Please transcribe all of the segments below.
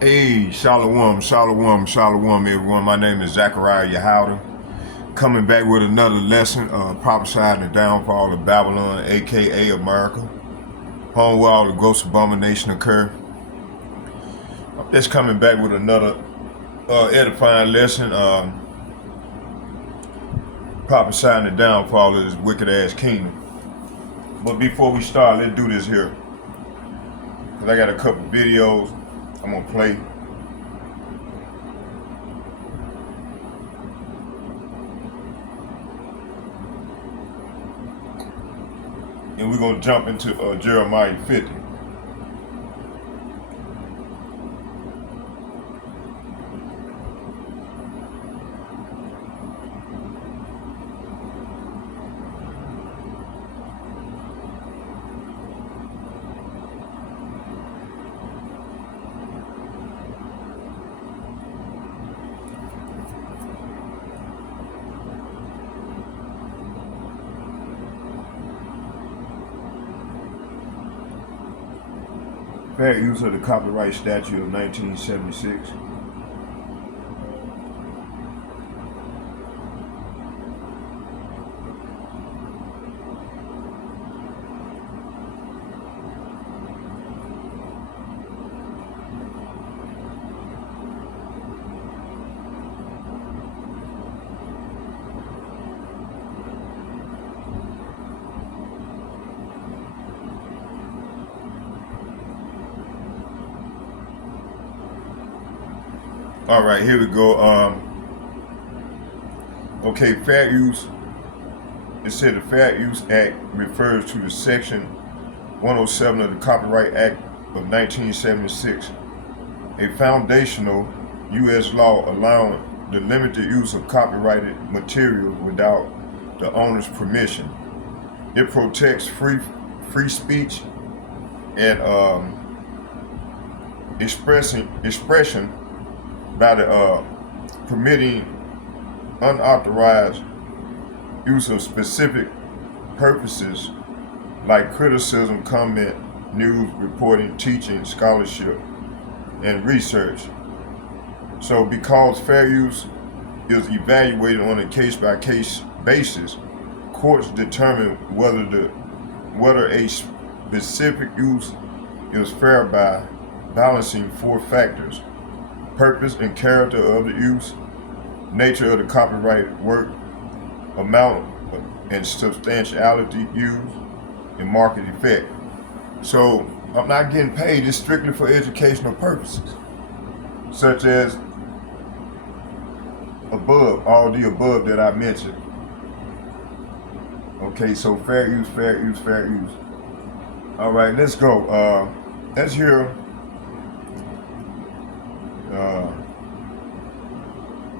Hey, Shalom, Shalom, Shalom, everyone. My name is Zachariah Yahouda, coming back with another lesson, prophesying the downfall of Babylon, aka America, home where all the gross abomination occur. I'm just coming back with another edifying lesson, prophesying the downfall of this wicked ass kingdom. But before we start, let's do this here, because I got a couple videos I'm gonna play. And we're gonna jump into Jeremiah 50. Fair use of the copyright statute of 1976. All right, here we go. Okay, fair use. It said the Fair Use Act refers to the Section 107 of the Copyright Act of 1976, a foundational U.S. law allowing the limited use of copyrighted material without the owner's permission. It protects free speech and expression by the permitting unauthorized use of specific purposes like criticism, comment, news reporting, teaching, scholarship, and research. So because fair use is evaluated on a case-by-case basis, courts determine whether a specific use is fair by balancing four factors: purpose and character of the use, nature of the copyrighted work, amount and substantiality used, and market effect. So I'm not getting paid. It's strictly for educational purposes, such as all the above that I mentioned. Okay, so fair use, fair use, fair use. All right, let's go. Let's hear.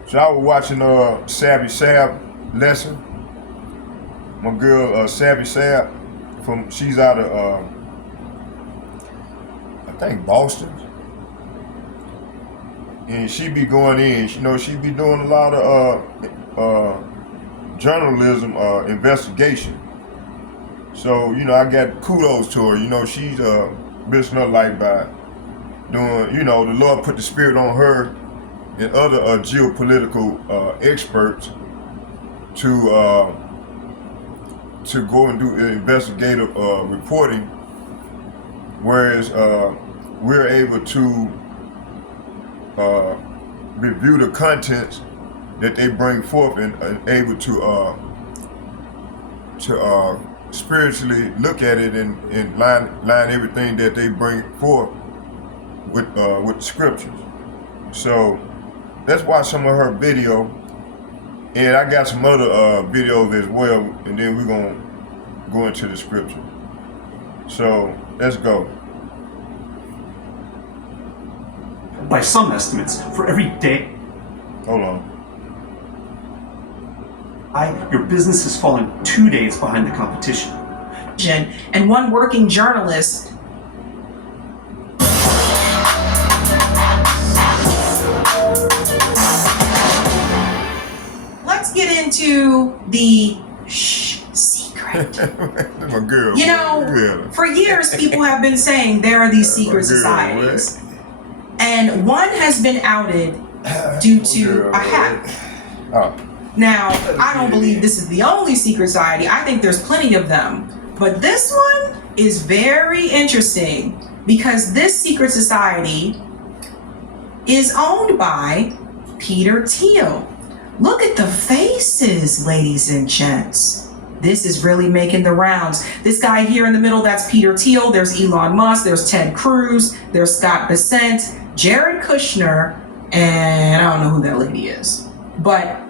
So I was watching Savvy Sab lesson. My girl Savvy Sab, she's out of I think Boston, and she be going in. She be doing a lot of journalism investigation. So I got kudos to her. She's risking her life by doing. The Lord put the spirit on her and other geopolitical experts to go and do investigative reporting, whereas we're able to review the contents that they bring forth and able to spiritually look at it and line everything that they bring forth with scriptures. So let's watch some of her video, and I got some other videos as well, and then we're gonna go into the scripture. So let's go. By some estimates, for every day. Hold on. Your business has fallen 2 days behind the competition. And one working journalist. Let's get into the secret. My girl. For years people have been saying there are these secret societies. And one has been outed due to a hack. Oh, Now, I don't believe this is the only secret society. I think there's plenty of them. But this one is very interesting because this secret society is owned by Peter Thiel. Look at the faces, ladies and gents. This is really making the rounds. This guy here in the middle, that's Peter Thiel. There's Elon Musk. There's Ted Cruz. There's Scott Bessent, Jared Kushner, and I don't know who that lady is. But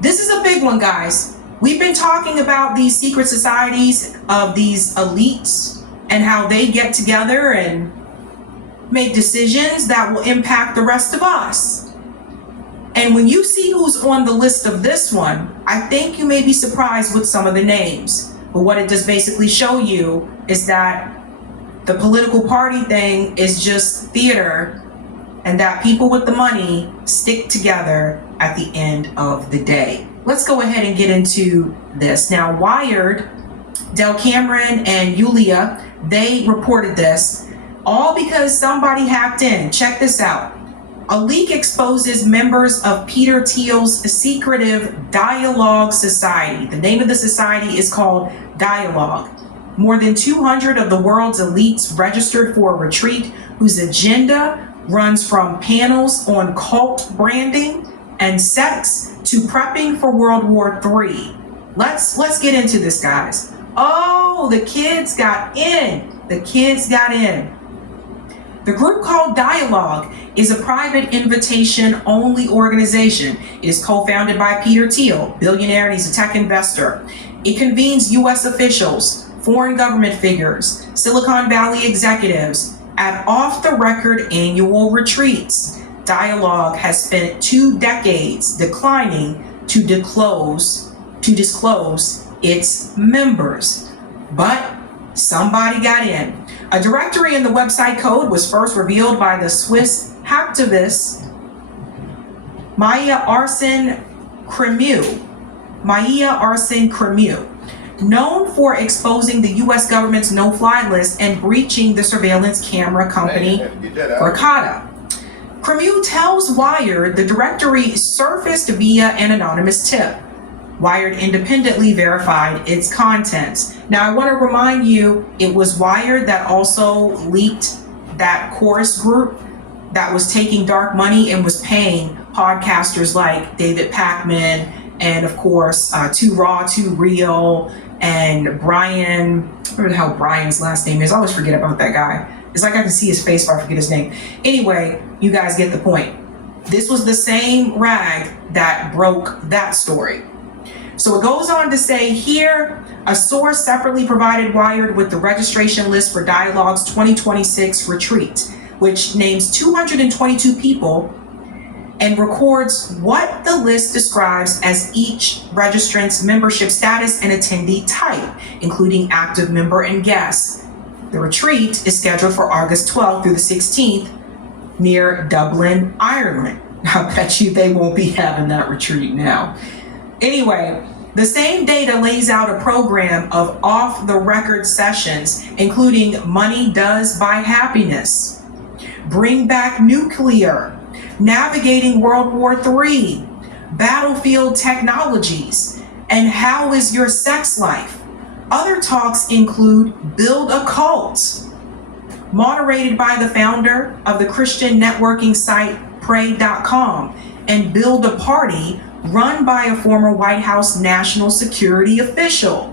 this is a big one, guys. We've been talking about these secret societies of these elites and how they get together and make decisions that will impact the rest of us. And when you see who's on the list of this one, I think you may be surprised with some of the names. But what it does basically show you is that the political party thing is just theater, and that people with the money stick together at the end of the day. Let's go ahead and get into this. Now, Wired, Del Cameron and Yulia, they reported this all because somebody hacked in. Check this out. A leak exposes members of Peter Thiel's secretive Dialogue Society. The name of the society is called Dialogue. More than 200 of the world's elites registered for a retreat whose agenda runs from panels on cult branding and sex to prepping for World War III. Let's get into this, guys. Oh, the kids got in. The kids got in. The group called Dialogue is a private invitation-only organization. It is co-founded by Peter Thiel, billionaire, and he's a tech investor. It convenes U.S. officials, foreign government figures, Silicon Valley executives at off-the-record annual retreats. Dialogue has spent 2 decades declining to disclose its members. But somebody got in. A directory in the website code was first revealed by the Swiss hacktivist Maya Arsene Cremieux, known for exposing the U.S. government's no-fly list and breaching the surveillance camera company Verkada. Cremieux tells Wired the directory surfaced via an anonymous tip. Wired independently verified its contents. Now, I want to remind you, it was Wired that also leaked that chorus group that was taking dark money and was paying podcasters like David Pakman and, of course, Too Raw, Too Real, and Brian, whatever the hell Brian's last name is. I always forget about that guy. It's like I can see his face, but I forget his name. Anyway, you guys get the point. This was the same rag that broke that story. So it goes on to say here, a source separately provided Wired with the registration list for Dialogue's 2026 retreat, which names 222 people and records what the list describes as each registrant's membership status and attendee type, including active member and guest. The retreat is scheduled for August 12th through the 16th near Dublin, Ireland. I bet you they won't be having that retreat now. Anyway, the same data lays out a program of off-the-record sessions, including Money Does Buy Happiness, Bring Back Nuclear, Navigating World War III, Battlefield Technologies, and How Is Your Sex Life? Other talks include Build a Cult, moderated by the founder of the Christian networking site Pray.com, and Build a Party, run by a former White House national security official.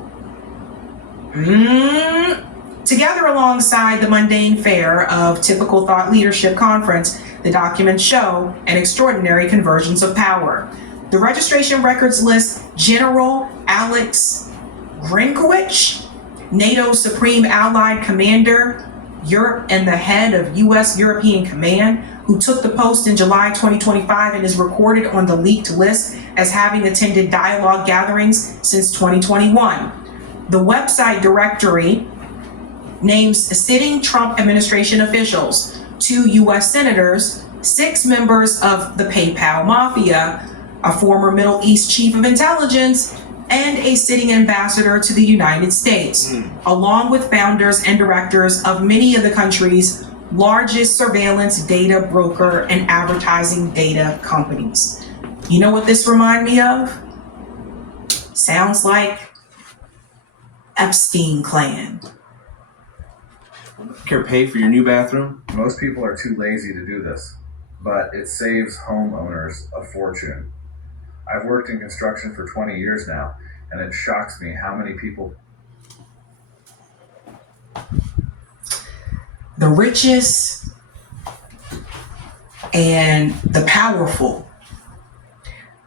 Together alongside the mundane fare of typical thought leadership conference, the documents show an extraordinary convergence of power. The registration records list General Alex Grinkowicz, NATO's Supreme Allied Commander, Europe, and the head of U.S. European Command, who took the post in July 2025 and is recorded on the leaked list as having attended Dialogue gatherings since 2021. The website directory names sitting Trump administration officials, 2 U.S. senators, 6 members of the PayPal Mafia, a former Middle East chief of intelligence, and a sitting ambassador to the United States, along with founders and directors of many of the country's largest surveillance data broker and advertising data companies. You know what this reminds me of? Sounds like Epstein clan. Care pay for your new bathroom? Most people are too lazy to do this, but it saves homeowners a fortune. I've worked in construction for 20 years now, and it shocks me how many people. The richest and the powerful.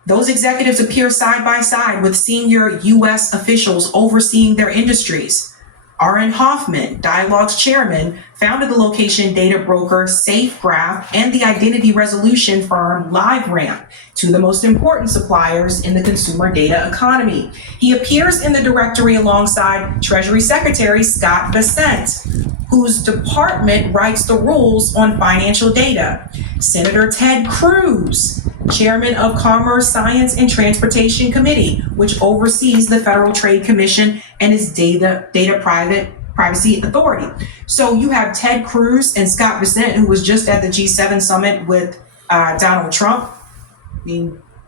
Those executives appear side by side with senior U.S. officials overseeing their industries. R.N. Hoffman, Dialogue's chairman, founded the location data broker SafeGraph and the identity resolution firm LiveRamp, two of the most important suppliers in the consumer data economy. He appears in the directory alongside Treasury Secretary Scott Bessent, whose department writes the rules on financial data. Senator Ted Cruz, chairman of Commerce, Science, and Transportation Committee, which oversees the Federal Trade Commission and its data privacy authority. So you have Ted Cruz and Scott Bessent, who was just at the G7 summit with Donald Trump,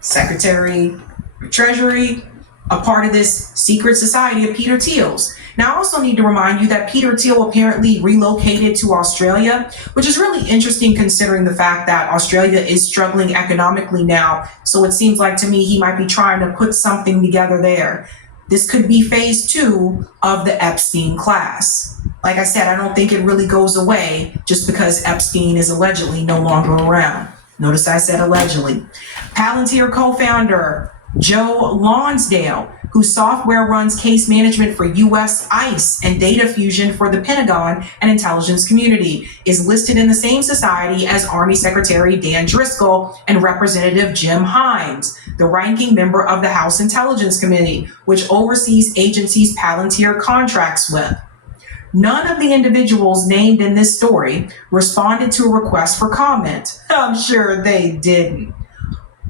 Secretary of Treasury, a part of this secret society of Peter Thiel's. Now, I also need to remind you that Peter Thiel apparently relocated to Australia, which is really interesting considering the fact that Australia is struggling economically now. So it seems like to me he might be trying to put something together there. This could be phase 2 of the Epstein class. Like I said, I don't think it really goes away just because Epstein is allegedly no longer around. Notice I said allegedly. Palantir co-founder Joe Lonsdale, whose software runs case management for U.S. ICE and data fusion for the Pentagon and intelligence community, is listed in the same society as Army Secretary Dan Driscoll and Representative Jim Himes, the ranking member of the House Intelligence Committee, which oversees agencies Palantir contracts with. None of the individuals named in this story responded to a request for comment. I'm sure they didn't.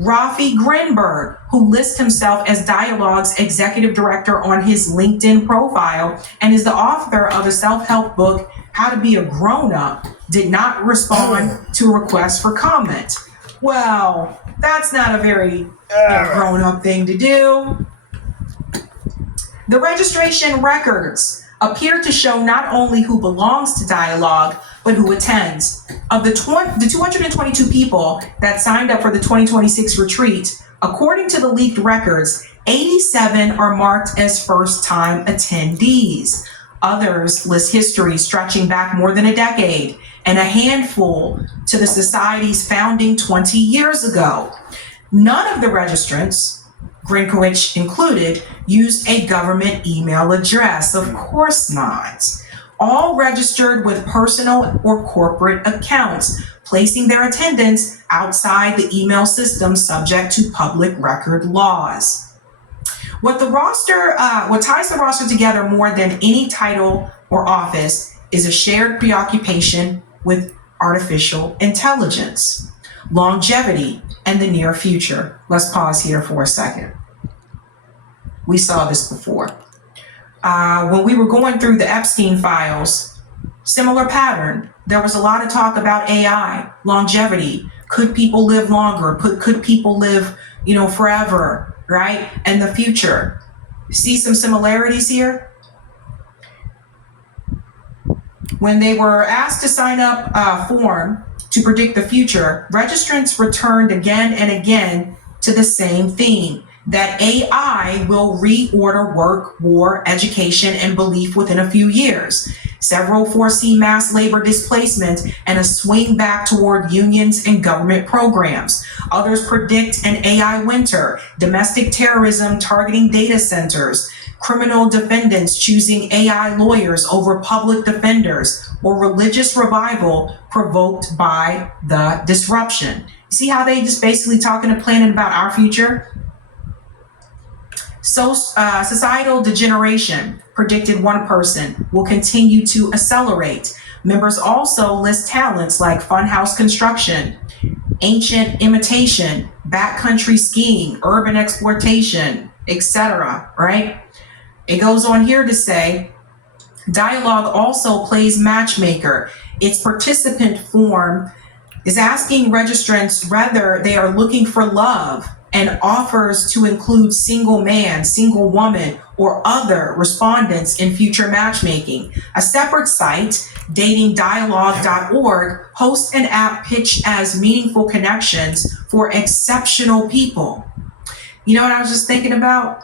Rafi Grinberg, who lists himself as Dialogue's executive director on his LinkedIn profile and is the author of a self-help book, How to Be a Grown-Up, did not respond to a request for comment. Well, that's not a very grown-up thing to do. The registration records appear to show not only who belongs to Dialogue, but who attends. Of the 222 people that signed up for the 2026 retreat, according to the leaked records, 87 are marked as first-time attendees. Others list history stretching back more than a decade, and a handful to the society's founding 20 years ago. None of the registrants, Grinkowicz included, used a government email address. Of course not. All registered with personal or corporate accounts, placing their attendance outside the email system subject to public record laws. What ties the roster together more than any title or office is a shared preoccupation with artificial intelligence, longevity, and the near future. Let's pause here for a second. We saw this before. When we were going through the Epstein files, similar pattern. There was a lot of talk about AI, longevity. Could people live longer? Could people live, forever, right? And the future. See some similarities here? When they were asked to sign up a form to predict the future, registrants returned again and again to the same theme, that AI will reorder work, war, education, and belief within a few years. Several foresee mass labor displacement and a swing back toward unions and government programs. Others predict an AI winter, domestic terrorism targeting data centers, criminal defendants choosing AI lawyers over public defenders, or religious revival provoked by the disruption. See how they just basically talking and planning about our future? So societal degeneration, predicted one person, will continue to accelerate. Members also list talents like funhouse construction, ancient imitation, backcountry skiing, urban exploitation, etc., right? It goes on here to say, Dialogue also plays matchmaker. Its participant form is asking registrants whether they are looking for love and offers to include single man, single woman, or other respondents in future matchmaking. A separate site, datingdialogue.org, hosts an app pitched as meaningful connections for exceptional people. You know what I was just thinking about?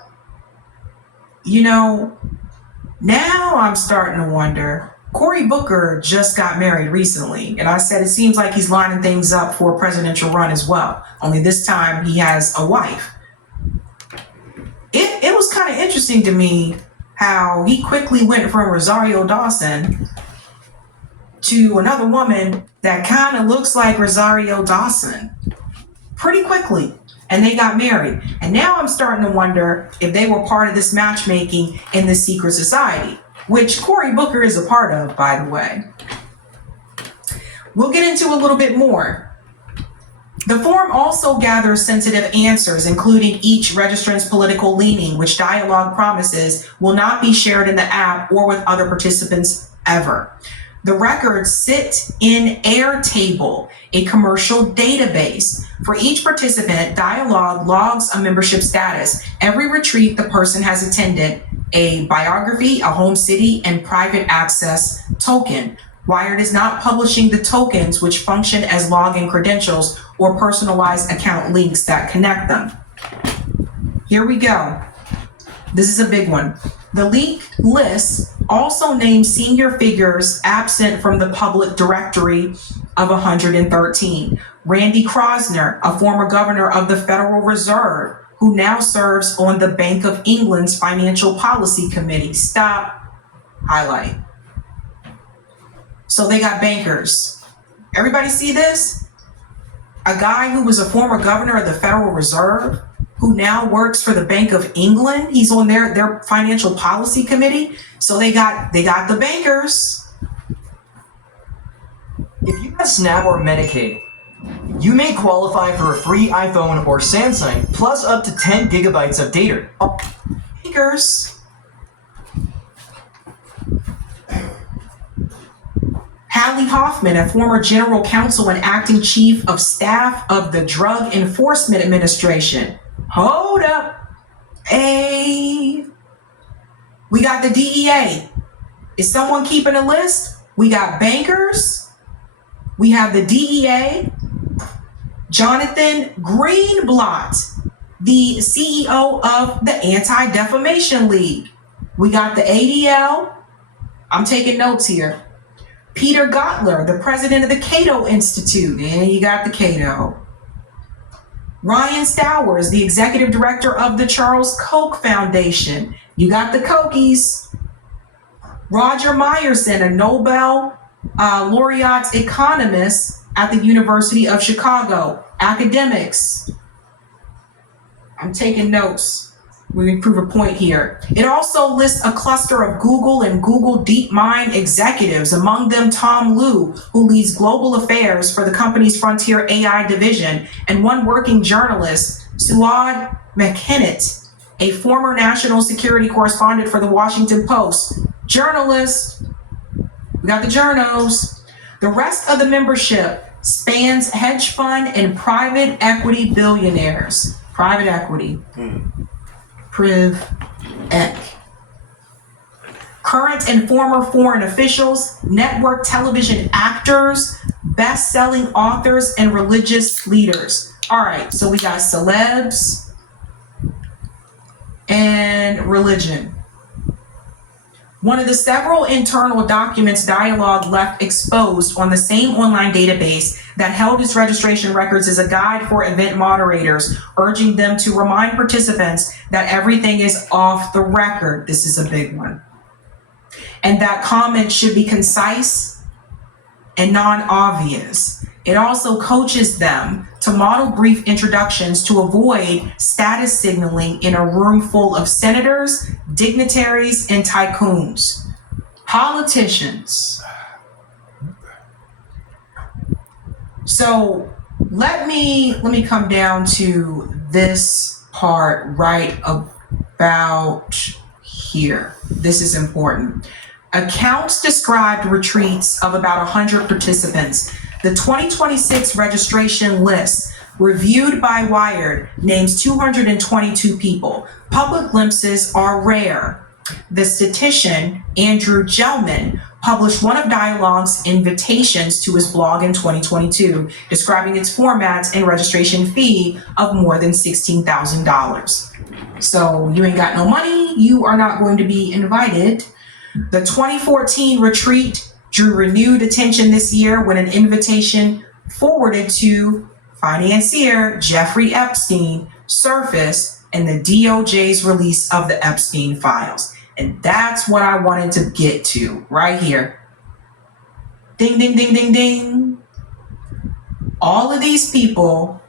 You know, now I'm starting to wonder. Cory Booker just got married recently, and I said it seems like he's lining things up for a presidential run as well. Only this time he has a wife. It was kind of interesting to me how he quickly went from Rosario Dawson to another woman that kind of looks like Rosario Dawson pretty quickly. And they got married. And now I'm starting to wonder if they were part of this matchmaking in this secret society, which Cory Booker is a part of, by the way. We'll get into a little bit more. The form also gathers sensitive answers, including each registrant's political leaning, which Dialogue promises will not be shared in the app or with other participants ever. The records sit in Airtable, a commercial database. For each participant, Dialogue logs a membership status. Every retreat the person has attended, a biography, a home city, and private access token. Wired is not publishing the tokens, which function as login credentials or personalized account links that connect them. Here we go. This is a big one. The leaked list also names senior figures absent from the public directory of 113. Randy Kroszner, a former governor of the Federal Reserve, who now serves on the Bank of England's Financial Policy Committee. Stop. Highlight. So they got bankers. Everybody see this? A guy who was a former governor of the Federal Reserve, who now works for the Bank of England. He's on their financial policy committee. So they got the bankers. If you have SNAP or Medicaid, you may qualify for a free iPhone or Samsung plus up to 10 gigabytes of data. Bankers. Hallie Hoffman, a former general counsel and acting chief of staff of the Drug Enforcement Administration. Hold up. Hey. We got the DEA. Is someone keeping a list? We got bankers. We have the DEA. Jonathan Greenblatt, the CEO of the Anti-Defamation League. We got the ADL. I'm taking notes here. Peter Gottler, the president of the Cato Institute. And you got the Cato. Ryan Stowers, the executive director of the Charles Koch Foundation. You got the Kochies. Roger Myerson, a Nobel laureate economist at the University of Chicago. Academics. I'm taking notes. We can prove a point here. It also lists a cluster of Google and Google DeepMind executives, among them Tom Liu, who leads global affairs for the company's Frontier AI division, and one working journalist, Suad McKinnett, a former national security correspondent for the Washington Post. Journalist. We got the journos. The rest of the membership spans hedge fund and private equity billionaires. Private equity. Priv Ec. Current and former foreign officials, network television actors, best-selling authors, and religious leaders. All right, so we got celebs and religion. One of the several internal documents Dialogue left exposed on the same online database that held its registration records is a guide for event moderators, urging them to remind participants that everything is off the record. This is a big one. And that comments should be concise and non-obvious. It also coaches them to model brief introductions to avoid status signaling in a room full of senators, dignitaries, and tycoons. Politicians. So let me come down to this part right about here. This is important. Accounts described retreats of about 100 participants. The 2026 registration list, reviewed by Wired, names 222 people. Public glimpses are rare. The statistician, Andrew Gelman, published one of Dialogue's invitations to his blog in 2022, describing its formats and registration fee of more than $16,000. So you ain't got no money, you are not going to be invited. The 2014 retreat drew renewed attention this year when an invitation forwarded to financier Jeffrey Epstein surfaced in the DOJ's release of the Epstein files. And that's what I wanted to get to right here. Ding, ding, ding, ding, ding. All of these people,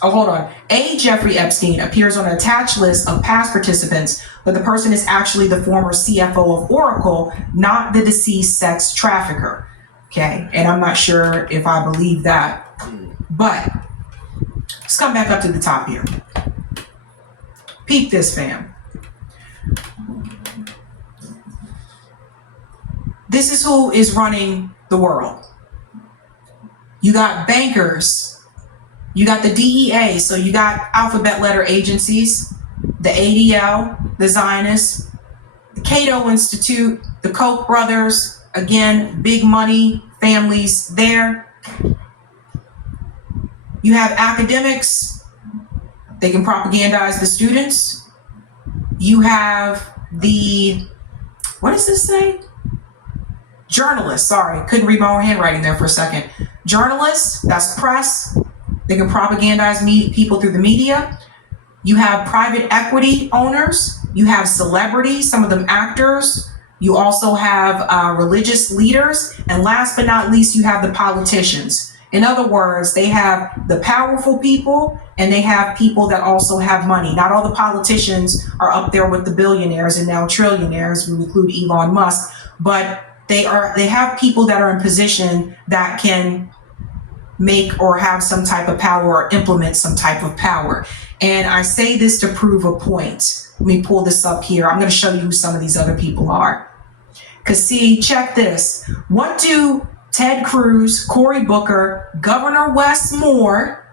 oh, hold on. Jeffrey Epstein appears on an attached list of past participants, but the person is actually the former CFO of Oracle, not the deceased sex trafficker. Okay, and I'm not sure if I believe that. But let's come back up to the top here. Peep this, fam. This is who is running the world. You got bankers. You got the DEA. So you got alphabet letter agencies, the ADL, the Zionists, the Cato Institute, the Koch brothers. Again, big money families there. You have academics. They can propagandize the students. You have the, what does this say? Journalists, sorry, couldn't read my own handwriting there for a second. Journalists, that's press. They can propagandize people through the media. You have private equity owners. You have celebrities, some of them actors. You also have religious leaders. And last but not least, you have the politicians. In other words, they have the powerful people and they have people that also have money. Not all the politicians are up there with the billionaires and now trillionaires, we include Elon Musk, but they have people that are in position that can make or have some type of power or implement some type of power. And I say this to prove a point. Let me pull this up here. I'm going to show you who some of these other people are. Because see, check this. What do Ted Cruz, Cory Booker, Governor Wes Moore,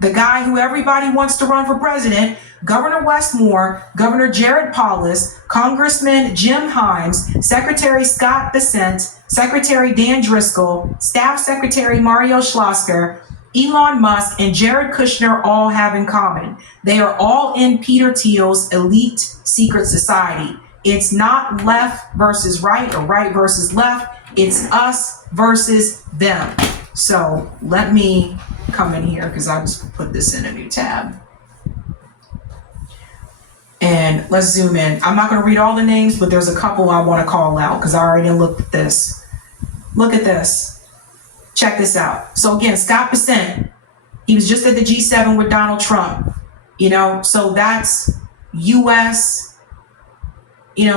the guy who everybody wants to run for president, Governor Wes Moore, Governor Jared Polis, Congressman Jim Himes, Secretary Scott Bessent, Secretary Dan Driscoll, Staff Secretary Mario Schlosser, Elon Musk, and Jared Kushner all have in common. They are all in Peter Thiel's elite secret society. It's not left versus right or right versus left. It's us versus them. So let me come in here because I just put this in a new tab. And let's zoom in. I'm not going to read all the names, but there's a couple I want to call out because I already looked at this. Look at this. Check this out. So again, Scott Bessent, he was just at the G7 with Donald Trump. So that's U.S.,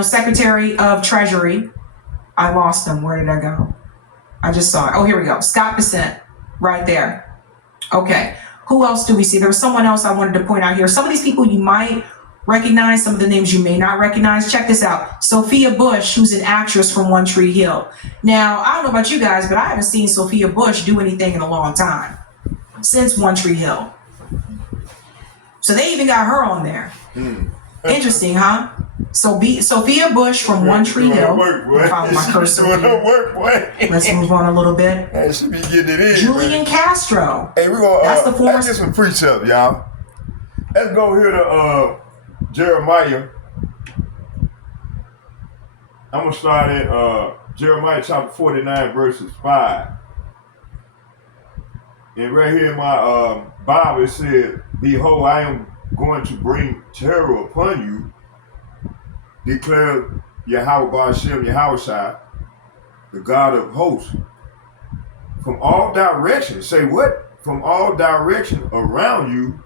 Secretary of Treasury. I lost him. Where did I go? I just saw it. Oh, here we go. Scott Bessent, right there. Okay. Who else do we see? There was someone else I wanted to point out here. Some of these people you might recognize, some of the names you may not recognize. Check this out. Sophia Bush, who's an actress from One Tree Hill. Now, I don't know about you guys, but I haven't seen Sophia Bush do anything in a long time. Since One Tree Hill. So they even got her on there. Interesting, huh? So Sophia Bush from One Tree Hill. Follow my cursor here. Let's move on a little bit. Hey, she be getting it in. Julian Castro. Hey, we're gonna That's the former. let's get some precept, y'all. Let's go here to Jeremiah. I'm gonna start at Jeremiah chapter 49, verses 5. And right here in my Bible it said, "Behold, I am going to bring terror upon you, declare Yahweh Ba'ashem Yahushua, the God of hosts, from all directions." Say what? From all directions around you,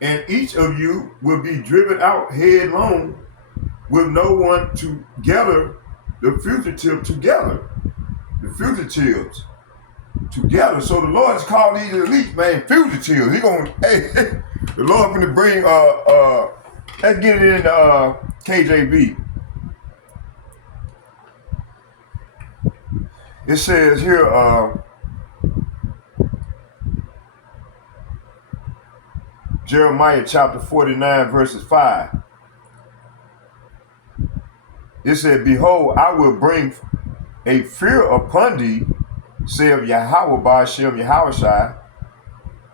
and each of you will be driven out headlong with no one to gather the fugitive together. The fugitives together. So the Lord has called these elites, man, fugitives. He gonna, the Lord gonna bring, let's get it in KJV. It says here, Jeremiah chapter 49, verses 5. It said, behold, I will bring a fear upon thee, saith Yahweh Ba'ashem Yahushai,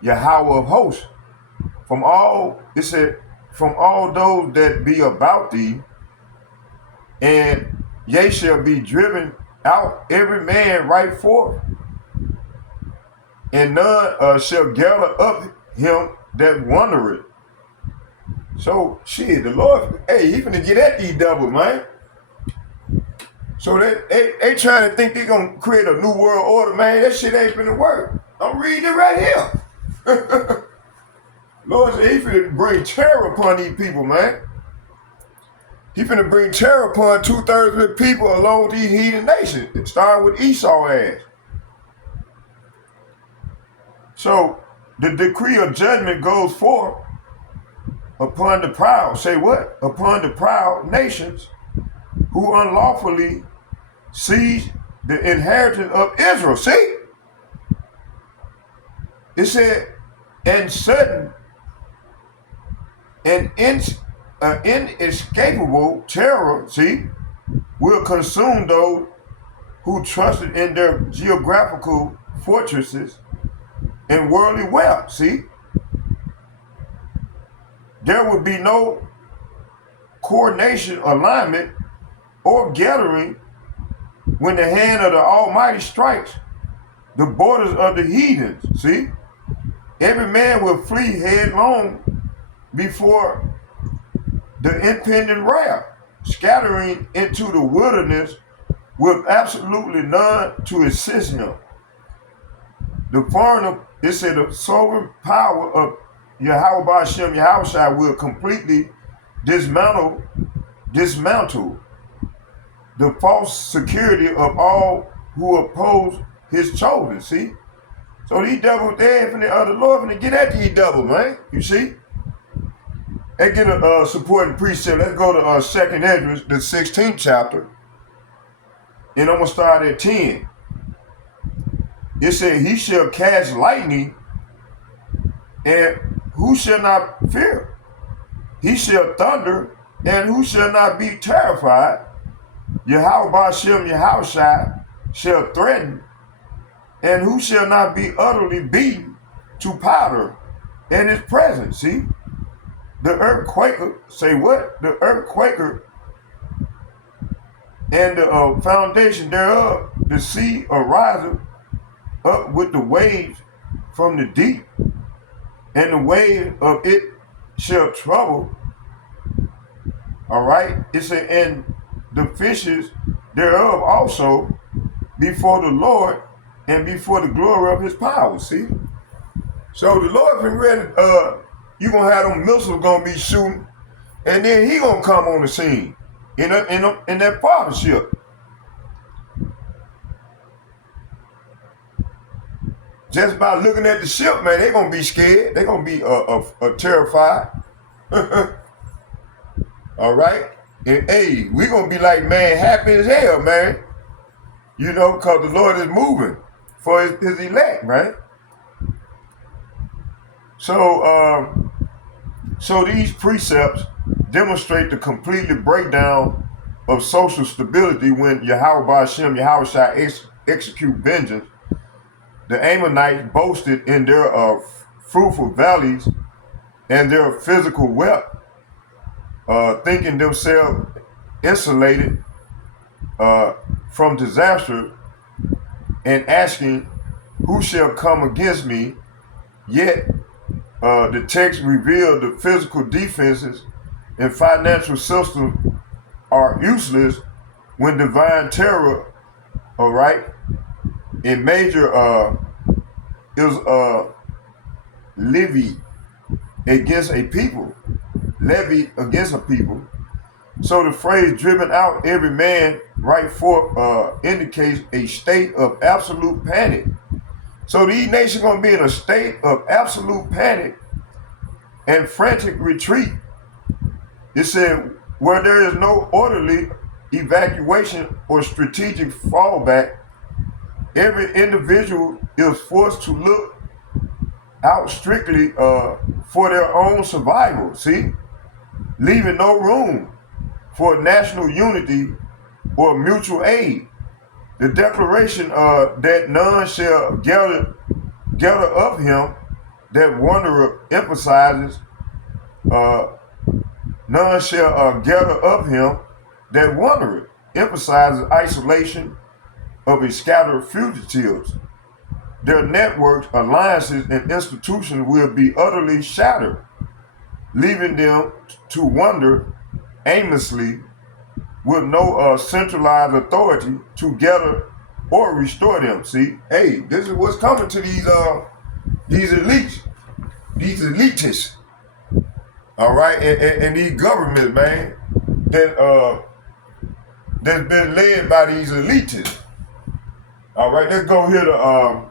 Yahweh of hosts, from all, it said, from all those that be about thee, and ye shall be driven out every man right forth, and none shall gather up him that wandereth. So shit, the Lord, hey, he finna get at these devils, man. So they trying to think they gonna create a new world order, man. That shit ain't finna work. I'm reading it right here. Lord said he finna bring terror upon these people, man. He finna bring terror upon 2/3 of the people along with these heathen nations, starting with Esau ass. So the decree of judgment goes forth upon the proud. Say what? Upon the proud nations who unlawfully seize the inheritance of Israel. See? It said, and sudden and inescapable terror, see, will consume those who trusted in their geographical fortresses and worldly wealth. See? There will be no coordination, alignment, or gathering when the hand of the Almighty strikes the borders of the heathens. See? Every man will flee headlong before the impending wrath, scattering into the wilderness with absolutely none to assist him. The foreigner, it said, the sovereign power of Yahweh Ba'ashem Yahushai will completely dismantle the false security of all who oppose his chosen. See? So these devils, they from the other Lord finna get at these devils, man. You see? They get a supporting precept. Let's go to 2nd Esdras, the 16th chapter. And I'm gonna start at 10. It said, he shall cast lightning, and who shall not fear? He shall thunder, and who shall not be terrified? Yahweh Ba'ashem Yahushai shall threaten, and who shall not be utterly beaten to powder in his presence. See? The earthquaker, say what? The earthquaker and the foundation thereof, the sea ariseth up with the waves from the deep, and the wave of it shall trouble. All right? It said, and the fishes thereof also before the Lord and before the glory of his power. See? So the Lord been ready, you gonna have them missiles gonna be shooting, and then he gonna come on the scene in that partnership. Just by looking at the ship, man, they gonna be scared. They gonna be terrified. All right? And hey, we gonna be like, man, happy as hell, man. You know, because the Lord is moving for his elect, man. So these precepts demonstrate the completely breakdown of social stability when Yahweh Ba'ashem Yahushai execute vengeance. The Ammonites boasted in their fruitful valleys and their physical wealth, thinking themselves insulated from disaster, and asking, who shall come against me? Yet the text revealed the physical defenses and financial systems are useless when divine terror, all right, in major is levy against a people. So the phrase driven out every man right forth indicates a state of absolute panic. So these nations gonna be in a state of absolute panic and frantic retreat. It said, where there is no orderly evacuation or strategic fallback, every individual is forced to look out strictly for their own survival, see? Leaving no room for national unity or mutual aid. The declaration that none shall gather of him that wanderer emphasizes none shall gather of him that wandereth emphasizes isolation of his scattered fugitives. Their networks, alliances, and institutions will be utterly shattered, leaving them to wander aimlessly with no centralized authority to gather or restore them. See, hey, this is what's coming to these elites, these elitists. All right, and these governments, man, that's been led by these elitists. All right, let's go here to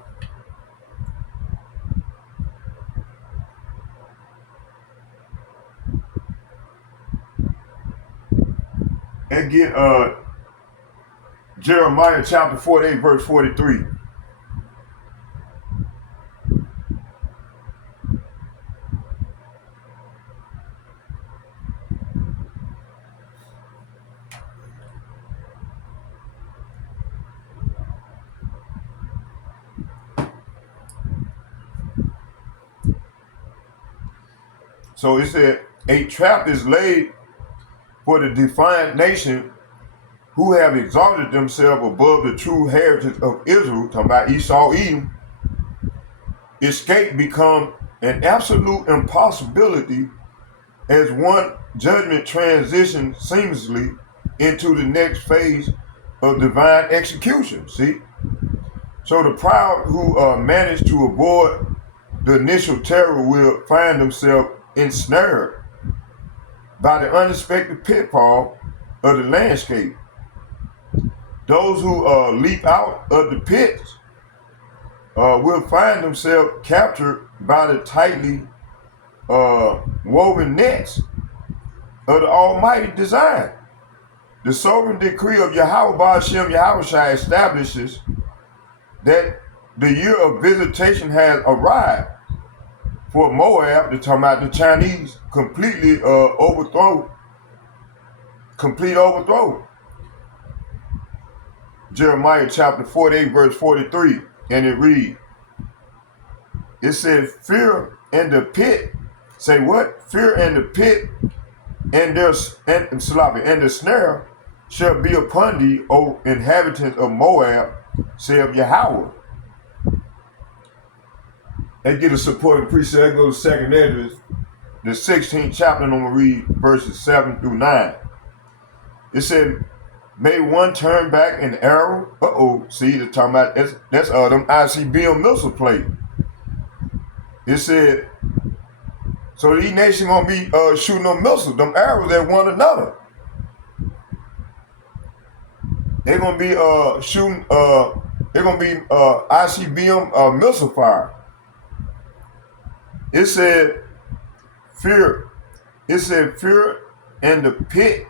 and get Jeremiah chapter 48, verse 43. So it said, a trap is laid for the defiant nation who have exalted themselves above the true heritage of Israel, talking about Esau, Edom. Escape become an absolute impossibility as one judgment transitions seamlessly into the next phase of divine execution, see? So the proud who manage to avoid the initial terror will find themselves ensnared by the unexpected pitfall of the landscape. Those who leap out of the pits will find themselves captured by the tightly woven nets of the Almighty design. The sovereign decree of Yahweh Ba'ashem Yahushua establishes that the year of visitation has arrived for Moab, they're talking about the Chinese, complete overthrow. Jeremiah chapter 48, verse 43, and it reads, it said, fear and the pit, say what? Fear and the pit and the snare shall be upon thee, O inhabitants of Moab, saith Yahweh. And get a supporting precept. Go to 2nd Esdras, the 16th chapter, and I'm going to read verses 7 through 9. It said, may one turn back an arrow? See, they're talking about, that's them ICBM missile plate. It said, so these nations going to be shooting them missiles, them arrows at one another. They're going to be shooting, they're going to be ICBM missile fire. It said, fear and the pit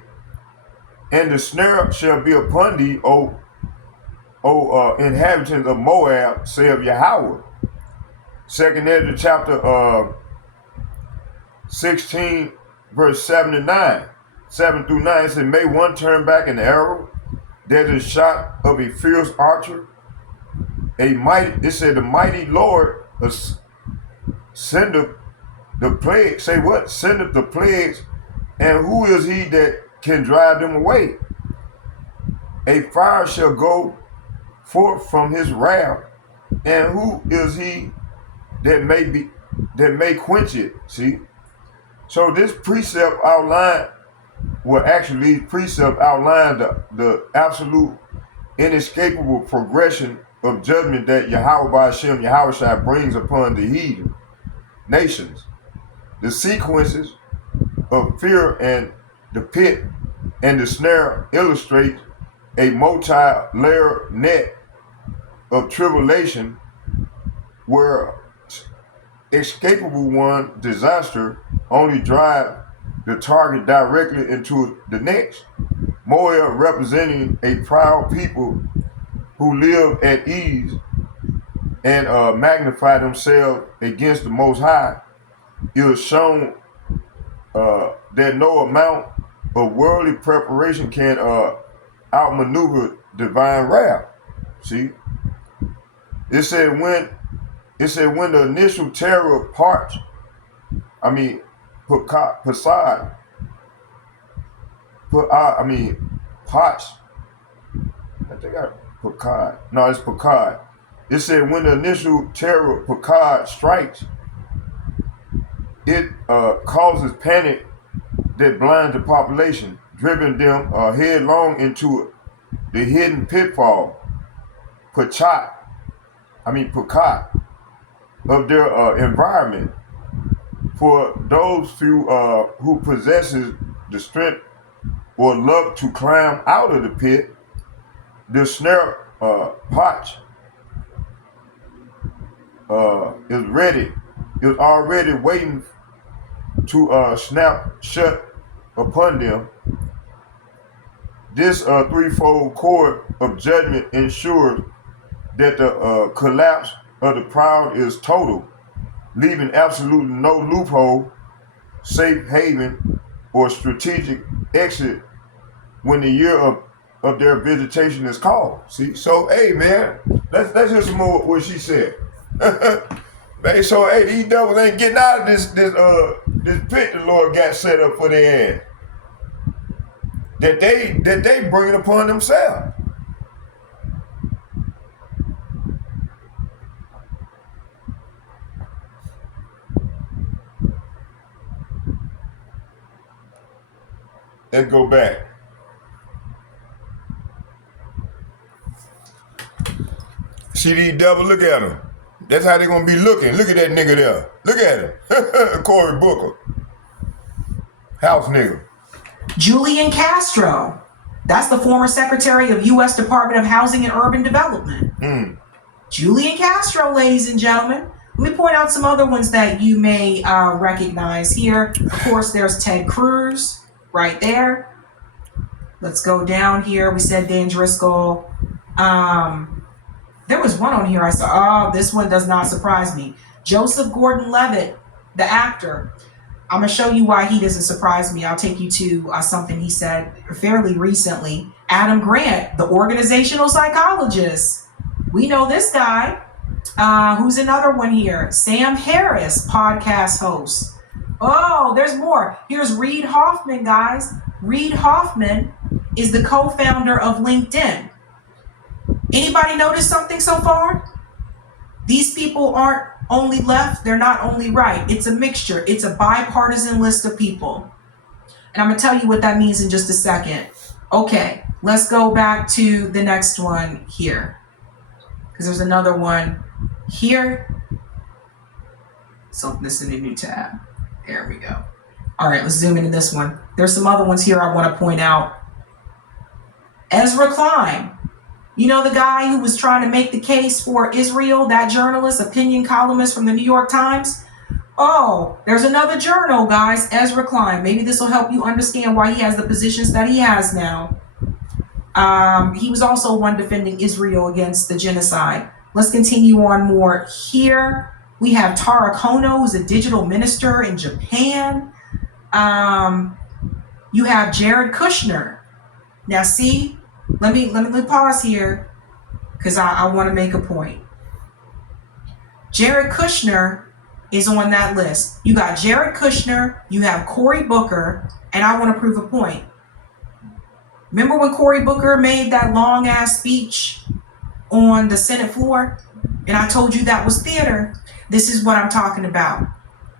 and the snare shall be upon thee, O inhabitants of Moab, saith Yahweh. 2nd Esdras chapter 16, verse 7 to 9. 7 through 9, it said, may one turn back an arrow that is shot of a fierce archer. It said, the mighty Lord sendeth the plague. Say what? Sendeth the plagues, and who is he that can drive them away? A fire shall go forth from his wrath, and who is he that may quench it? See? So this precept outline, these precepts outline the absolute inescapable progression of judgment that Yahweh Ba'ashem Yahushua brings upon the heathen nations. The sequences of fear and the pit and the snare illustrate a multi-layered net of tribulation where escapable one disaster only drive the target directly into the next. Moab, representing a proud people who live at ease and magnify themselves against the Most High, it is shown that no amount of worldly preparation can outmaneuver divine wrath. See, it said when the initial terror of Pachad, it's Pachad. It said when the initial terror of Pachad strikes, it causes panic that blinds the population, driving them headlong into the hidden pitfall, Pachad of their environment. For those few who possesses the strength or luck to climb out of the pit, the snare Pachad is already waiting to snap shut upon them. This threefold cord of judgment ensures that the collapse of the proud is total, leaving absolutely no loophole, safe haven, or strategic exit when the year of their visitation is called. See, so hey man, let's hear some more what she said. Man, so hey, these devils ain't getting out of this pit the Lord got set up for their ass. That they bring it upon themselves. Let's go back. See these devils, look at them. That's how they gonna be looking. Look at that nigga there. Look at him. Cory Booker. House nigga. Julian Castro. That's the former Secretary of U.S. Department of Housing and Urban Development. Julian Castro, ladies and gentlemen. Let me point out some other ones that you may recognize here. Of course, there's Ted Cruz right there. Let's go down here. We said Dan Driscoll. There was one on here I saw. Oh, this one does not surprise me. Joseph Gordon-Levitt, the actor. I'm going to show you why he doesn't surprise me. I'll take you to something he said fairly recently. Adam Grant, the organizational psychologist. We know this guy. Who's another one here? Sam Harris, podcast host. Oh, there's more. Here's Reid Hoffman, guys. Reid Hoffman is the co-founder of LinkedIn. Anybody notice something so far? These people aren't only left, they're not only right. It's a mixture. It's a bipartisan list of people. And I'm going to tell you what that means in just a second. Okay, let's go back to the next one here. Because there's another one here. So this is a new tab. There we go. All right, let's zoom into this one. There's some other ones here I want to point out. Ezra Klein. You know the guy who was trying to make the case for Israel, that journalist, opinion columnist from the New York Times? Oh, there's another journal, guys, Ezra Klein. Maybe this will help you understand why he has the positions that he has now. He was also one defending Israel against the genocide. Let's continue on more here. We have Tara Kono, who's a digital minister in Japan. You have Jared Kushner. Now see, let me pause here because I want to make a point. Jared Kushner is on that list. You got Jared Kushner, you have Cory Booker, and I want to prove a point. Remember when Cory Booker made that long ass speech on the Senate floor? And I told you that was theater. This is what I'm talking about.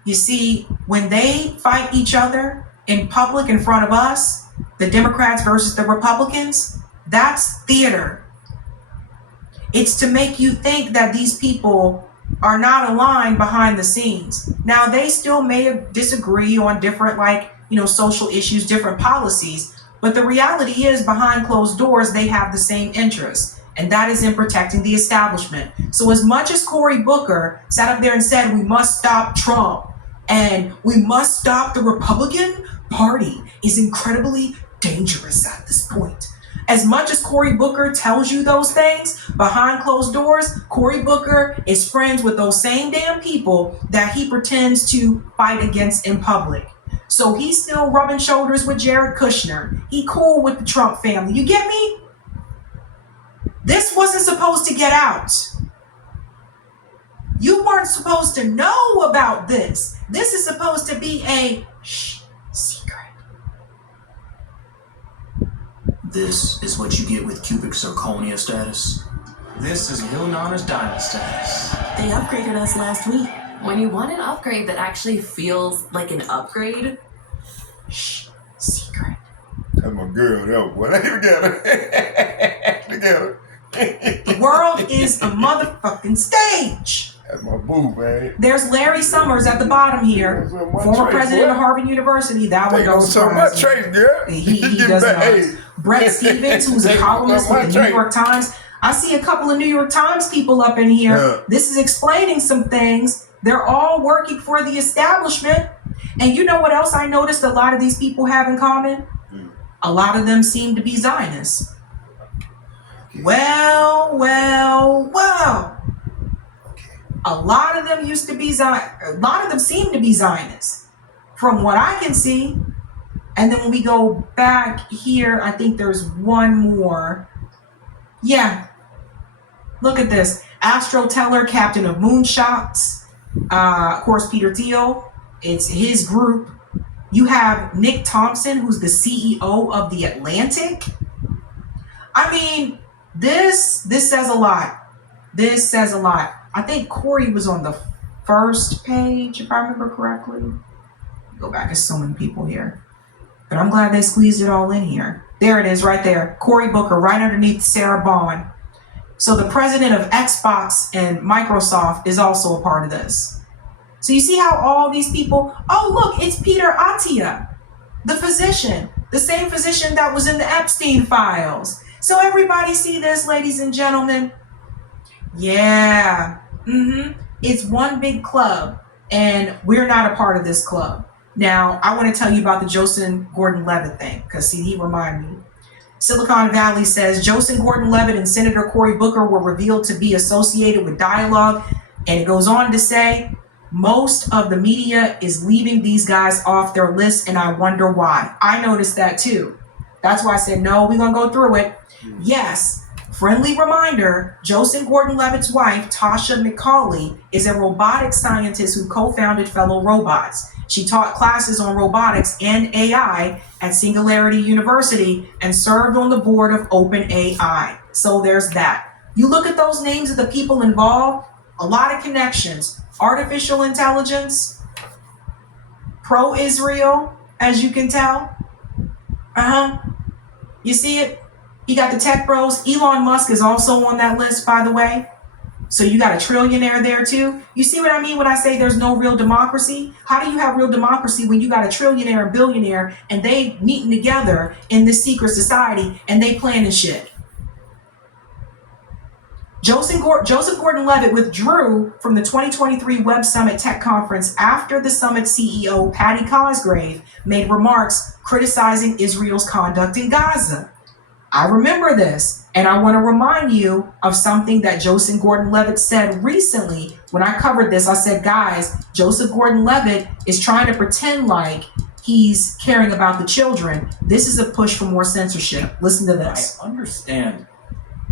You see, when they fight each other in public in front of us, the Democrats versus the Republicans, that's theater. It's to make you think that these people are not aligned behind the scenes. Now, they still may disagree on different, social issues, different policies, but the reality is behind closed doors, they have the same interests, and that is in protecting the establishment. So as much as Cory Booker sat up there and said, we must stop Trump and we must stop the Republican Party is incredibly dangerous at this point. As much as Cory Booker tells you those things, behind closed doors, Cory Booker is friends with those same damn people that he pretends to fight against in public. So he's still rubbing shoulders with Jared Kushner. He cool with the Trump family. You get me? This wasn't supposed to get out. You weren't supposed to know about this. This is supposed to be a secret. This is what you get with cubic zirconia status. This is Lil Nana's diamond status. They upgraded us last week. When you want an upgrade that actually feels like an upgrade, Secret. That's my girl, that one. Together. Together. The world is a motherfucking stage. That's my boo, man. There's Larry Summers at the bottom here, former president of Harvard University. That one don't surprise me. girl. He does not. Hey. Brett Stevens, who's a columnist with the New York Times. I see a couple of New York Times people up in here. Yeah. This is explaining some things. They're all working for the establishment. And you know what else I noticed a lot of these people have in common? A lot of them seem to be Zionists. Well. A lot of them used to be a lot of them seem to be Zionists, from what I can see. And then when we go back here, I think there's one more. Yeah. Look at this. Astro Teller, captain of Moonshots. Of course, Peter Thiel. It's his group. You have Nick Thompson, who's the CEO of The Atlantic. I mean, this says a lot. This says a lot. I think Cory was on the first page, if I remember correctly. Go back, there's so many people here. But I'm glad they squeezed it all in here. There it is right there. Cory Booker right underneath Sarah Bond. So the president of Xbox and Microsoft is also a part of this. So you see how all these people, oh look, it's Peter Attia, the physician, the same physician that was in the Epstein files. So everybody see this, ladies and gentlemen? Yeah, it's one big club and we're not a part of this club. Now, I want to tell you about the Joseph Gordon-Levitt thing, because see, he reminded me. Silicon Valley says Joseph Gordon-Levitt and Senator Cory Booker were revealed to be associated with Dialogue. And it goes on to say, most of the media is leaving these guys off their list, and I wonder why. I noticed that too. That's why I said, no, we're going to go through it. Yes, friendly reminder, Joseph Gordon-Levitt's wife, Tasha McCauley, is a robotics scientist who co-founded Fellow Robots. She taught classes on robotics and AI at Singularity University and served on the board of OpenAI. So there's that. You look at those names of the people involved, a lot of connections. Artificial intelligence, pro-Israel, as you can tell. You see it? You got the tech bros. Elon Musk is also on that list, by the way. So you got a trillionaire there too. You see what I mean when I say there's no real democracy? How do you have real democracy when you got a trillionaire and billionaire and they meeting together in this secret society and they planning shit? Joseph Gordon-Levitt withdrew from the 2023 Web Summit Tech Conference after the summit CEO, Patty Cosgrave, made remarks criticizing Israel's conduct in Gaza. I remember this, and I want to remind you of something that Joseph Gordon-Levitt said recently. When I covered this, I said, guys, Joseph Gordon-Levitt is trying to pretend like he's caring about the children. This is a push for more censorship. Listen to this. I understand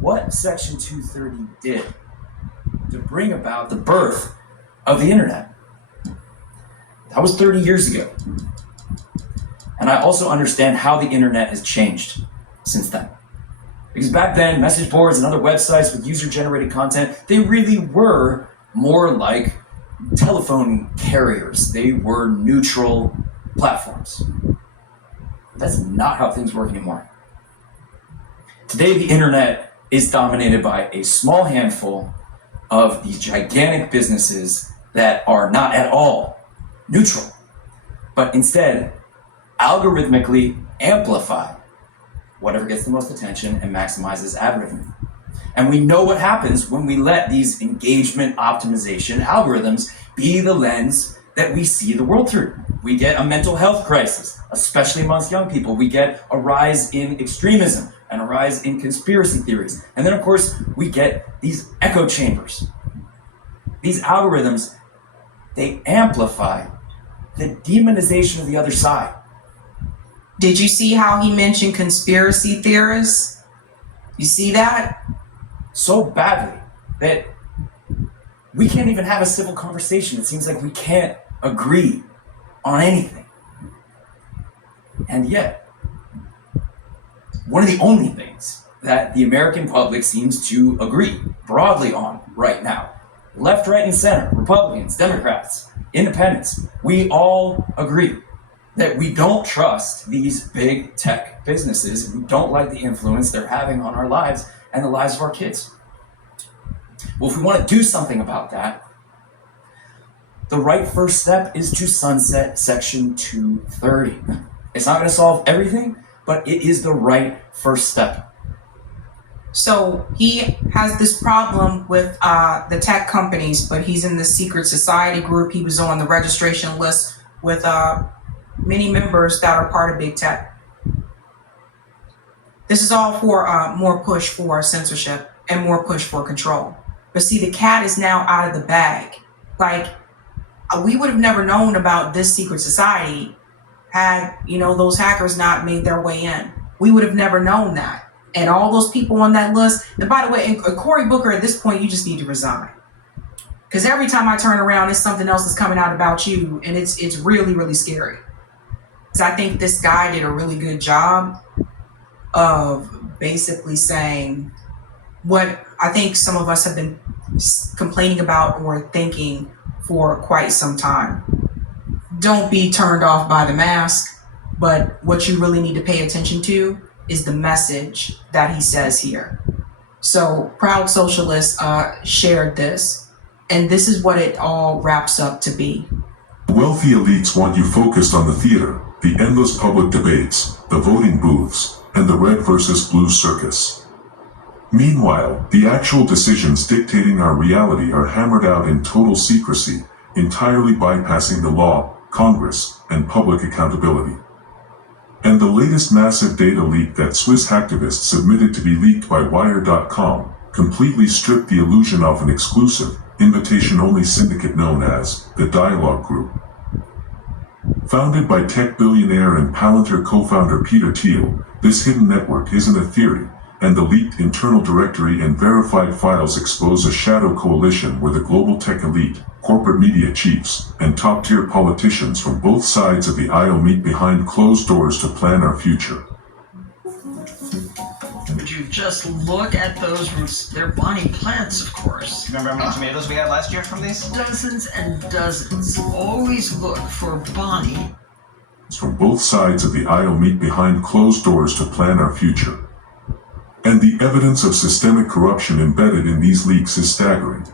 what Section 230 did to bring about the birth of the internet. That was 30 years ago. And I also understand how the internet has changed since then. Because back then, message boards and other websites with user-generated content, they really were more like telephone carriers. They were neutral platforms. That's not how things work anymore. Today, the internet is dominated by a small handful of these gigantic businesses that are not at all neutral, but instead algorithmically amplify whatever gets the most attention and maximizes ad revenue. And we know what happens when we let these engagement optimization algorithms be the lens that we see the world through. We get a mental health crisis, especially amongst young people. We get a rise in extremism and a rise in conspiracy theories. And then, of course, we get these echo chambers. These algorithms, they amplify the demonization of the other side. Did you see how he mentioned conspiracy theorists? You see that? So badly that we can't even have a civil conversation. It seems like we can't agree on anything. And yet, one of the only things that the American public seems to agree broadly on right now, left, right, and center, Republicans, Democrats, independents, we all agree that we don't trust these big tech businesses and we don't like the influence they're having on our lives and the lives of our kids. Well, if we want to do something about that, the right first step is to sunset Section 230. It's not going to solve everything, but it is the right first step. So he has this problem with the tech companies, but he's in the secret society group. He was on the registration list with many members that are part of big tech. This is all for more push for censorship and more push for control. But see, the cat is now out of the bag. Like, we would have never known about this secret society had, those hackers not made their way in. We would have never known that. And all those people on that list, and by the way, and Cory Booker, at this point, you just need to resign. Because every time I turn around, it's something else that's coming out about you, and it's really, really scary. Because I think this guy did a really good job of basically saying what I think some of us have been complaining about or thinking for quite some time. Don't be turned off by the mask, but what you really need to pay attention to is the message that he says here. So Proud Socialist shared this, and this is what it all wraps up to be. Wealthy elites want you focused on the theater, the endless public debates, the voting booths, and the red versus blue circus. Meanwhile, the actual decisions dictating our reality are hammered out in total secrecy, entirely bypassing the law, Congress, and public accountability. And the latest massive data leak that Swiss hacktivists submitted to be leaked by Wired.com completely stripped the illusion of an exclusive, invitation-only syndicate known as the Dialogue Group. Founded by tech billionaire and Palantir co-founder Peter Thiel, this hidden network isn't a theory, and the leaked internal directory and verified files expose a shadow coalition where the global tech elite, corporate media chiefs, and top-tier politicians from both sides of the aisle meet behind closed doors to plan our future. Would you just look at those roots? They're Bonnie plants, of course. Remember how many tomatoes we had last year from these? Dozens and dozens. Always look for Bonnie. From both sides of the aisle meet behind closed doors to plan our future. And the evidence of systemic corruption embedded in these leaks is staggering.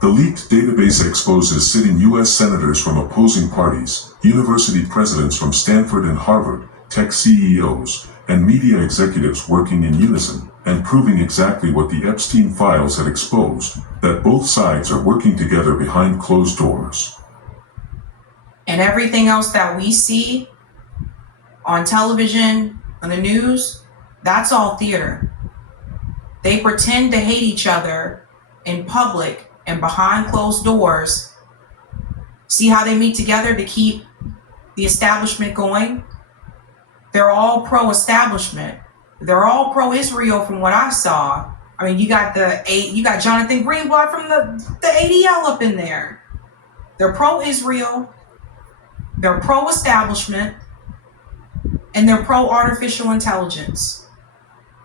The leaked database exposes sitting U.S. senators from opposing parties, university presidents from Stanford and Harvard, tech CEOs, and media executives working in unison, and proving exactly what the Epstein files had exposed, that both sides are working together behind closed doors. And everything else that we see on television, on the news, that's all theater. They pretend to hate each other in public and behind closed doors. See how they meet together to keep the establishment going? They're all pro-establishment. They're all pro-Israel from what I saw. I mean, you got Jonathan Greenblatt from the ADL up in there. They're pro-Israel, they're pro-establishment, and they're pro-artificial intelligence.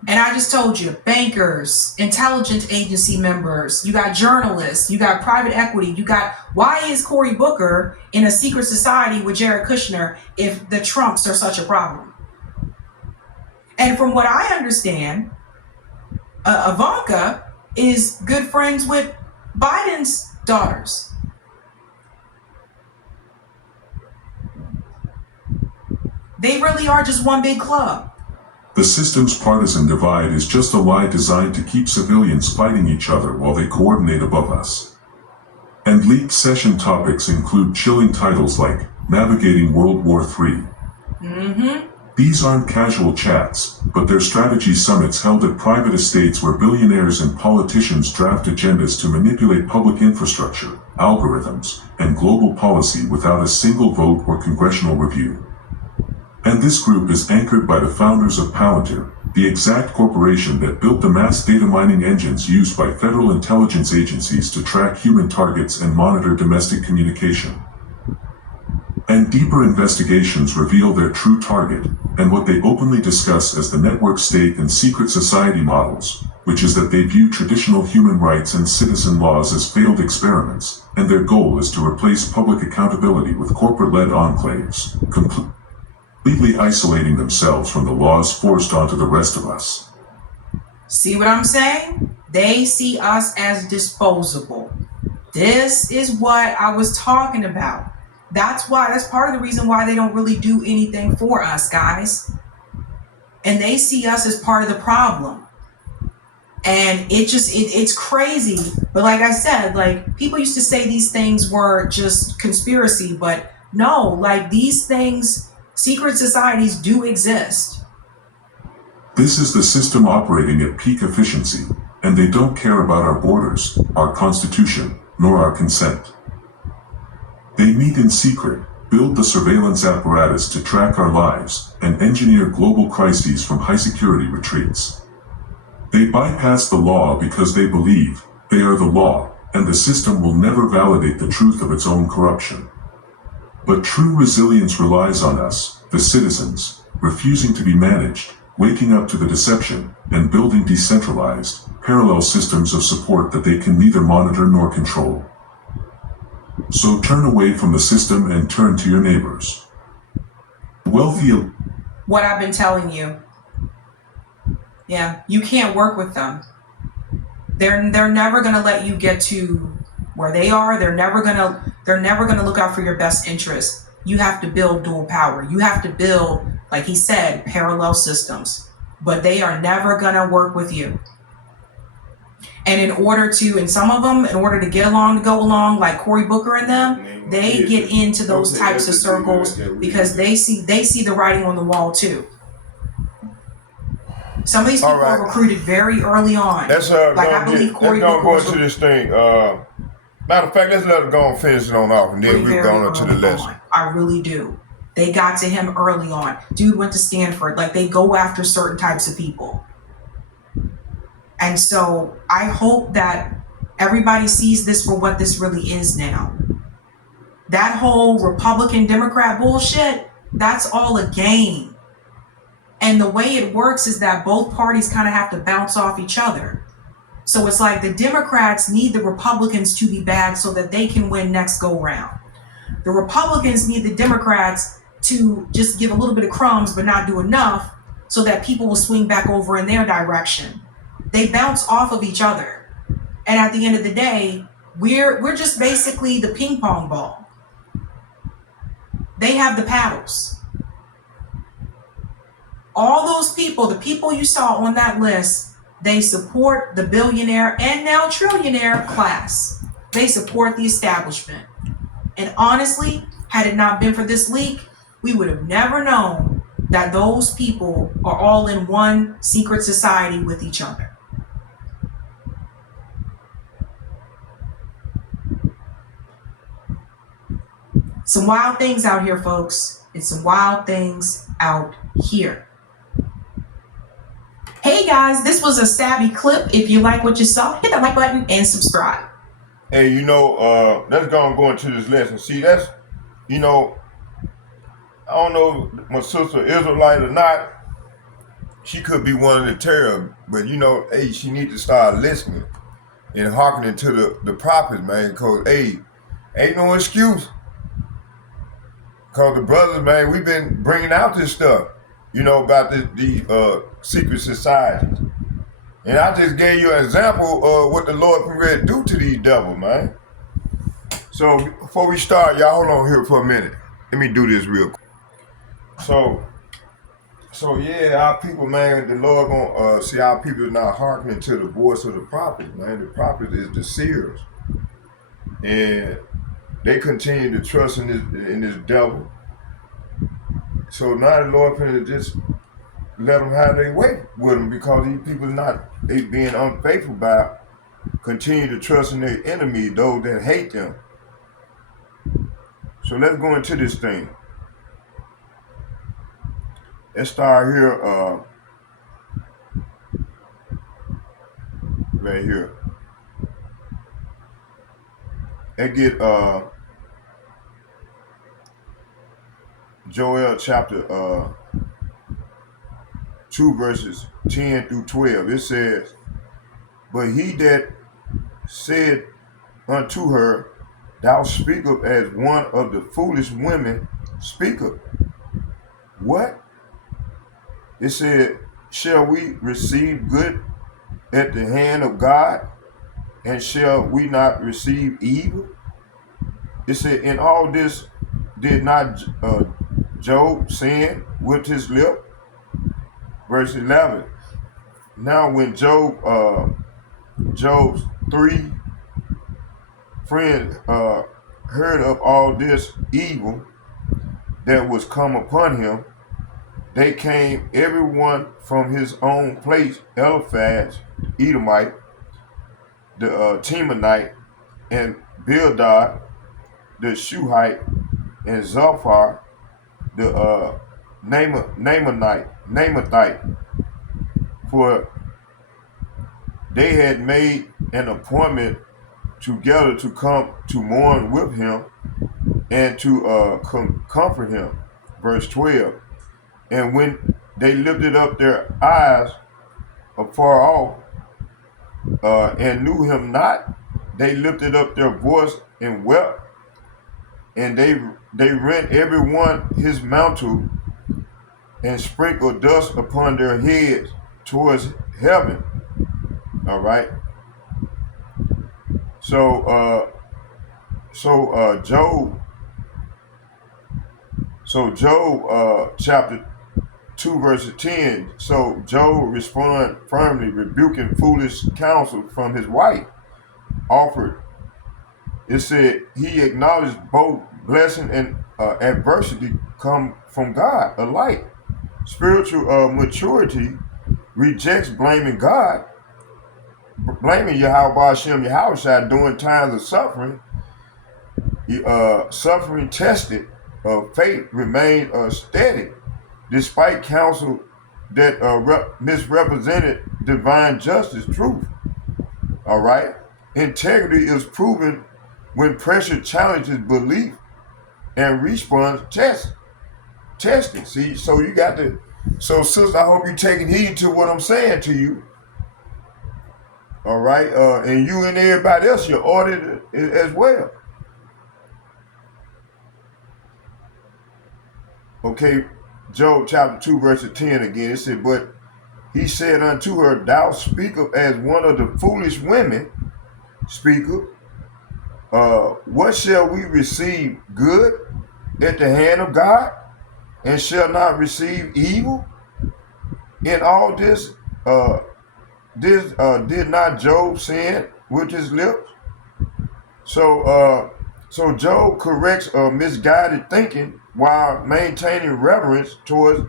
And I just told you, bankers, intelligence agency members, you got journalists, you got private equity, why is Cory Booker in a secret society with Jared Kushner if the Trumps are such a problem? And from what I understand, Ivanka is good friends with Biden's daughters. They really are just one big club. The system's partisan divide is just a lie designed to keep civilians fighting each other while they coordinate above us. And leaked session topics include chilling titles like Navigating World War III, These aren't casual chats, but they're strategy summits held at private estates where billionaires and politicians draft agendas to manipulate public infrastructure, algorithms, and global policy without a single vote or congressional review. And this group is anchored by the founders of Palantir, the exact corporation that built the mass data mining engines used by federal intelligence agencies to track human targets and monitor domestic communication. And deeper investigations reveal their true target, and what they openly discuss as the network state and secret society models, which is that they view traditional human rights and citizen laws as failed experiments, and their goal is to replace public accountability with corporate-led enclaves, completely isolating themselves from the laws forced onto the rest of us. See what I'm saying? They see us as disposable. This is what I was talking about. That's part of the reason why they don't really do anything for us, guys. And they see us as part of the problem. And it's crazy. But like I said, like, people used to say these things were just conspiracy, but no, like, these things, secret societies do exist. This is the system operating at peak efficiency, and they don't care about our borders, our constitution, nor our consent. They meet in secret, build the surveillance apparatus to track our lives, and engineer global crises from high-security retreats. They bypass the law because they believe they are the law, and the system will never validate the truth of its own corruption. But true resilience relies on us, the citizens, refusing to be managed, waking up to the deception, and building decentralized, parallel systems of support that they can neither monitor nor control. So turn away from the system and turn to your neighbors. Wealthy. What I've been telling you. Yeah, you can't work with them. They're never gonna let you get to where they are. They're never gonna look out for your best interest. You have to build dual power. You have to build, like he said, parallel systems. But they are never gonna work with you. And some of them, in order to get along, to go along, like Cory Booker and them, they get into those types of circles because they see the writing on the wall too. Some of these people are recruited very early on. I believe Cory Booker was into this thing. Matter of fact, let's let it go and finish it on off, and then we're going into the lesson. I really do. They got to him early on. Dude went to Stanford. Like, they go after certain types of people. And so I hope that everybody sees this for what this really is now. That whole Republican Democrat bullshit, that's all a game. And the way it works is that both parties kind of have to bounce off each other. So it's like the Democrats need the Republicans to be bad so that they can win next go round. The Republicans need the Democrats to just give a little bit of crumbs but not do enough so that people will swing back over in their direction. They bounce off of each other. And at the end of the day, we're just basically the ping pong ball. They have the paddles. All those people, the people you saw on that list, they support the billionaire and now trillionaire class. They support the establishment. And honestly, had it not been for this leak, we would have never known that those people are all in one secret society with each other. Some wild things out here, folks. It's some wild things out here. Hey guys, this was a savvy clip. If you like what you saw, hit that like button and subscribe. Hey, let's go into this lesson. See, that's, I don't know if my sister Israelite or not. She could be one of the terror, but hey, she need to start listening and hearkening to the prophets, man. Because hey, ain't no excuse. Because the brothers, man, we've been bringing out this stuff, about the secret societies. And I just gave you an example of what the Lord can really do to these devils, man. So before we start, y'all hold on here for a minute. Let me do this real quick. So yeah, our people, man, the Lord gonna see our people is not hearkening to the voice of the prophet, man. The prophet is the seers. And they continue to trust in this devil. So now the Lord finna just let them have their way with them because these people they being unfaithful by continue to trust in their enemy, those that hate them. So let's go into this thing. Let's start here, right here. And get Joel chapter 2 verses 10 through 12. It says, "But he that said unto her, Thou speakest as one of the foolish women speaketh." What? It said, "Shall we receive good at the hand of God, and shall we not receive evil?" It said, "In all this did not Job sin with his lip?" Verse 11. Now when Job's 3 friends heard of all this evil that was come upon him, they came everyone from his own place: Eliphaz, Edomite, the Temanite, and Bildad, the Shuhite, and Zophar, the Naamathite, for they had made an appointment together to come to mourn with him and to comfort him. Verse 12. And when they lifted up their eyes afar off and knew him not, they lifted up their voice and wept, and they rent every one his mantle and sprinkled dust upon their heads towards heaven. All right. So Job chapter 2 verse 10. So Job responded firmly, rebuking foolish counsel from his wife offered. It said he acknowledged both blessing and adversity come from God alike. Spiritual maturity rejects blaming God, blaming Yahweh Hashem Yahushua during times of suffering. Suffering tested, faith remained steady despite counsel that misrepresented divine justice, truth. All right. Integrity is proven when pressure challenges belief and response testing. See, so you got to. So, sister, I hope you're taking heed to what I'm saying to you. All right, and you and everybody else, you're audited as well. Okay, Job chapter 2 verse 10 again. It said, "But he said unto her, Thou speakest as one of the foolish women speaketh. What shall we receive good at the hand of God, and shall not receive evil? In all this, did not Job sin with his lips?" So Job corrects misguided thinking while maintaining reverence towards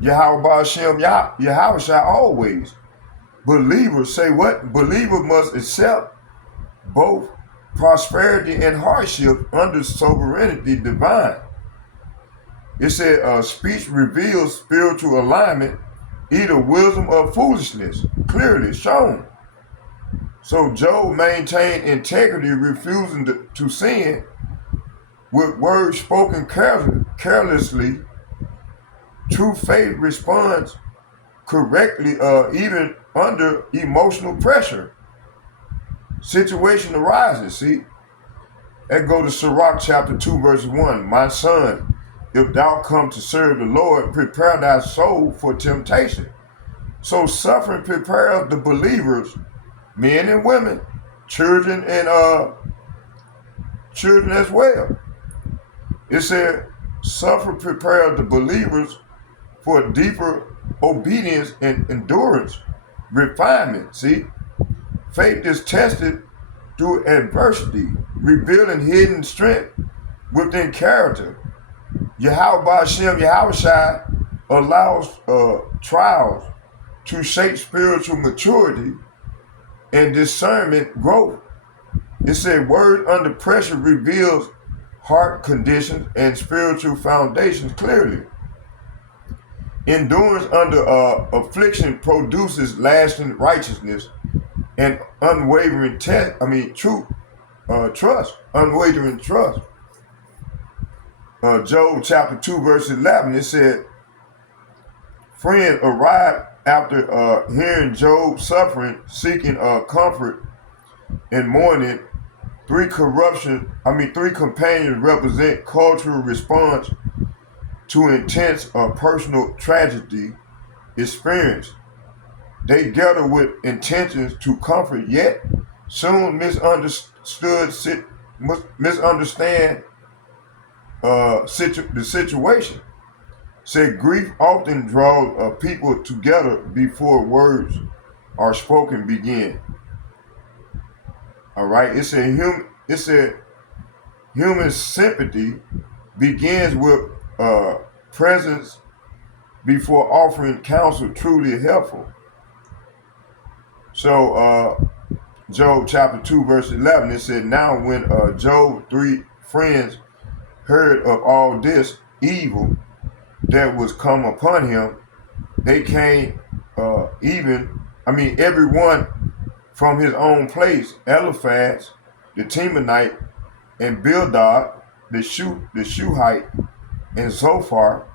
Yahweh Hashem Yahushua always. Believers say what? Believers must accept both prosperity and hardship under sovereignty divine. It said speech reveals spiritual alignment, either wisdom or foolishness, clearly shown. So Job maintained integrity, refusing to sin with words spoken carelessly. True faith responds correctly, even under emotional pressure. Situation arises, see? That go to Sirach chapter 2 verse 1. "My son, if thou come to serve the Lord, prepare thy soul for temptation." So suffering prepares the believers, men and women, children and children as well. It said, suffer prepares the believers for deeper obedience and endurance, refinement. See, faith is tested through adversity, revealing hidden strength within character. Yahweh Hashem Yahushai allows trials to shape spiritual maturity and discernment growth. It said word under pressure reveals heart conditions and spiritual foundations clearly. Endurance under affliction produces lasting righteousness and unwavering trust, unwavering trust. Job chapter 2 verse 11, it said, friends arrived after hearing Job's suffering, seeking comfort and mourning. Three companions represent cultural response to intense personal tragedy experience. They gather with intentions to comfort, yet soon misunderstand the situation. Said grief often draws people together before words are spoken begin. All right. It said human sympathy begins with presence before offering counsel truly helpful. So Job chapter 2 verse 11, it said, now when Job's three friends heard of all this evil that was come upon him, they came everyone from his own place, Eliphaz the Temanite, and Bildad the Shuhite, and Zophar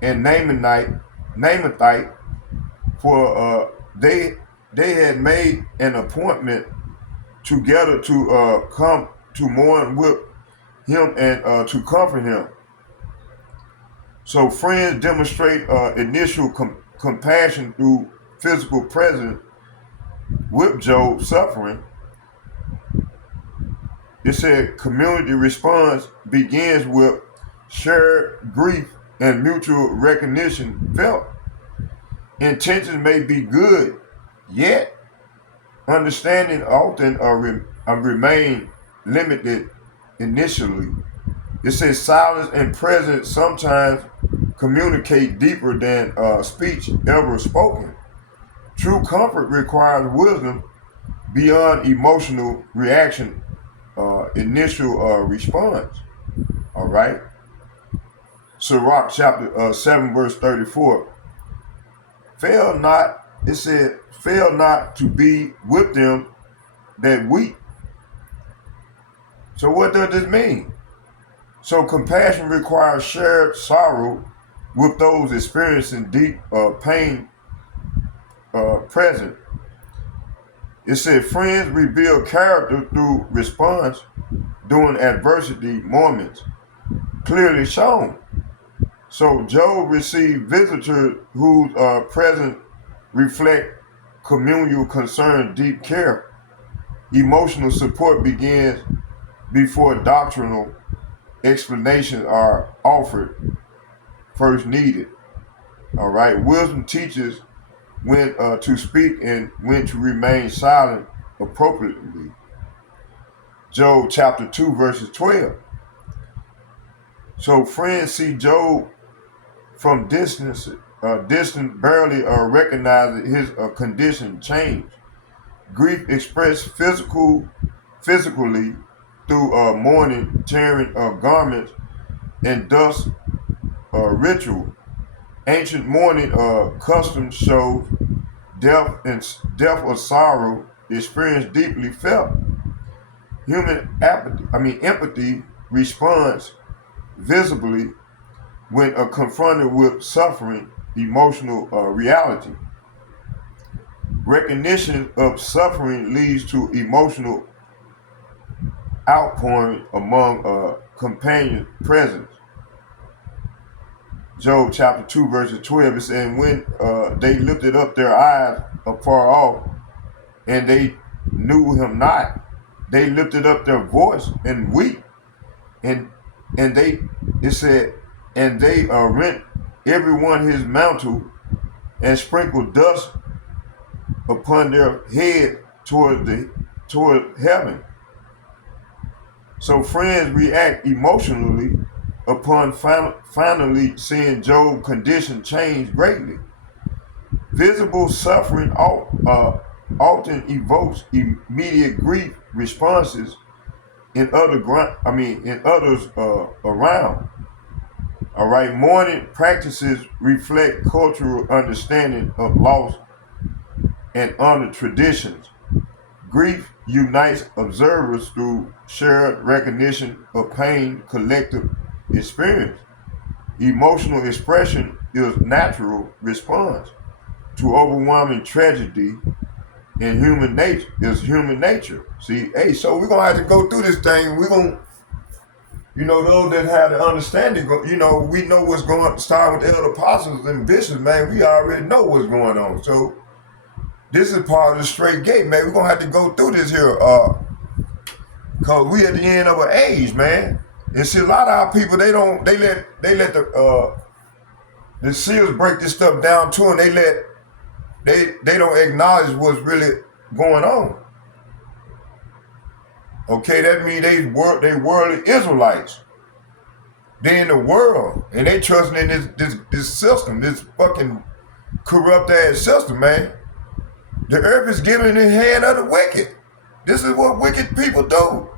and Namathite, for they had made an appointment together to come to mourn with him and to comfort him. So friends demonstrate initial compassion through physical presence with Job's suffering. It said community response begins with shared grief and mutual recognition felt. Intentions may be good, yet understanding often remain limited initially. It says silence and presence sometimes communicate deeper than speech ever spoken. True comfort requires wisdom beyond emotional reaction, initial response. All right. Sirach chapter 7 verse 34. Fail not, it said, fail not to be with them that weep. So what does this mean? So compassion requires shared sorrow with those experiencing deep pain present. It said friends reveal character through response during adversity moments, clearly shown. So Job received visitors whose presence reflect communal concern, deep care. Emotional support begins before doctrinal explanations are offered first needed. All right. Wisdom teaches when to speak and when to remain silent appropriately. Job chapter 2 verses 12. So friends see Job from distance barely recognizing his condition change. Grief expressed physically through mourning, tearing garments, and dust ritual. Ancient mourning customs show death or sorrow experienced deeply felt. Human empathy responds visibly when confronted with suffering, emotional reality. Recognition of suffering leads to emotional outpouring among companion presence. Job chapter 2 verses 12, it says, and when they lifted up their eyes afar off, and they knew him not, they lifted up their voice and weep, and they, it said, and they rent everyone his mantle and sprinkled dust upon their head toward heaven. So friends react emotionally upon finally seeing Job's condition change greatly. Visible suffering often evokes immediate grief responses in others around. All right, mourning practices reflect cultural understanding of loss and honor traditions. Grief unites observers through shared recognition of pain, collective experience. Emotional expression is natural response to overwhelming tragedy in human nature. See, hey, so we're gonna have to go through this thing. We're gonna, those that have the understanding, we know what's going on. Start with the elder apostles and bishops, man. We already know what's going on. So this is part of the straight gate, man. We're gonna have to go through this here, cause we at the end of an age, man. And see, a lot of our people, they let the seals break this stuff down too, and they don't acknowledge what's really going on. Okay, that means they worldly Israelites. They in the world, and they trusting in this system, this fucking corrupt ass system, man. The earth is given in the hand of the wicked. This is what wicked people do.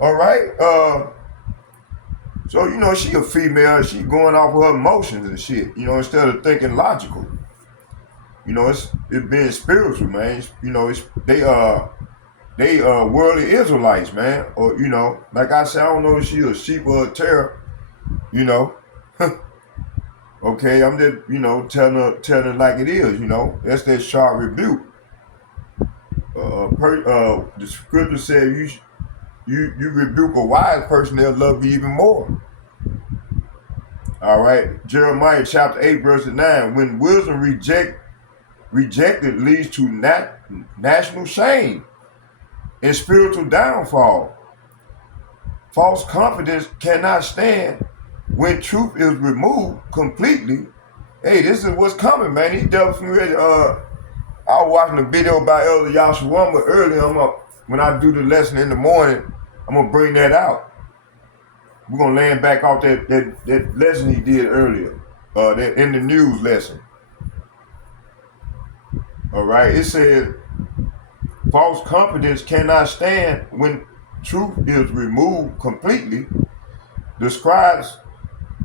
All right. So she a female. She going off of her emotions and shit. Instead of thinking logical. It's being spiritual, man. They worldly Israelites, man. Or like I said, I don't know if she a sheep or a terror. Okay, I'm just telling her like it is. That's that sharp rebuke. The scripture said you rebuke a wise person, they'll love you even more. All right, Jeremiah chapter 8 verse 9. When wisdom rejected leads to national shame and spiritual downfall. False confidence cannot stand when truth is removed completely. Hey, this is what's coming, man. These devils from ready. I was watching a video by Elder Yashawama earlier. When I do the lesson in the morning, I'm gonna bring that out. We're gonna land back off that lesson he did earlier, that in the news lesson. All right, it said, false confidence cannot stand when truth is removed completely. The scribes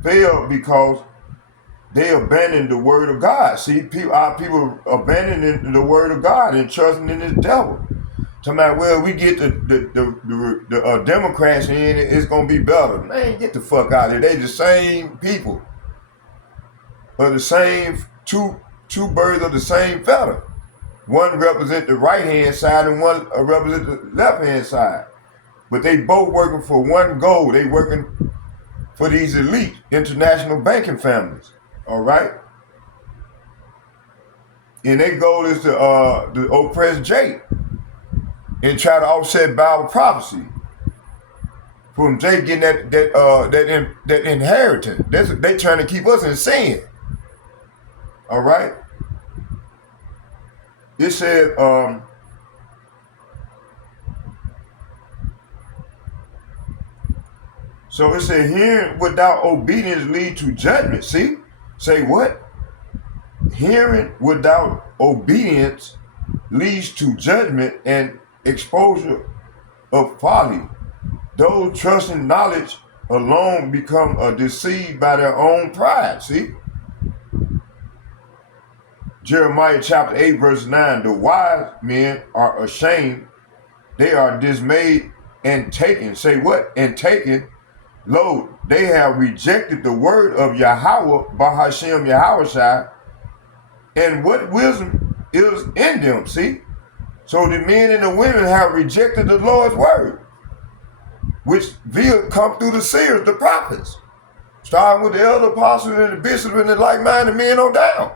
failed because they abandoned the word of God. See, our people abandoning the word of God and trusting in this devil. Talking about, well, we get the Democrats in, it's gonna be better. Man, get the fuck out of here. They the same people, but the same two birds of the same feather. One represent the right-hand side and one represent the left-hand side. But they both working for one goal. They working for these elite international banking families. All right? And their goal is to oppress Jake and try to offset Bible prophecy. From Jake getting that inheritance. They trying to keep us in sin. All right? It said, so it said, hearing without obedience lead to judgment. See? Say what? Hearing without obedience leads to judgment and exposure of folly. Those trusting knowledge alone become deceived by their own pride. See? Jeremiah chapter 8 verse 9, the wise men are ashamed, they are dismayed and taken. Say what? And taken. Lo, they have rejected the word of Yahweh, Bahashem Yahushai, and what wisdom is in them. See? So the men and the women have rejected the Lord's word, which will come through the seers, the prophets, starting with the elder apostles and the bishops and the like-minded men on down.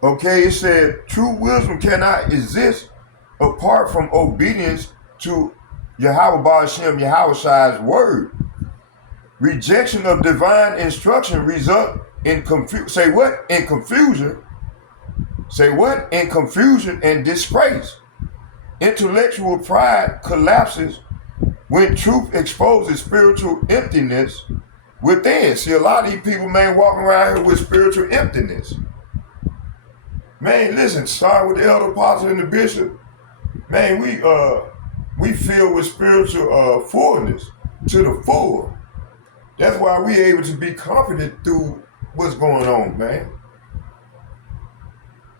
Okay, it said, true wisdom cannot exist apart from obedience to Yahweh Ba'ashem Yahushai's word. Rejection of divine instruction result in confusion. Say what? In confusion. Say what? In confusion and disgrace. Intellectual pride collapses when truth exposes spiritual emptiness within. See, a lot of these people, man, walking around here with spiritual emptiness. Man, listen, start with the elder apostle and the bishop. Man, we filled with spiritual fullness to the full. That's why we able to be confident through what's going on, man.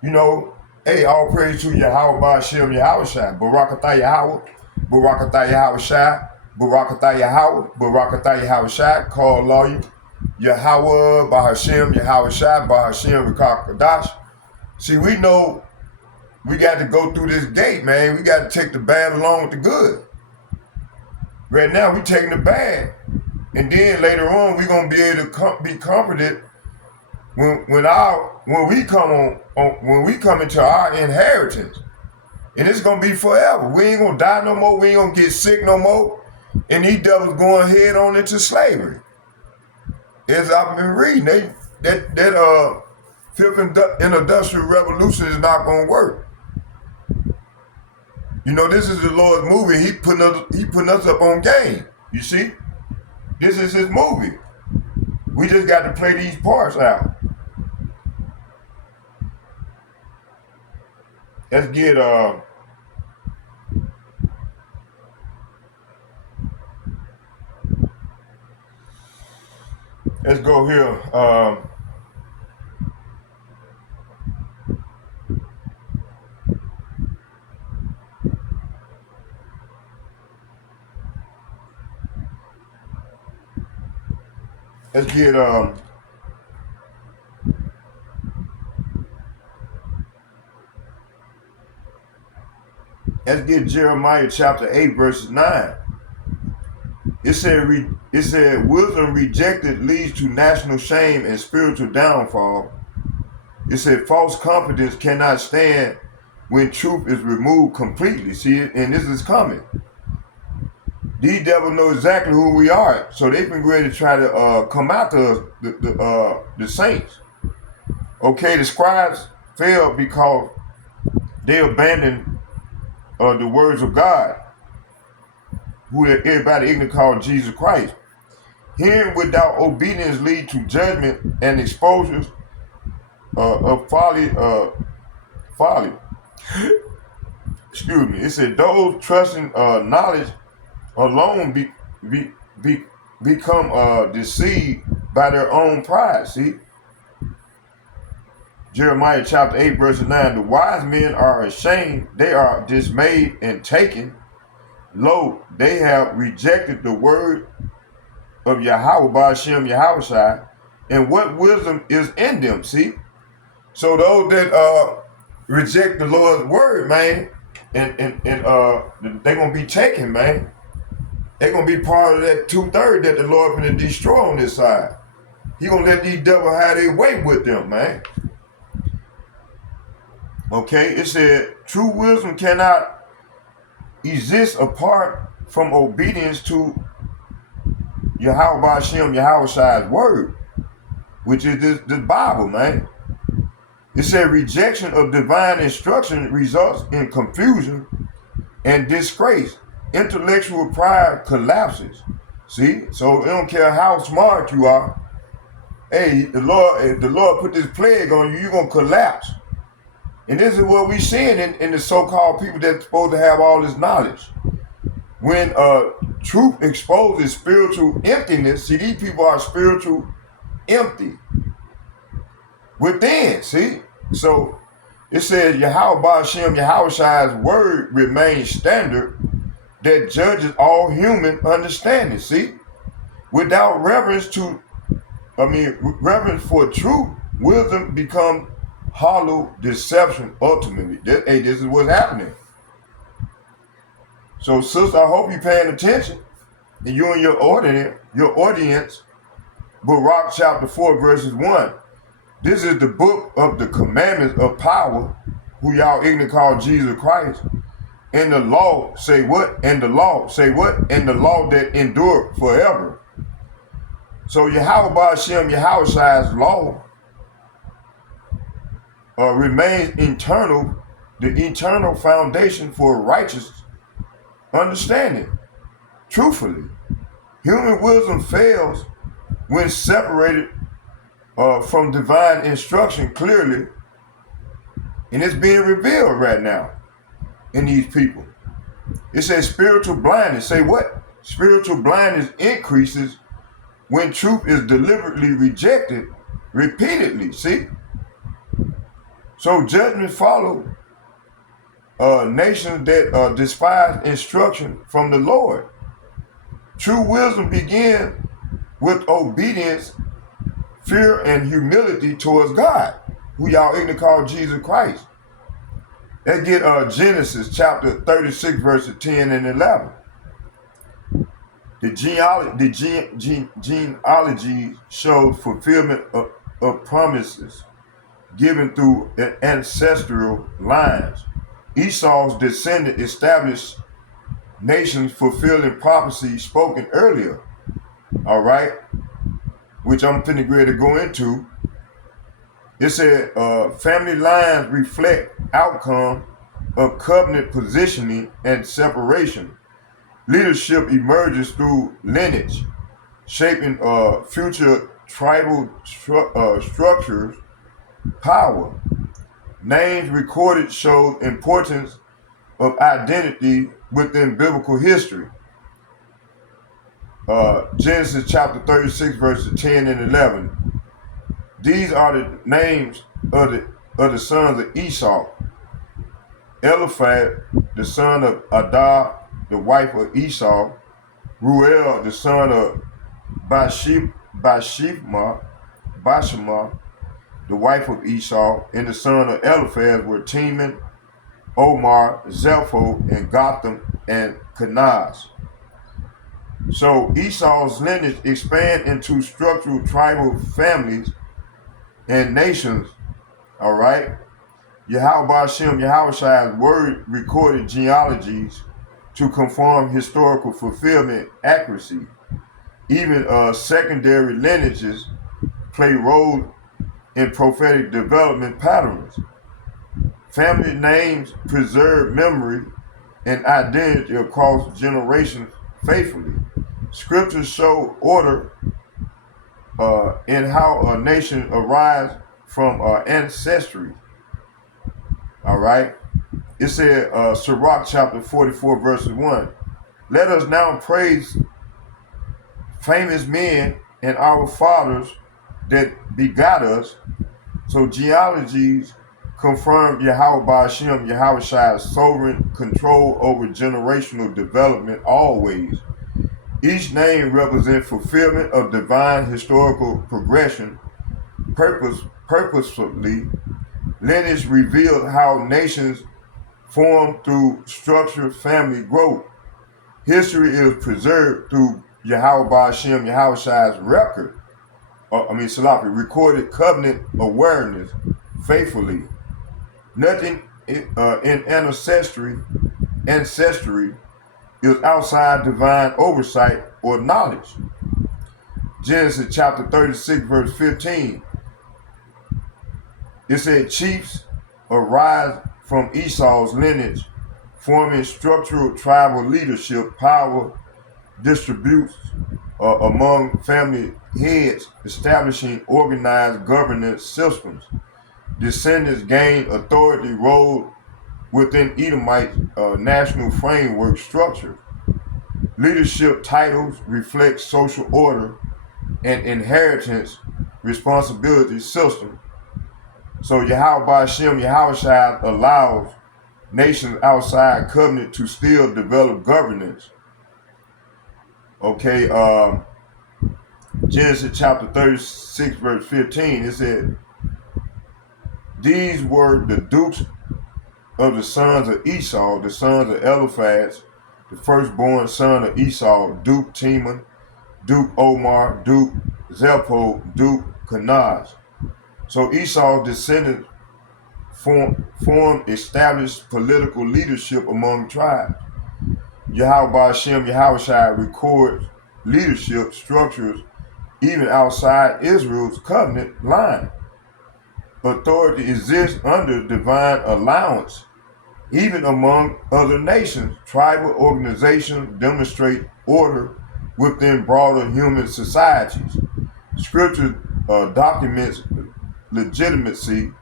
You know, hey, all praise to Yahweh Ba'ashem Yahweh Shai, Barakatah Yahweh, Barakatah Yahweh Shai, Barakatah Yahweh, Barakatah Yahweh Shai, call lawyer, Yahweh Ba'ashem Yahweh Shai, Ba'ashem Rekakadash. See, we know we got to go through this gate, man. We got to take the bad along with the good. Right now, we taking the bad. And then later on, we're going to be able to be comforted when we come into our inheritance. And it's going to be forever. We ain't going to die no more. We ain't going to get sick no more. And these devils going head on into slavery. As I've been reading, that fifth industrial revolution is not going to work. You know, this is the Lord's movie. He putting us up on game. You see? This is his movie. We just got to play these parts out. Let's get let's go here. Let's get Jeremiah chapter 8 verses 9. It said wisdom rejected leads to national shame and spiritual downfall. It said false confidence cannot stand when truth is removed completely. See, and this is coming. These devils know exactly who we are, so they've been ready to try to come after us, the saints. Okay, the scribes failed because they abandoned the words of God, who everybody ignorant called Jesus Christ. Hearing without obedience lead to judgment and exposures of folly. Excuse me. It said those trusting knowledge alone become deceived by their own pride. See? Jeremiah chapter 8 verse 9. The wise men are ashamed. They are dismayed and taken. Lo, they have rejected the word of Yahweh Ba'ashem Yahweh Shai. And what wisdom is in them, see? So those that reject the Lord's word, man, and they're going to be taken, man. They're going to be part of that 2/3 that the Lord going to destroy on this side. He going to let these devils have their way with them, man. Okay, it said, true wisdom cannot exist apart from obedience to Yahweh Ba'ashem Yahweh Shai's word, which is this Bible, man. It said rejection of divine instruction results in confusion and disgrace. Intellectual pride collapses. See? So it don't care how smart you are. Hey, if the Lord put this plague on you, you're going to collapse. And this is what we're seeing in the so-called people that's supposed to have all this knowledge. When truth exposes spiritual emptiness, see, these people are spiritual empty within, see? So it says Yahweh Ba'ashem Yahweh Shai's word remains standard that judges all human understanding, see? Without reverence for truth, wisdom becomes hollow deception ultimately. This is what's happening. So, sister, I hope you're paying attention. And you and your audience, Barak chapter 4, verses 1. This is the book of the commandments of power, who y'all ignorant call Jesus Christ. And the law say what? And the law say what? And the law that endure forever. So Yahweh Ba'ashem Yahweh Shai's law remains eternal, the eternal foundation for righteous understanding. Truthfully, human wisdom fails when separated from divine instruction clearly, and it's being revealed right now in these people. It says spiritual blindness. Say what? Spiritual blindness increases when truth is deliberately rejected repeatedly. See? So judgment follows nations that despise instruction from the Lord. True wisdom begins with obedience, fear, and humility towards God, who y'all ignorant call Jesus Christ. Let's get Genesis chapter 36, verses 10 and 11. The genealogy shows fulfillment of promises given through ancestral lines. Esau's descendant established nations fulfilling prophecy spoken earlier. All right, which I'm finna get ready to go into. It said family lines reflect outcome of covenant positioning and separation. Leadership emerges through lineage, shaping future tribal structures, power. Names recorded show importance of identity within biblical history. Genesis chapter 36, verses 10 and 11. These are the names of the sons of Esau. Eliphaz, the son of Adah, the wife of Esau. Ruel, the son of Bashema, the wife of Esau, and the son of Eliphaz were Teman, Omar, Zepho, and Gotham, and Kenaz. So Esau's lineage expand into structural tribal families and nations. All right. Yahweh Hashem, Yahweh's word recorded genealogies to confirm historical fulfillment accuracy. Even secondary lineages play role in prophetic development patterns. Family names preserve memory and identity across generations faithfully. Scriptures show order in how a nation arises from ancestry. All right. It said, Sirach chapter 44, verses 1. Let us now praise famous men and our fathers that begot us. So genealogies confirm Yahweh Hashem, Yahweh's sovereign control over generational development always. Each name represents fulfillment of divine historical progression. Purposefully, lineage revealed how nations form through structured family growth. History is preserved through Yahweh Hashem, Yahweh's recorded covenant awareness faithfully. Nothing in ancestry is outside divine oversight or knowledge. Genesis chapter 36, verse 15. It said, chiefs arise from Esau's lineage, forming structural tribal leadership. Power distributes among family heads, establishing organized governance systems. Descendants gain authority role within Edomite national framework structure. Leadership titles reflect social order and inheritance responsibility system. So Yahweh Hashem, Yahweh allows nations outside covenant to still develop governance. Okay, Genesis chapter 36, verse 15, it said, these were the dukes of the sons of Esau, the sons of Eliphaz, the firstborn son of Esau, Duke Teman, Duke Omar, Duke Zepho, Duke Kenaz. So Esau's descendants formed established political leadership among tribes. Yahweh Hashem, Yahweh records leadership structures even outside Israel's covenant line. Authority exists under divine allowance Even among other nations, tribal organizations demonstrate order within broader human societies. Scripture documents legitimacy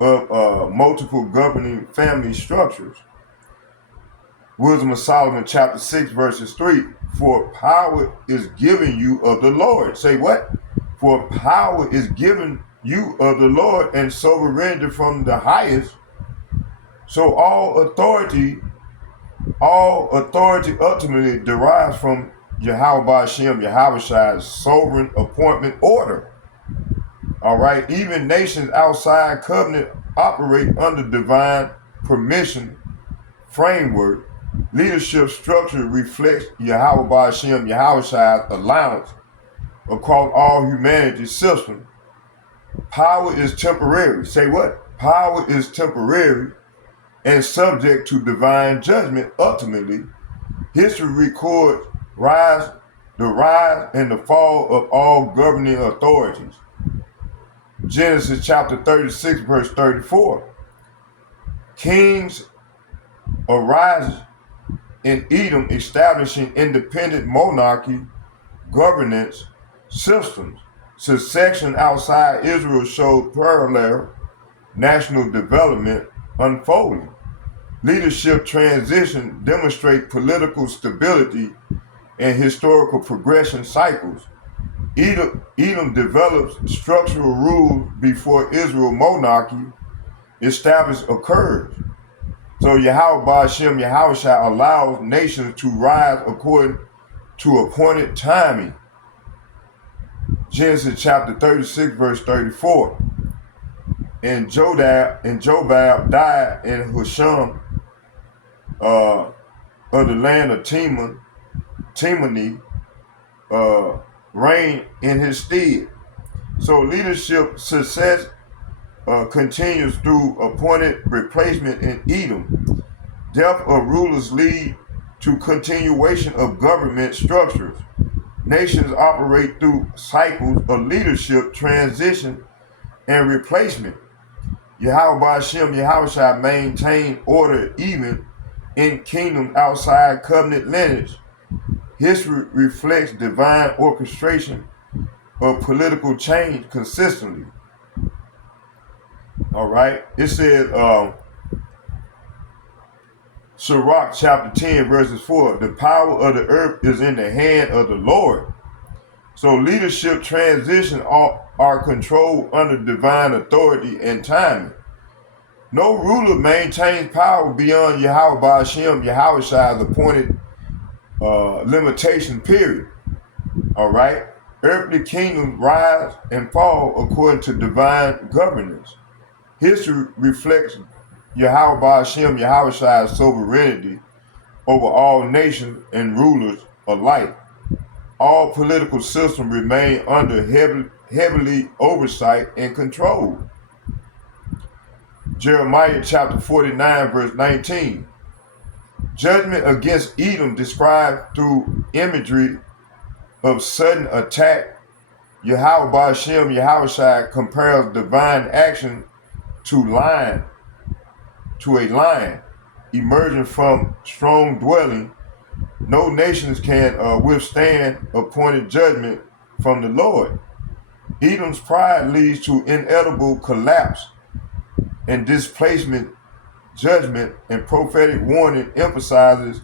of multiple governing family structures. Wisdom of Solomon, chapter 6, verses 3. For power is given you of the Lord. Say what? For power is given you of the Lord, and sovereignty from the highest. So all authority ultimately derives from Yahweh Ba'ashem, Yahweh's sovereign appointment order. All right. Even nations outside covenant operate under divine permission framework. Leadership structure reflects Yahweh Ba'ashem, Yahweh's allowance across all humanity system. Power is temporary. Say what? Power is temporary and subject to divine judgment. Ultimately, history records the rise and the fall of all governing authorities. Genesis chapter 36, verse 34. Kings arise in Edom, establishing independent monarchy governance systems. Secession outside Israel showed parallel national development unfolding. Leadership transition demonstrate political stability and historical progression cycles. Edom develops structural rules before Israel monarchy established occurs. So Yahweh Ba'ashem, Yahweh allows nations to rise according to appointed timing. Genesis chapter 36, verse 34. And Jobab died in Husham of the land of Timoni, reigned in his stead. So leadership success continues through appointed replacement in Edom. Death of rulers lead to continuation of government structures. Nations operate through cycles of leadership transition and replacement. Yahweh Ba'ashem, Yahweh maintain order even in kingdoms outside covenant lineage. History reflects divine orchestration of political change consistently. All right. It says, Sirach chapter 10, verses 4, the power of the earth is in the hand of the Lord. So leadership transition are controlled under divine authority and timing. No ruler maintains power beyond Yahweh Ba'ashem, Yahweh's appointed limitation period. All right. Earthly kingdoms rise and fall according to divine governance. History reflects Yahweh Ba'ashem, Yahweh's sovereignty over all nations and rulers alike. All political systems remain under heavily oversight and control. Jeremiah chapter 49, verse 19. Judgment against Edom described through imagery of sudden attack. Yahweh Ba'ashem, Yahweh compares divine action to a lion emerging from strong dwelling. No nations can withstand appointed judgment from the Lord. Edom's pride leads to inevitable collapse and displacement. Judgment and prophetic warning emphasizes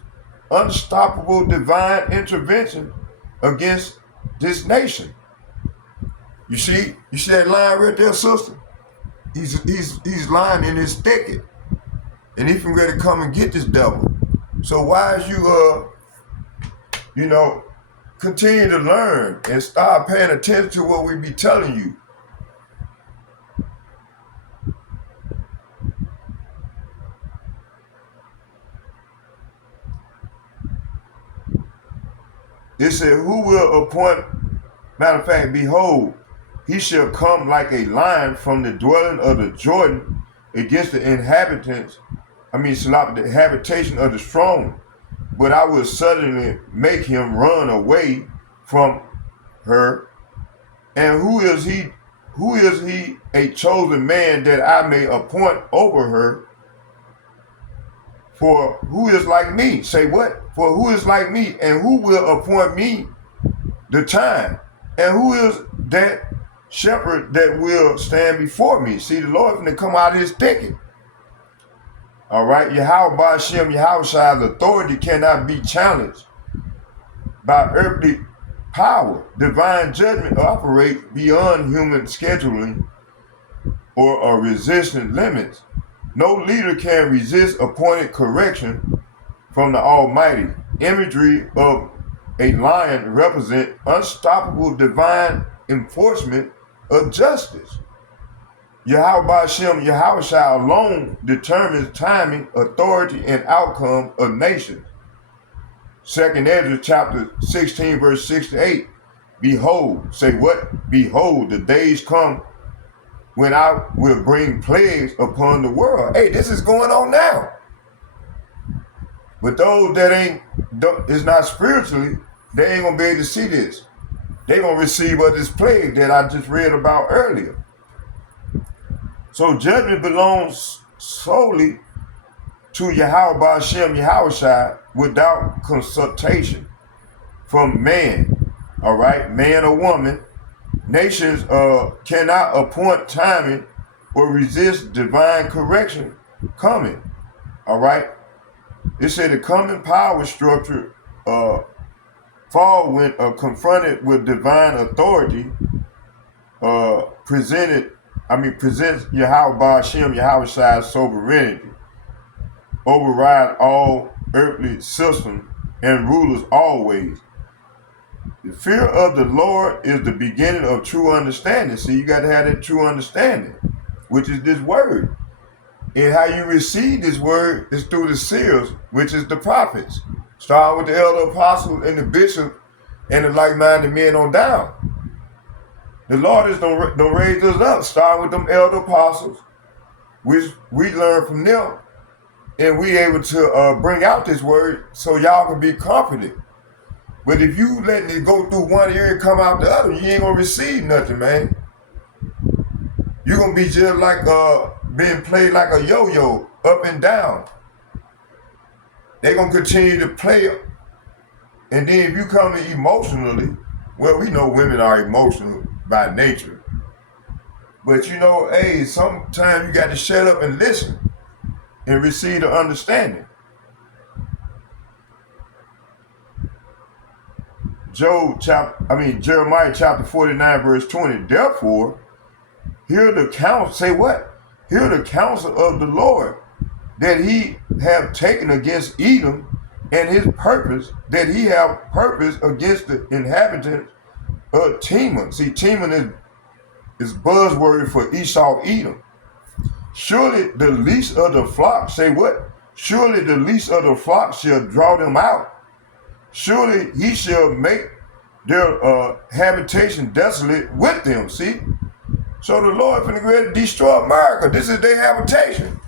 unstoppable divine intervention against this nation. You see that lion right there, sister? He's lying in his thicket, and he's ready to come and get this devil. So why is you continue to learn and start paying attention to what we be telling you? It said, who will appoint, matter of fact, behold, he shall come like a lion from the dwelling of the Jordan against the the habitation of the strong. But I will suddenly make him run away from her. And who is he, a chosen man that I may appoint over her? For who is like me? Say what? For who is like me, and who will appoint me the time? And who is that shepherd that will stand before me? See, the Lord finna come out of his thicket. All right, Yahweh Ba'ashem, Yahweh's authority cannot be challenged by earthly power. Divine judgment operates beyond human scheduling or resistance limits. No leader can resist appointed correction from the Almighty. Imagery of a lion represent unstoppable divine enforcement of justice. Yahweh Ba'ashem, Yahweh alone determines timing, authority, and outcome of nations. 2nd Ezra chapter 16, verse 6 to 8. Behold, say what? Behold, the days come when I will bring plagues upon the world. Hey, this is going on now. But those that is not spiritually, they ain't gonna be able to see this. They gonna receive of this plague that I just read about earlier. So judgment belongs solely to Yahweh Ba'ashem, Yahweh without consultation from man. All right, man or woman. Nations cannot appoint timing or resist divine correction coming. All right. It said the coming power structure fall when confronted with divine authority presents Yahweh Ba'ashem, Yahweh's sovereignty, override all earthly systems and rulers always. The fear of the Lord is the beginning of true understanding. See, you got to have that true understanding, which is this word. And how you receive this word is through the seers, which is the prophets. Starting with the elder apostles and the bishop and the like-minded men on down. The Lord is don't raise us up, starting with them elder apostles, which we learn from them, and we able to bring out this word so y'all can be confident. But if you letting it go through one ear and come out the other, you ain't gonna receive nothing, man. You're gonna be just like being played like a yo-yo, up and down. They're gonna continue to play, and then if you come in emotionally, well, we know women are emotional by nature. But you know, hey, sometimes you got to shut up and listen and receive the understanding. Jeremiah chapter 49, verse 20. Therefore, hear the counsel, say what? Hear the counsel of the Lord that he have taken against Edom, and his purpose that he have purpose against the inhabitants of Teman. See, Teman is buzzword for Esau, Edom. Surely the least of the flock, say what? Surely the least of the flock shall draw them out. Surely he shall make their habitation desolate with them. See? So the Lord finna go ahead and destroy America. This is their habitation.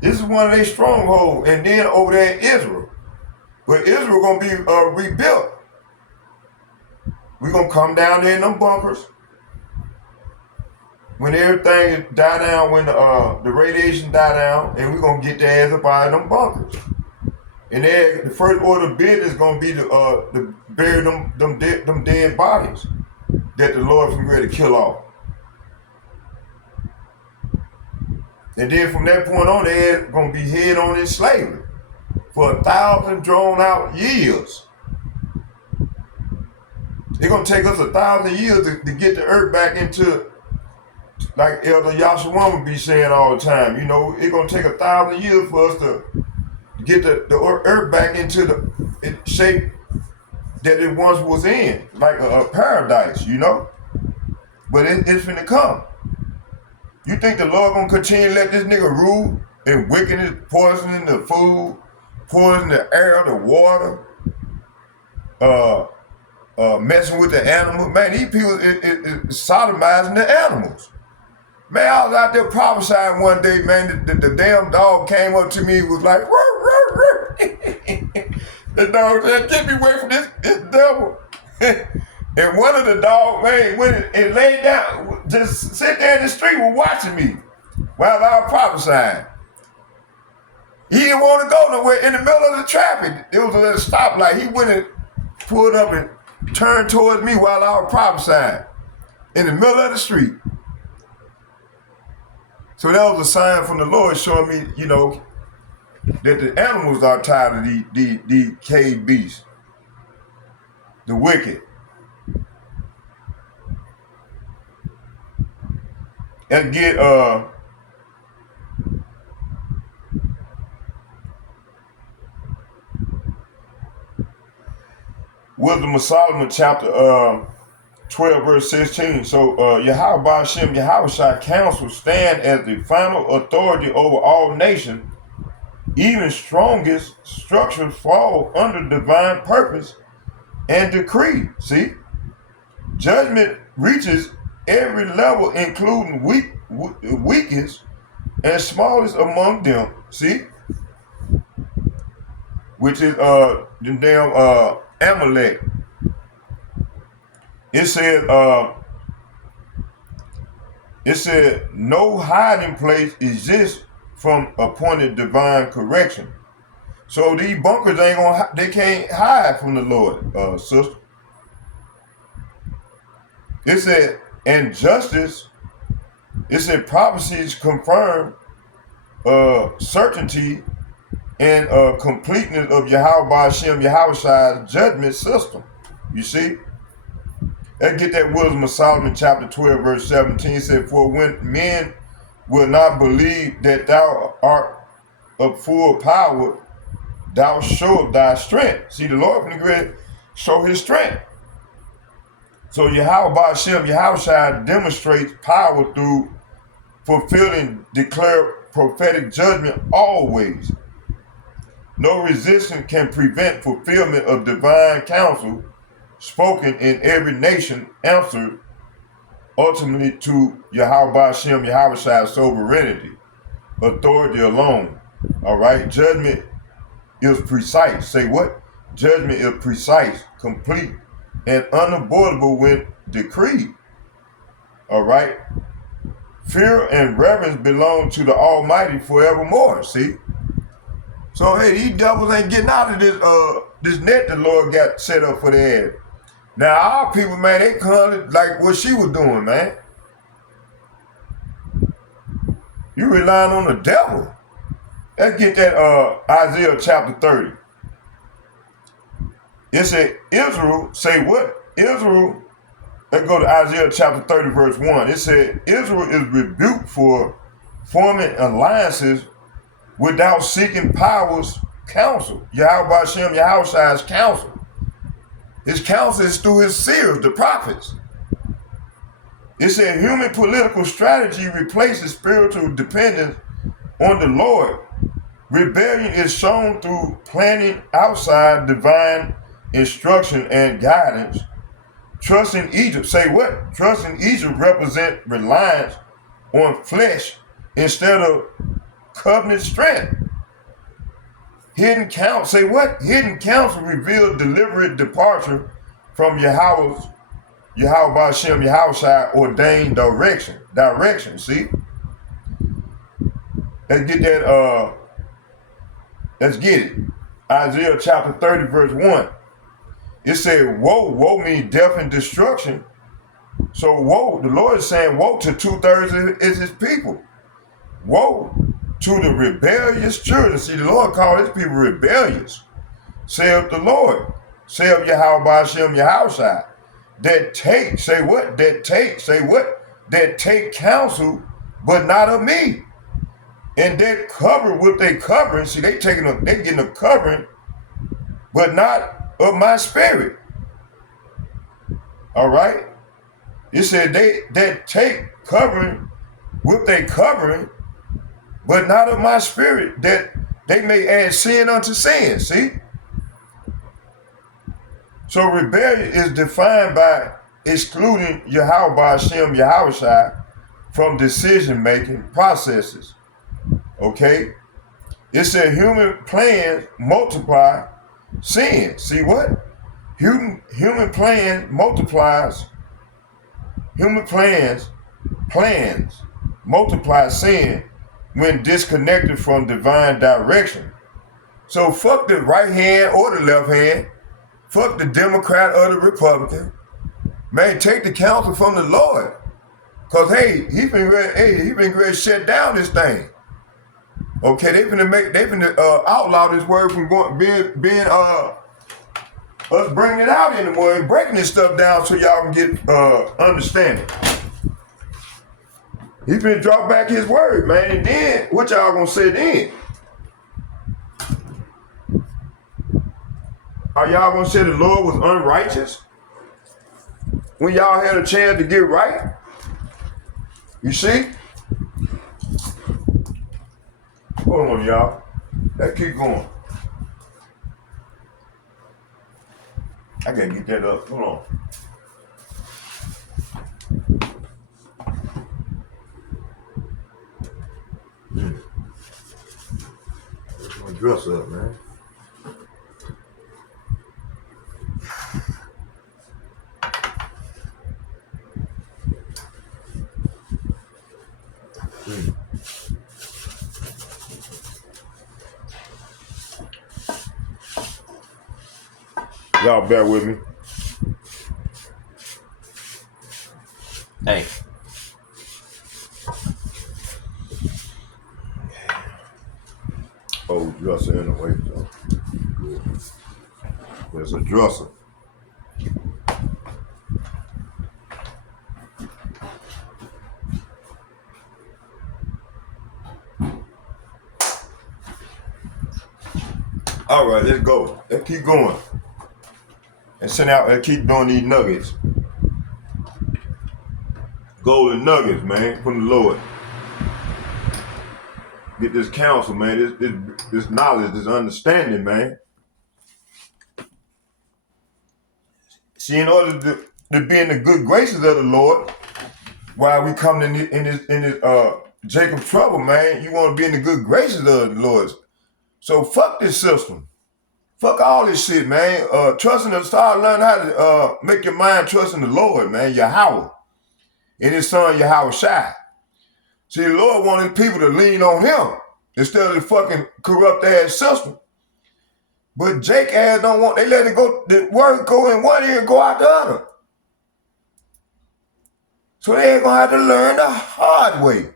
This is one of their strongholds. And then over there in Israel. But Israel gonna be rebuilt. We're gonna come down there in them bunkers. When everything die down, when the radiation die down, and we're gonna get their ass up out of them bunkers. And then the first order of business is gonna be to bury them dead bodies that the Lord from ready to kill off. And then from that point on, they're gonna be head on in slavery for 1,000 drawn out years. It's gonna take us 1,000 years to get the earth back into, like Elder Yahshua would be saying all the time, you know, it's gonna take 1,000 years for us to get the earth back into the shape that it once was in, like a paradise, you know. But it's finna come. You think the Lord gonna continue to let this nigga rule and wickedness, poisoning the food, poisoning the air, the water, messing with the animals? Man, these people is sodomizing the animals. Man, I was out there prophesying one day, man, the damn dog came up to me and was like, rrr, rrr, rrr. The dog said, get me away from this devil. And one of the dogs, man, went and laid down, just sit there in the street was watching me while I was prophesying. He didn't want to go nowhere in the middle of the traffic. It was a little stoplight. He went and pulled up and turned towards me while I was prophesying in the middle of the street. So that was a sign from the Lord showing me, you know, that the animals are tired of the cave beasts, the wicked. And get Wisdom of Solomon, chapter 12, verse 16. So Yahweh Hashem, Yahweh counsel stand as the final authority over all nations. Even strongest structures fall under divine purpose and decree. See? Judgment reaches every level, including weakest and smallest among them. See? Which is the damn Amalek. It said no hiding place exists from appointed divine correction. So these bunkers they can't hide from the Lord, sister. It said, and justice, it said prophecies confirm certainty and completeness of Yahweh Hashem, Yahweh's judgment system. You see? Let's get that Wisdom of Solomon, chapter 12, verse 17. It said, for when men will not believe that thou art of full power, thou show thy strength. See, the Lord from the great show his strength. So Yahweh Hashem, Yahweh demonstrates power through fulfilling declared prophetic judgment always. No resistance can prevent fulfillment of divine counsel spoken in every nation, answered ultimately to Yahweh Hashem, Yahweh's sovereignty, authority alone. All right, judgment is precise. Say what? Judgment is precise, complete, and unavoidable when decreed. All right. Fear and reverence belong to the Almighty forevermore. See. So hey, these devils ain't getting out of this net the Lord got set up for their ass. Now our people, man, they come like what she was doing, man. You relying on the devil. Let's get that Isaiah chapter 30. It said Israel, say what? Israel, let's go to Isaiah chapter 30, verse 1. It said Israel is rebuked for forming alliances without seeking power's counsel. Yahweh Hashem, Yahweh's counsel. His counsel is through his seers, the prophets. It said human political strategy replaces spiritual dependence on the Lord. Rebellion is shown through planning outside divine instruction and guidance. Trust in Egypt. Say what? Trust in Egypt represent reliance on flesh instead of covenant strength. Hidden counsel. Say what? Hidden counsel revealed deliberate departure from Yahweh Hashem, Yahweh's ordained direction. See? Let's get that. Let's get it. Isaiah chapter 30, verse 1. It said, woe. Woe means death and destruction. So woe, the Lord is saying woe to 2/3 is his people. Woe to the rebellious children. See, the Lord called his people rebellious. Saith the Lord. Saith Yahweh Hashem, Yahweh. That take, say what? That take, say what? That take counsel, but not of me. And that cover with their covering. See, they getting a covering, but not of my spirit. All right. It said that take covering with their covering, but not of my spirit, that they may add sin unto sin. See? So rebellion is defined by excluding Yahweh Hashem, Yahweh from decision-making processes. Okay? It said human plans multiply sin. See what? Human plan multiplies. Human plans multiply sin when disconnected from divine direction. So fuck the right hand or the left hand. Fuck the Democrat or the Republican. Man, take the counsel from the Lord. Cause hey, he been ready to shut down this thing. Okay, they finna outlaw this word from being us bringing it out anymore and breaking this stuff down so y'all can get understanding. He finna drop back his word, man, and then what y'all gonna say then? Are y'all gonna say the Lord was unrighteous when y'all had a chance to get right? You see? Hold on, y'all. Let's keep going. I gotta get that up. Hold on. Let's my dress up, man. Y'all bear with me. Hey. Oh, dresser in the way, so good. There's a dresser. All right, let's go. Let's keep going. And send out and keep doing these nuggets. Golden nuggets, man, from the Lord. Get this counsel, man, this knowledge, this understanding, man. See, in order to be in the good graces of the Lord, while we come in this Jacob trouble, man, you want to be in the good graces of the Lord. So fuck this system. Fuck all this shit, man. Start learning how to make your mind trust in the Lord, man. Yahweh. And his son, Yahweh Shai. See, the Lord wanted people to lean on him instead of the fucking corrupt ass system. But Jake ass don't want, they let it go, the word go in one ear and go out the other. So they ain't gonna have to learn the hard way.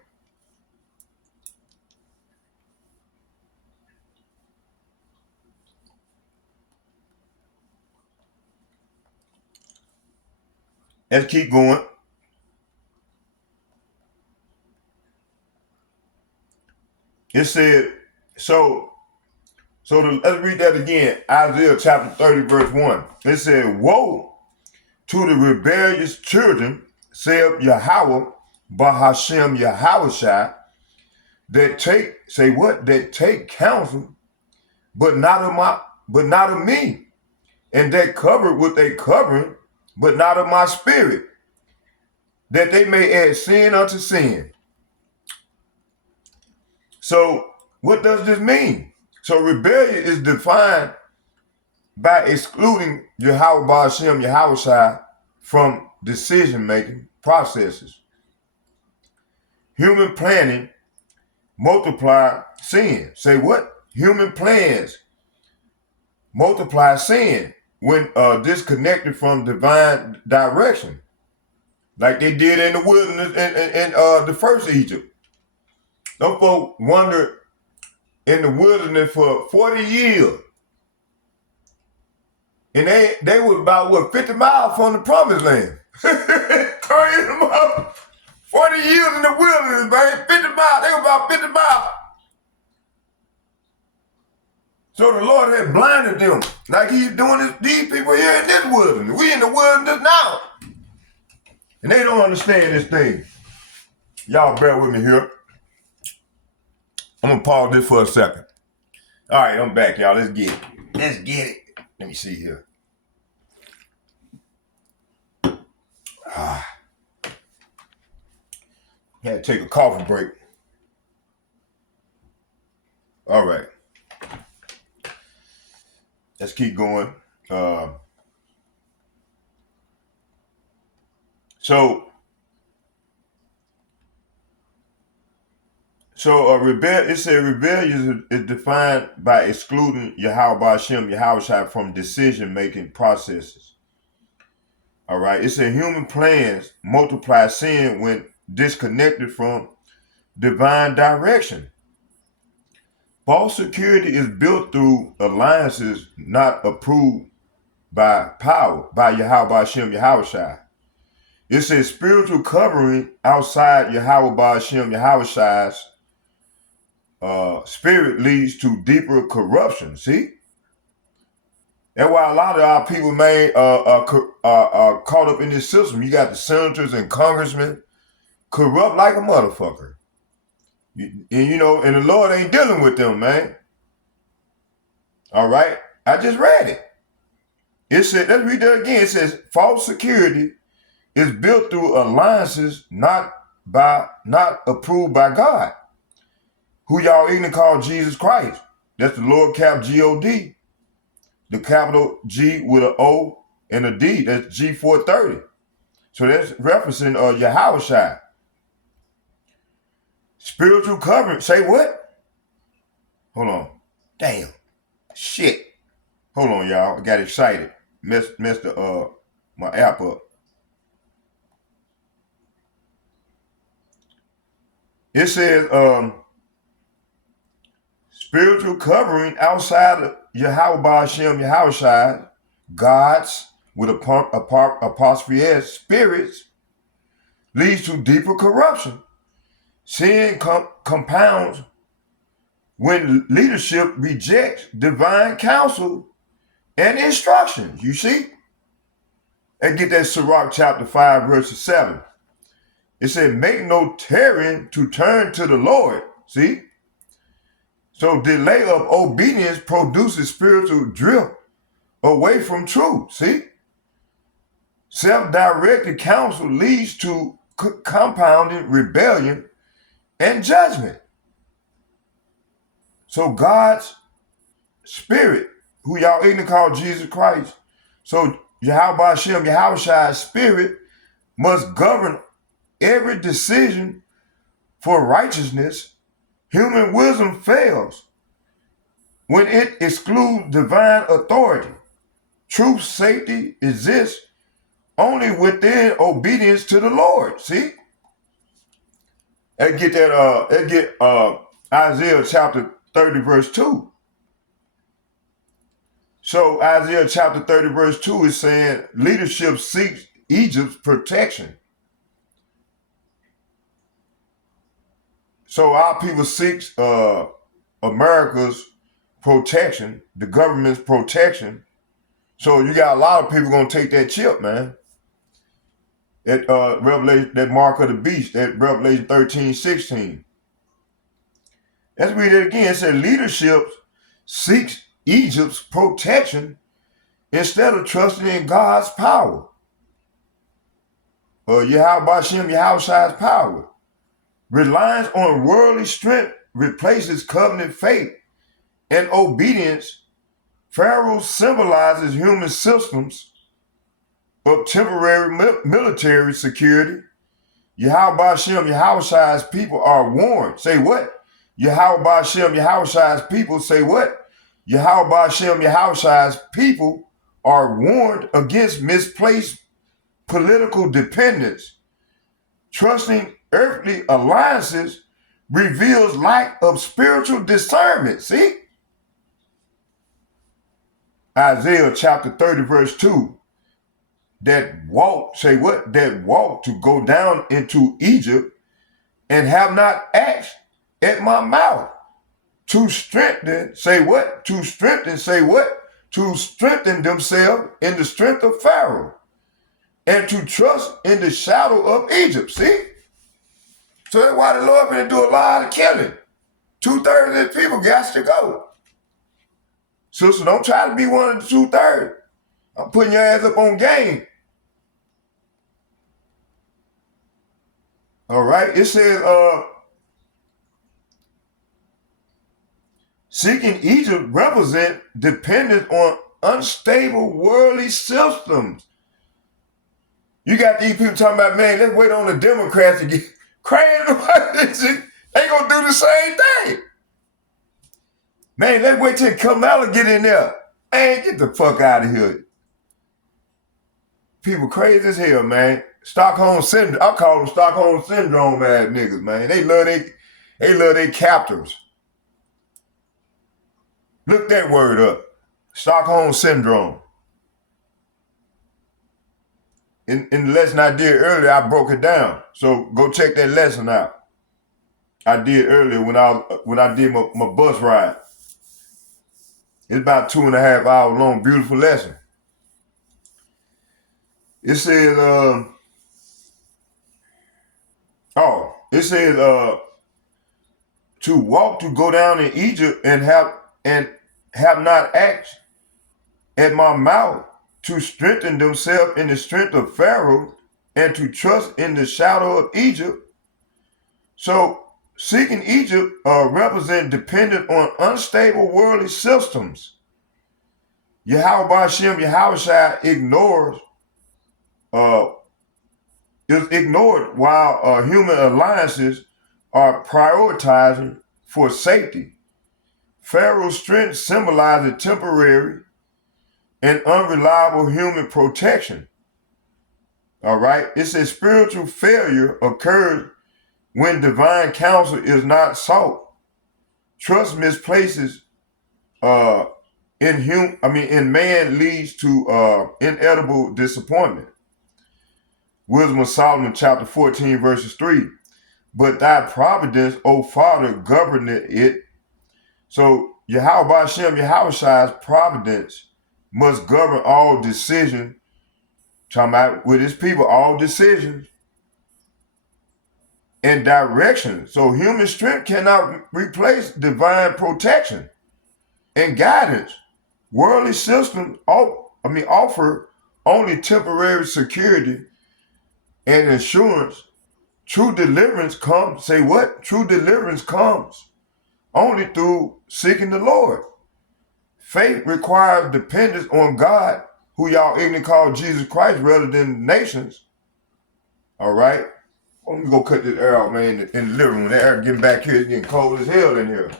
Let's keep going. It said, let's read that again. Isaiah chapter 30, verse 1. It said, woe to the rebellious children, saith Yahweh, Bahashem Yahushai, that take counsel, but not of me, and that cover with a covering, but not of my spirit, that they may add sin unto sin. So what does this mean? So rebellion is defined by excluding Yahweh Ba'ashem Yahushai from decision-making processes. Human planning multiply sin. Say what? Human plans multiply sin when disconnected from divine direction, like they did in the wilderness in the first Egypt. Them folk wandered in the wilderness for 40 years. And they was about, 50 miles from the promised land. 30 miles, 40 years in the wilderness, man. 50 miles, they were about 50 miles. So the Lord had blinded them, like he's doing these people here in this wilderness. We in the wilderness now. And they don't understand this thing. Y'all bear with me here. I'm gonna pause this for a second. All right, I'm back, y'all. Let's get it. Let's get it. Let me see here. Had to take a coffee break. All right. Let's keep going. So it said rebellion is defined by excluding Yahweh Hashem, Yahweh Shai from decision-making processes. All right. It said human plans multiply sin when disconnected from divine direction. False security is built through alliances not approved by power, by Yahweh Hashem, Yahweh Shai. It says spiritual covering outside Yahweh Hashem, Yahweh Shai's spirit leads to deeper corruption. See? That's why a lot of our people, man, are caught up in this system. You got the senators and congressmen corrupt like a motherfucker. And the Lord ain't dealing with them, man. All right? I just read it. It said, let's read that again. It says, false security is built through alliances not approved by God, who y'all even call Jesus Christ. That's the Lord cap G-O-D. The capital G with an O and a D. That's G430. So that's referencing Yahweh Shai. Spiritual covering. Say what? Hold on. Damn. Shit. Hold on, y'all. I got excited. Messed my app up. It says spiritual covering outside of Yahweh Hashem, Yahweh Shai, God's with apostrophe S, spirits, leads to deeper corruption. Sin compounds when leadership rejects divine counsel and instructions. You see? And get that Sirach chapter 5, verse 7. It said, make no tarrying to turn to the Lord. See? So delay of obedience produces spiritual drift away from truth. See? Self-directed counsel leads to compounded rebellion and judgment. So God's spirit, who y'all ignorant call Jesus Christ, so Yahweh Hashem, Yahweh Shai's spirit must govern every decision for righteousness. Human wisdom fails when it excludes divine authority. True safety exists only within obedience to the Lord. See? And get Isaiah chapter 30, verse 2. So Isaiah chapter 30, verse 2 is saying leadership seeks Egypt's protection. So our people seek America's protection, the government's protection. So you got a lot of people gonna take that chip, man. That Revelation, that mark of the beast, that Revelation 13:16. Let's read it again. It said leadership seeks Egypt's protection instead of trusting in God's power. Yahweh Hashem, Yahweh Shai's power. Reliance on worldly strength replaces covenant faith and obedience. Pharaoh symbolizes human systems of temporary military security. Yahweh Hashem, Yahweh Shai's people are warned. Say what? Yahweh Hashem, Yahweh Shai's people say what? Yahweh Hashem, Yahweh Shai's people are warned against misplaced political dependence. Trusting earthly alliances reveals lack of spiritual discernment. See? Isaiah chapter 30, verse 2. That walk, say what? That walk to go down into Egypt and have not asked at my mouth to strengthen, say what? To strengthen, say what? To strengthen themselves in the strength of Pharaoh and to trust in the shadow of Egypt. See? So that's why the Lord going to do a lot of killing. 2/3 of the people got to go. Sister, don't try to be one of the 2/3. I'm putting your ass up on game. All right. It says, seeking Egypt represent dependence on unstable worldly systems. You got these people talking about, man, let's wait on the Democrats to get crazy. They gonna do the same thing. Man, let's wait till Kamala get in there. Man, get the fuck out of here. People crazy as hell, man. Stockholm syndrome. I call them Stockholm syndrome ass niggas, man. They love their captors. Look that word up. Stockholm syndrome. In the lesson I did earlier, I broke it down. So go check that lesson out. I did earlier when I did my bus ride. It's about 2.5 hours long, beautiful lesson. It says, to walk to go down in Egypt and have not asked at my mouth to strengthen themselves in the strength of Pharaoh and to trust in the shadow of Egypt. So seeking Egypt represent dependent on unstable worldly systems. Yahweh Hashem, Yahushua is ignored while human alliances are prioritizing for safety. Pharaoh's strength symbolizes temporary and unreliable human protection. All right. It says spiritual failure occurs when divine counsel is not sought. Trust misplaces in man leads to inedible disappointment. Wisdom of Solomon chapter 14 verses 3. But thy providence, O Father, governeth it. So Yahweh Hashem, Yahushua's providence must govern all decisions. Talking about with his people, all decisions and direction. So human strength cannot replace divine protection and guidance. Worldly systems offer only temporary security and assurance. True deliverance comes, say what? True deliverance comes only through seeking the Lord. Faith requires dependence on God, who y'all ignorantly call Jesus Christ, rather than nations. All right? Let me go cut this air out, man, in the living room. The air getting back here, it's getting cold as hell in here.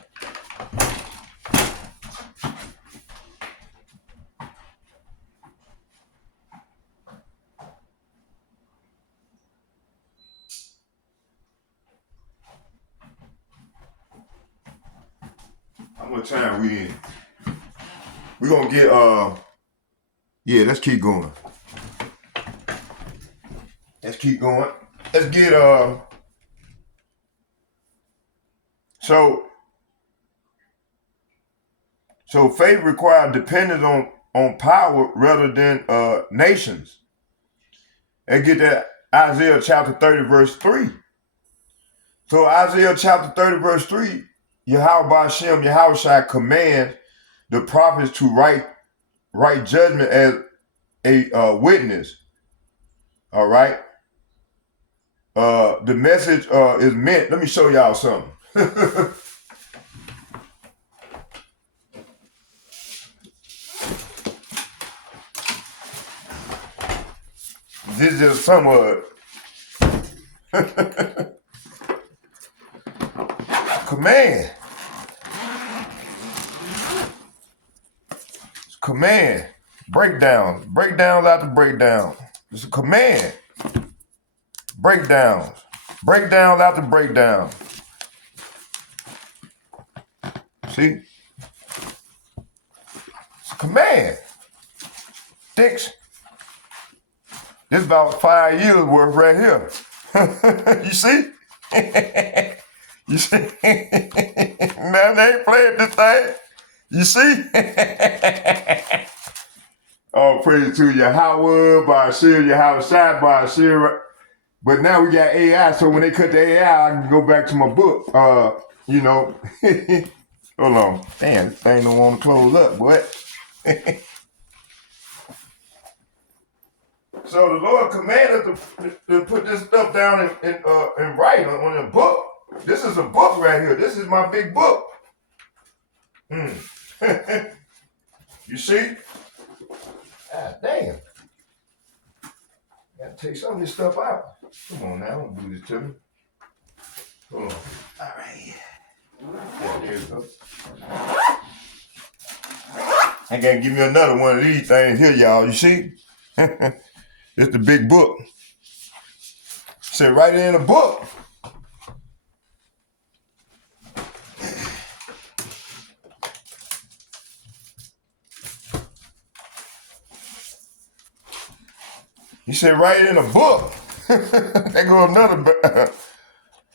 How much time we in? We're gonna get let's keep going. Let's keep going. Let's get so faith requires dependence on power rather than nations. And get that Isaiah chapter 30 verse 3. So Isaiah chapter 30 verse 3, Yahweh Hashem, Yahushua commands the prophets to write judgment as a witness. All right. The message is meant. Let me show y'all something. This is just some of it. Command. Command. Breakdowns. Breakdowns after breakdown. It's a command. Breakdowns. Breakdowns after breakdown. See? It's a command. Dicks. This is about 5 years worth right here. You see? You see? Now they ain't playing this thing. You see? Oh, praise to Yahweh, Bashir, Yahushua, Bashir. But now we got AI, so when they cut the AI, I can go back to my book. Hold on. Damn, this thing don't want to close up, boy. So the Lord commanded us to put this stuff down in writing on a book. This is a book right here. This is my big book. You see? God damn. Gotta take some of this stuff out. Come on now, don't do this to me. Hold on. All right. Yeah, there you go. I gotta give me another one of these things here, y'all. You see? It's the big book. Said right in the book. He said right in the book. There go another.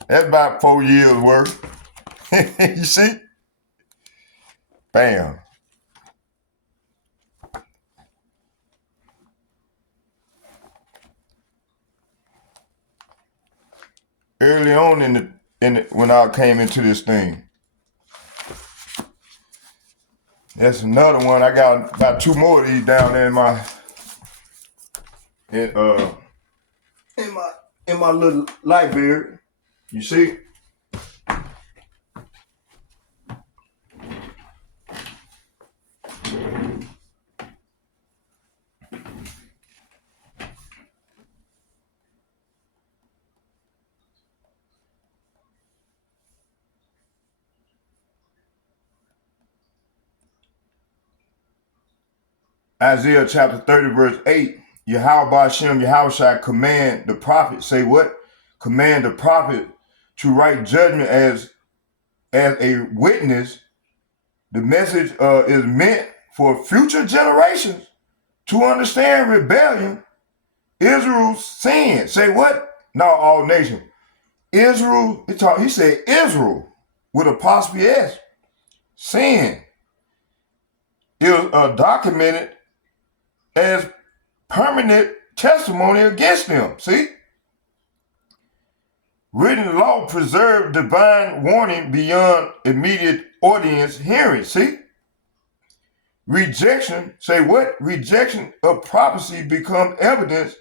That's about 4 years worth. You see? Bam. Early on when I came into this thing. That's another one. I got about 2 more of these down there in my little library. You see? Isaiah chapter 30, verse 8, Yahweh Hashem, Yahweh command the prophet, say what? Command the prophet to write judgment as a witness. The message is meant for future generations to understand rebellion, Israel's sin. Say what? Not all nations. Israel, he said Israel with apostrophe S. Sin is documented as permanent testimony against them. See? Written law preserved divine warning beyond immediate audience hearing. See? Rejection, say what? Rejection of prophecy become evidence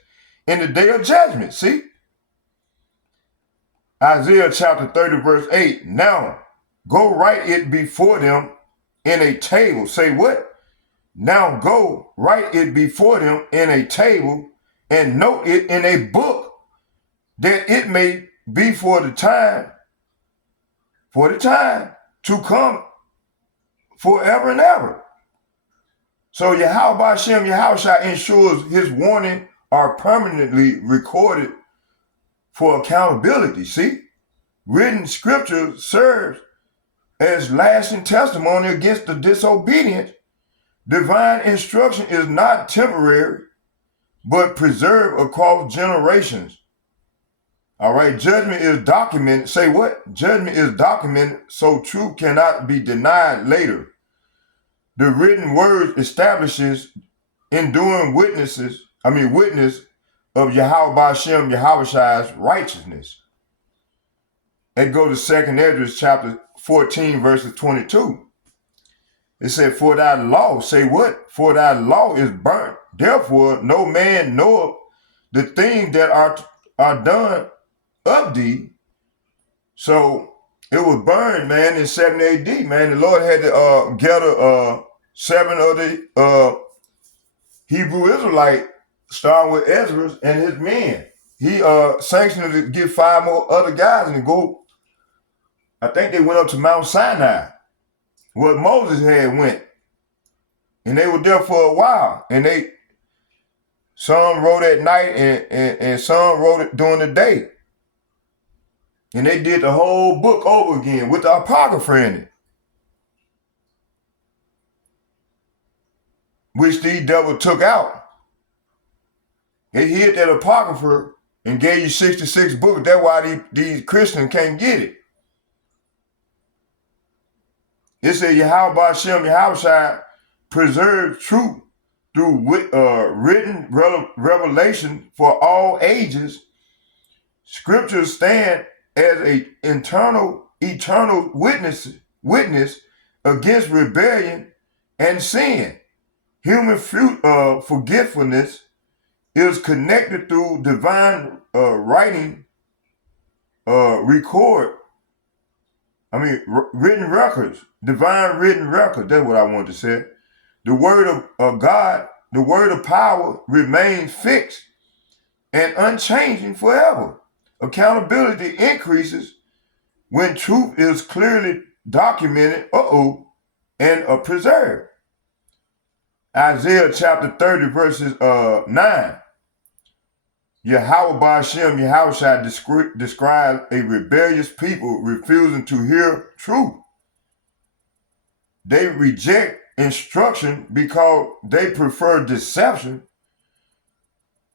in the day of judgment. See? Isaiah chapter 30, verse 8. Now, go write it before them in a table. Say what? Now go write it before them in a table and note it in a book, that it may be for the time to come forever and ever. So Yahweh Hashem, Yahweh ensures his warning are permanently recorded for accountability. See? Written scripture serves as lasting testimony against the disobedient. Divine instruction is not temporary, but preserved across generations. All right, judgment is documented. Say what? Judgment is documented, so truth cannot be denied later. The written word establishes enduring witness of Yahweh Hashem, Yahweh's righteousness. And go to 2nd Esdras chapter 14, verses 22. It said, for thy law, say what? For thy law is burnt. Therefore, no man knoweth the things that are done of thee. So it was burned, man, in 7 AD, man. The Lord had to gather 7 of the Hebrew Israelites, starting with Ezra and his men. He sanctioned to get 5 more other guys and go. I think they went up to Mount Sinai, where Moses had went. And they were there for a while. And some wrote at night and some wrote it during the day. And they did the whole book over again with the Apocrypha in it, which these devils took out. They hid that Apocrypha and gave you 66 books. That's why these Christians can't get it. It said Yahweh Hashem, Yahweh preserved truth through written revelation for all ages. Scriptures stand as an eternal witness against rebellion and sin. Human forgetfulness is connected through divine writing, written records, divine written records. That's what I wanted to say. The word of God, the word of power remains fixed and unchanging forever. Accountability increases when truth is clearly documented, and preserved. Isaiah chapter 30 verses 9. Yahweh Ba'ashem Yahushua describes a rebellious people refusing to hear truth. They reject instruction because they prefer deception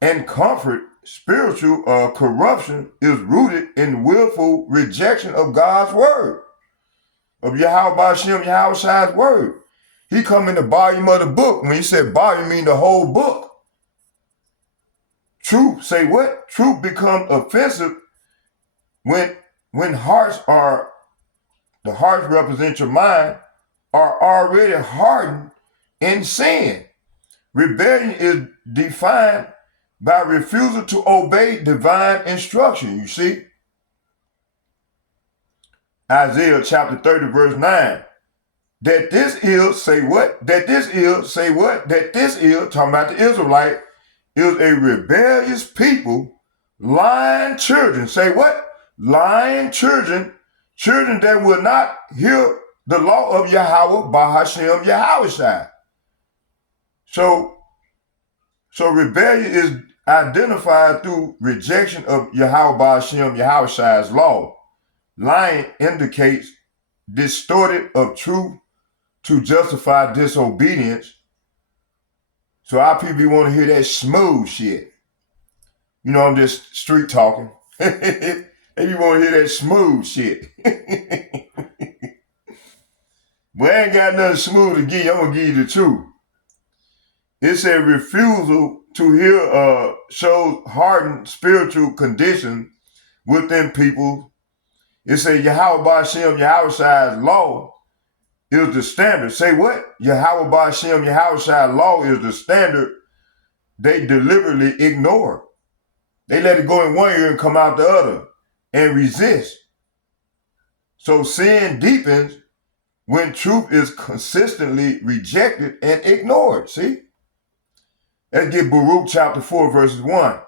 and comfort. Spiritual corruption is rooted in willful rejection of God's word, of Yahweh Ba'ashem Yahushua's word. He come in the volume of the book. When he said volume, mean the whole book. Truth, say what? Truth becomes offensive when hearts the hearts represent your mind, are already hardened in sin. Rebellion is defined by refusal to obey divine instruction, you see. Isaiah chapter 30 verse 9. That this is, say what? That this is, say what? That this is, talking about the Israelite, is a rebellious people, lying children. Say what? Lying children, children that will not hear the law of Yahweh Ba'ashem Yahushua. So rebellion is identified through rejection of Yahweh Ba'ashem Yahushua's law. Lying indicates distorted of truth to justify disobedience. So our people want to hear that smooth shit. You know, I'm just street talking. They want to hear that smooth shit. But I ain't got nothing smooth to give you. I'm going to give you the truth. It's a refusal to hear shows hardened spiritual condition within people. It's a Yahweh Ba'ashem Yahushua's law is the standard. Say what? Yahweh Ba'ashem Yahushua's law is the standard they deliberately ignore. They let it go in one ear and come out the other and resist. So sin deepens when truth is consistently rejected and ignored. See? Let's get Baruch chapter 4 verses 1.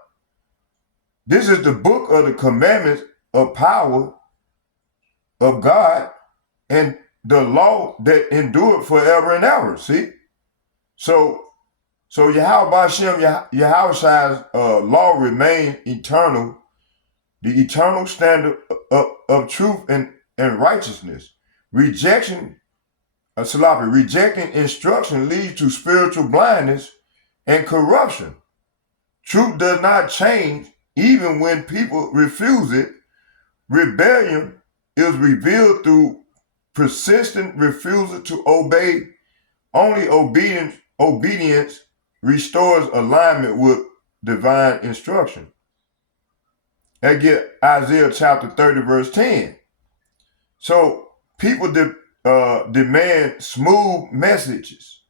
This is the book of the commandments of power of God and the law that endured forever and ever. See? So Yahweh Ba'ashem Yahushua's law remains eternal, the eternal standard of truth and righteousness. Rejecting instruction leads to spiritual blindness and corruption. Truth does not change even when people refuse it. Rebellion is revealed through persistent refusal to obey. Only obedience restores alignment with divine instruction. Let's get Isaiah chapter 30 verse 10. So people demand smooth messages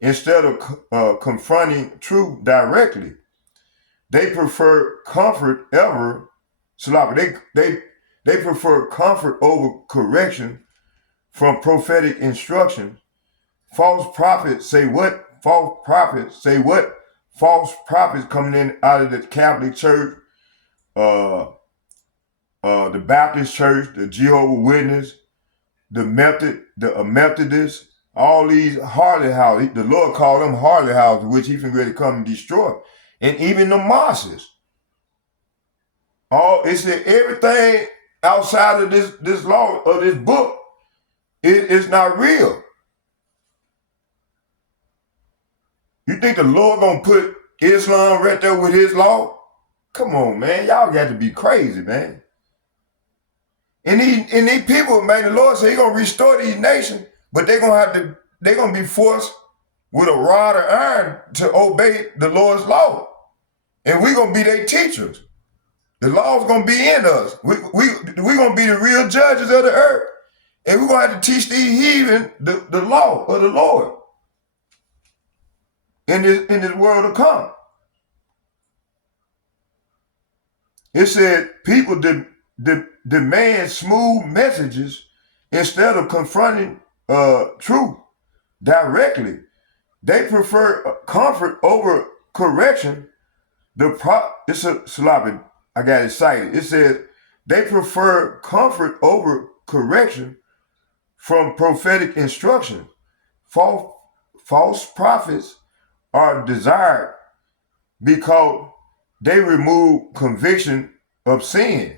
instead of confronting truth directly. They prefer comfort over they prefer comfort over correction from prophetic instruction. False prophets say what? False prophets say what? False prophets coming in out of the Catholic Church, the Baptist Church, the Jehovah's Witness, the Methodists, all these harlot houses. The Lord called them harlot houses, which he finna ready to come and destroy. And even the mosques. It said everything outside of this law, of this book, it's not real. You think the Lord gonna put Islam right there with his law? Come on, man. Y'all got to be crazy, man. And these people, man, the Lord said he's gonna restore these nations, but they're gonna be forced with a rod of iron to obey the Lord's law. And we're gonna be their teachers. The law's gonna be in us. We're gonna be the real judges of the earth. And we're gonna have to teach these heathen the law of the Lord in this world to come. It said people demand smooth messages instead of confronting truth directly. They prefer comfort over correction. I got excited. It said They prefer comfort over correction from prophetic instruction. False prophets are desired because they remove conviction of sin.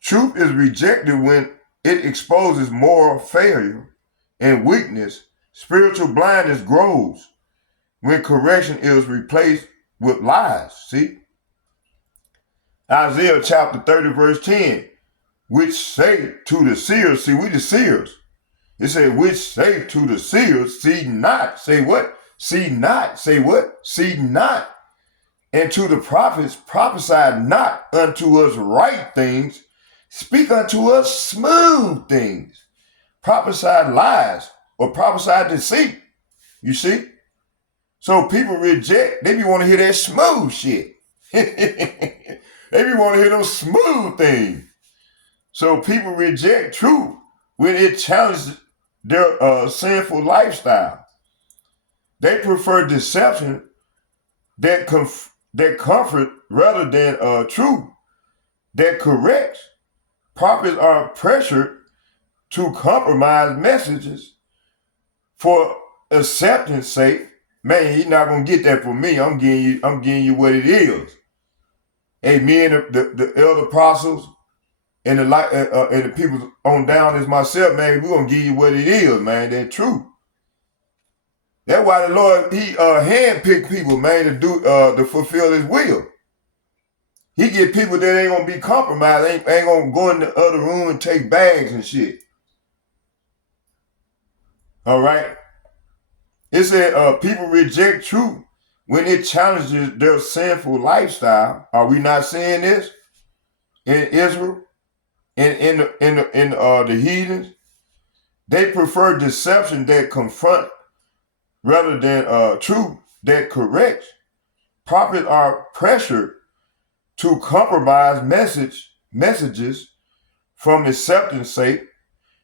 Truth is rejected when it exposes moral failure and weakness. Spiritual blindness grows when correction is replaced with lies. See? Isaiah chapter 30 verse 10, which say to the seers, see, we the seers. It said, which say to the seers, see not. Say what? See not. Say what? See not. And to the prophets, prophesy not unto us right things, speak unto us smooth things. Prophesy lies or prophesy deceit. You see? So people reject, they be want to hear that smooth shit. They be want to hear those smooth things. So people reject truth when it challenges their sinful lifestyle. They prefer deception that comfort rather than truth that corrects. Prophets are pressured to compromise messages for acceptance sake. Man, you're not gonna get that from me. I'm giving you what it is. Hey, me and the elder apostles and the people on down as myself, man, we're gonna give you what it is, man. That truth. That's why the Lord, he handpicked people, man, to fulfill his will. He get people that ain't gonna be compromised, ain't gonna go in the other room and take bags and shit. All right. It said people reject truth when it challenges their sinful lifestyle. Are we not seeing this in Israel? In the heathens? They prefer deception that confront rather than truth that corrects. Prophets are pressured to compromise messages from acceptance sake.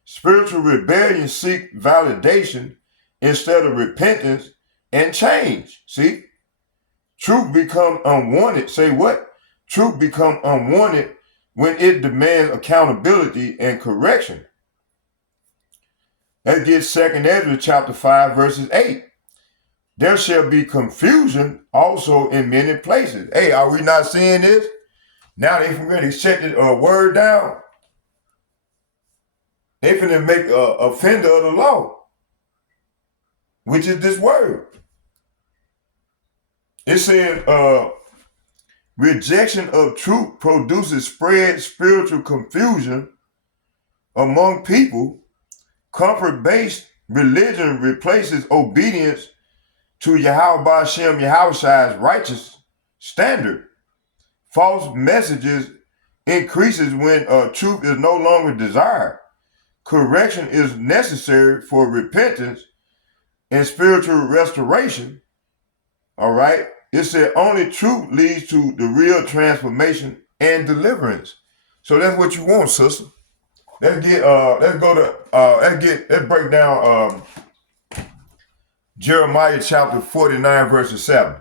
Spiritual rebellion seek validation instead of repentance and change. See? Truth become unwanted. Say what? Truth become unwanted when it demands accountability and correction. Let's get 2 Ezra chapter 5 verses 8. There shall be confusion also in many places. Hey, are we not seeing this? Now they finna shut the word down. They finna make a offender of the law, which is this word. It said, rejection of truth produces spread spiritual confusion among people. Comfort-based religion replaces obedience to Yahweh Hashem Yahweh's righteous standard. False messages increases when truth is no longer desired. Correction is necessary for repentance and spiritual restoration. All right. It said only truth leads to the real transformation and deliverance. So that's what you want, sister. Let's break down Jeremiah chapter 49 verses 7.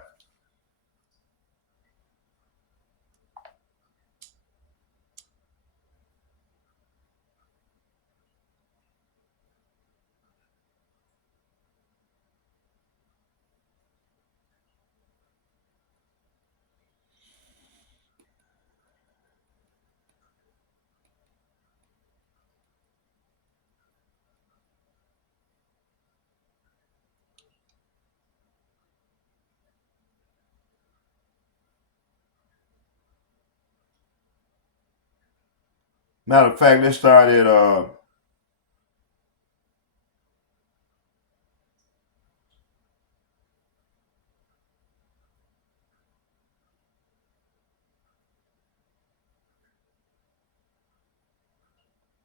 Matter of fact, let's start at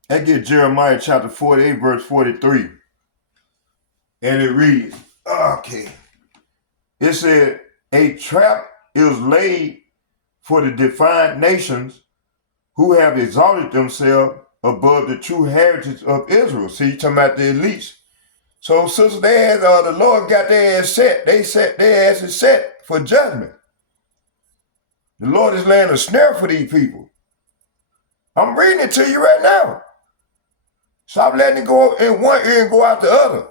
let's get Jeremiah chapter 48 verse 43. And it reads, okay. It said, a trap is laid for the defiant nations who have exalted themselves above the true heritage of Israel. See, you talking about the elites. So, sister, the Lord got their ass set. Their ass is set for judgment. The Lord is laying a snare for these people. I'm reading it to you right now. Stop letting it go in one ear and go out the other.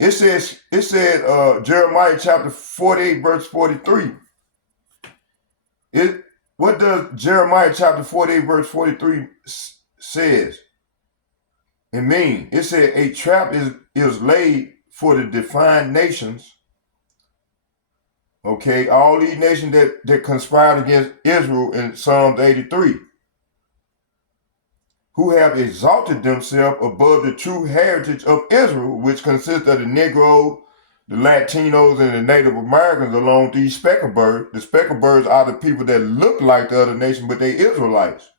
It says, Jeremiah chapter 48, verse 43. What does Jeremiah chapter 48, verse 43 says? It means, it said, a trap is laid for the defined nations. Okay, all these nations that conspired against Israel in Psalms 83, who have exalted themselves above the true heritage of Israel, which consists of the Negroes, the Latinos, and the Native Americans, along with these speckled birds. The speckled birds are the people that look like the other nation, but they Israelites.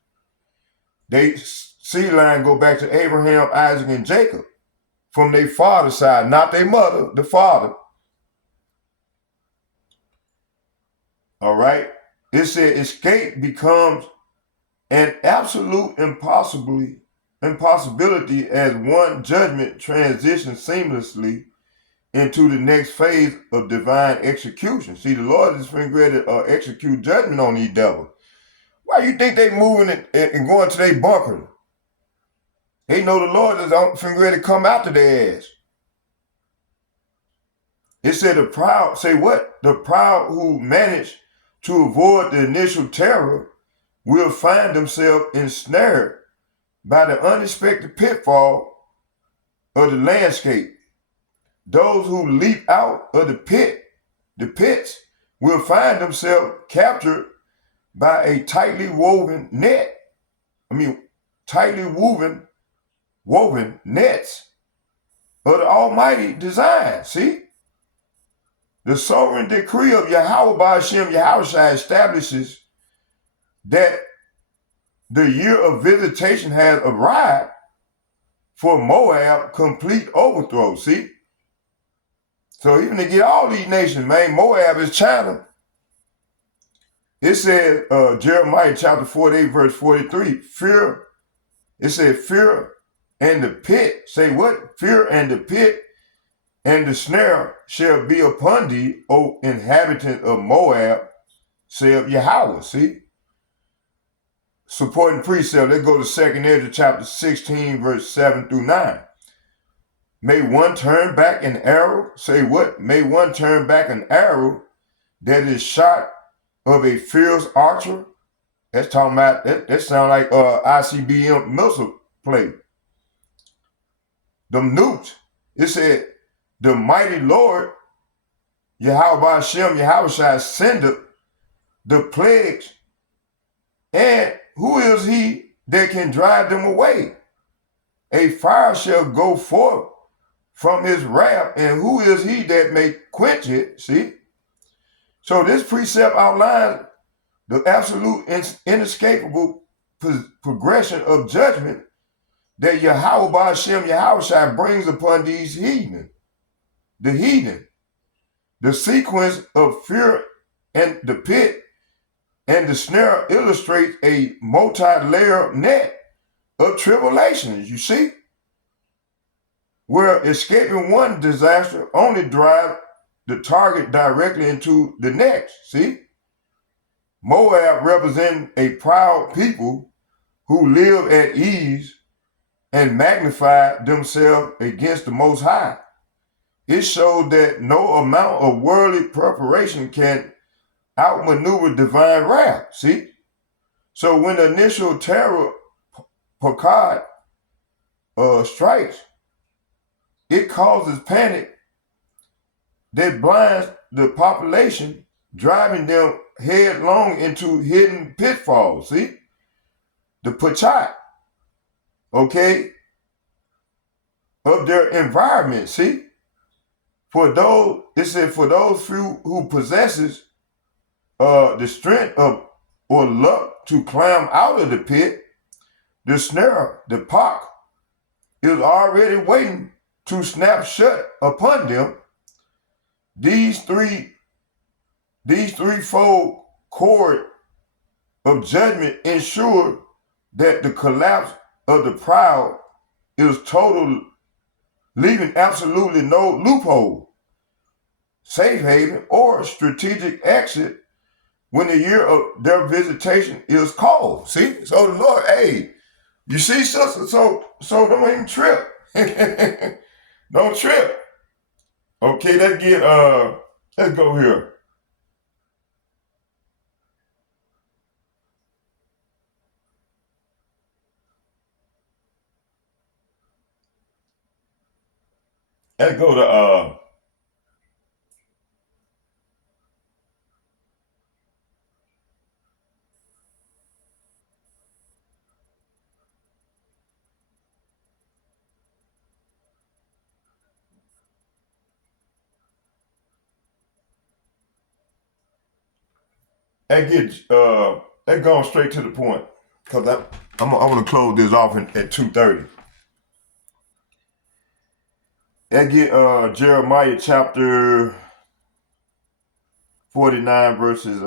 They seed line go back to Abraham, Isaac, and Jacob from their father's side, not their mother, the father. All right. It said escape becomes an absolute impossibility as one judgment transitions seamlessly into the next phase of divine execution. See, the Lord is ready to execute judgment on these devils. Why you think they moving and going to their bunker? They know the Lord is ready to come after their ass. It said the proud, say what? The proud who manage to avoid the initial terror will find themselves ensnared by the unexpected pitfall of the landscape. Those who leap out of the pits will find themselves captured by a tightly woven net. Tightly woven nets of the Almighty design. See? The sovereign decree of Yahweh Ba'ashem Yahushua establishes that the year of visitation has arrived for Moab complete overthrow. See? So even to get all these nations, man, Moab is China. It said, Jeremiah chapter 48, verse 43, fear, it said, fear and the pit, say what? Fear and the pit and the snare shall be upon thee, O inhabitant of Moab, saith Yahweh. See? Supporting precept, let's go to 2nd Ezra chapter 16, verse 7 through 9. May one turn back an arrow, say what? May one turn back an arrow that is shot of a fierce archer. That's talking about, that sound like ICBM missile play. Them nukes. It said, the mighty Lord, Yahweh Ba'ashem, Yahushua, sendeth the plagues. And who is he that can drive them away? A fire shall go forth from his wrath, and who is he that may quench it? See? So this precept outlines the absolute inescapable progression of judgment that Yahweh Ba'ashem Yahushua brings upon these heathen. The heathen. The sequence of fear and the pit and the snare illustrates a multi-layer net of tribulations, you see? Where escaping one disaster only drives the target directly into the next, see? Moab represents a proud people who live at ease and magnify themselves against the Most High. It showed that no amount of worldly preparation can outmaneuver divine wrath, see? So when the initial terror Pakad strikes, it causes panic that blinds the population, driving them headlong into hidden pitfalls, see? The Pachat, okay, of their environment, see? For those, it said, for those few who possesses the strength of or luck to climb out of the pit, the snare, the Pak, is already waiting to snap shut upon them. These threefold cord of judgment ensure that the collapse of the proud is total, leaving absolutely no loophole, safe haven, or strategic exit when the year of their visitation is called. See? So the Lord, hey, you see, sister, so don't even trip. Don't trip. Okay, let's go here. Let's go to let's go straight to the point. Cause I want to close this off at 2:30. Let's get Jeremiah chapter 49 verses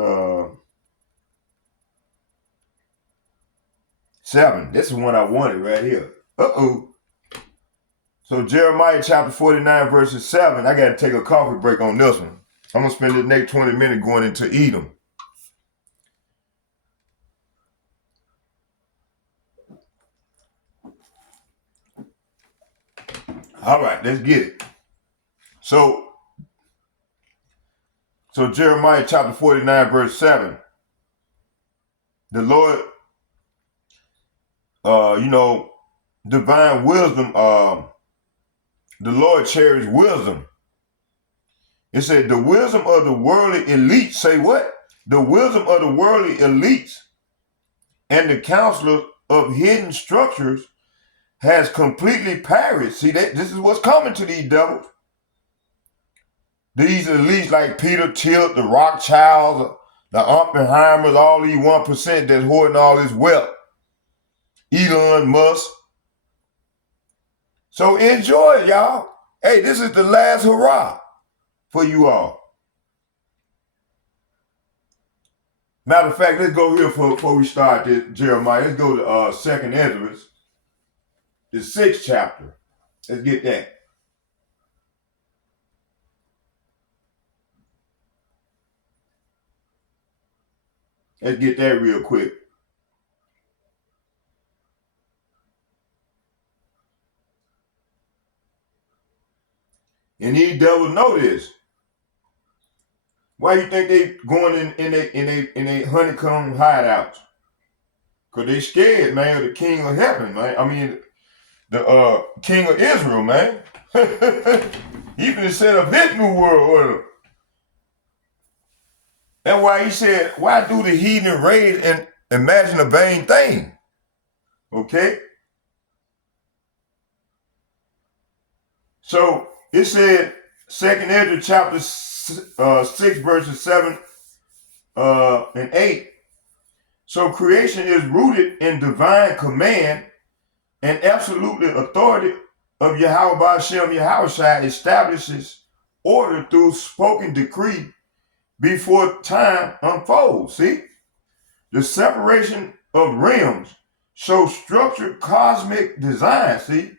7. This is one I wanted right here. So Jeremiah chapter 49 verses 7. I got to take a coffee break on this one. I'm going to spend the next 20 minutes going into Edom. All right, let's get it. So Jeremiah chapter 49 verse 7. The Lord, divine wisdom, the Lord cherished wisdom. It said the wisdom of the worldly elites, say what? The wisdom of the worldly elites and the counselors of hidden structures has completely perished. See, this is what's coming to these devils. These elites like Peter Thiel, the Rothschilds, the Oppenheimers, all these 1% that's hoarding all this wealth. Elon Musk. So enjoy it, y'all. Hey, this is the last hurrah for you all. Matter of fact, let's go here before we start this, Jeremiah. Let's go to 2nd Ezra, the 6th chapter. Let's get that. Let's get that real quick. And these devils know this. Why you think they going in a honeycomb hideouts? Cause they scared, man, of the King of Heaven, man. I mean, the King of Israel, man. Even set up his new world order. That's why he said, why do the heathen rage and imagine a vain thing? Okay? So it said, 2nd Ezra chapter 6 verses 7 and 8. So creation is rooted in divine command and absolute authority of Yahweh Hashem Yahushua establishes order through spoken decree before time unfolds. See? The separation of realms shows structured cosmic design. See?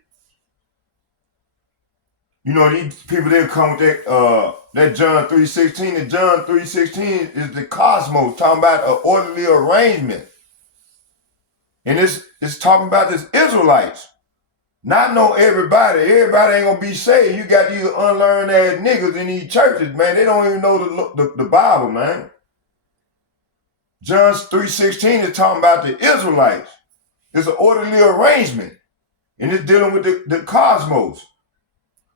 You know, these people, they'll come with that John 3:16. And John 3:16 is the cosmos, talking about an orderly arrangement. And it's talking about this Israelites. Not know everybody. Everybody ain't gonna be saved. You got these unlearned ass niggas in these churches, man. They don't even know the Bible, man. John 3:16 is talking about the Israelites. It's an orderly arrangement. And it's dealing with the cosmos.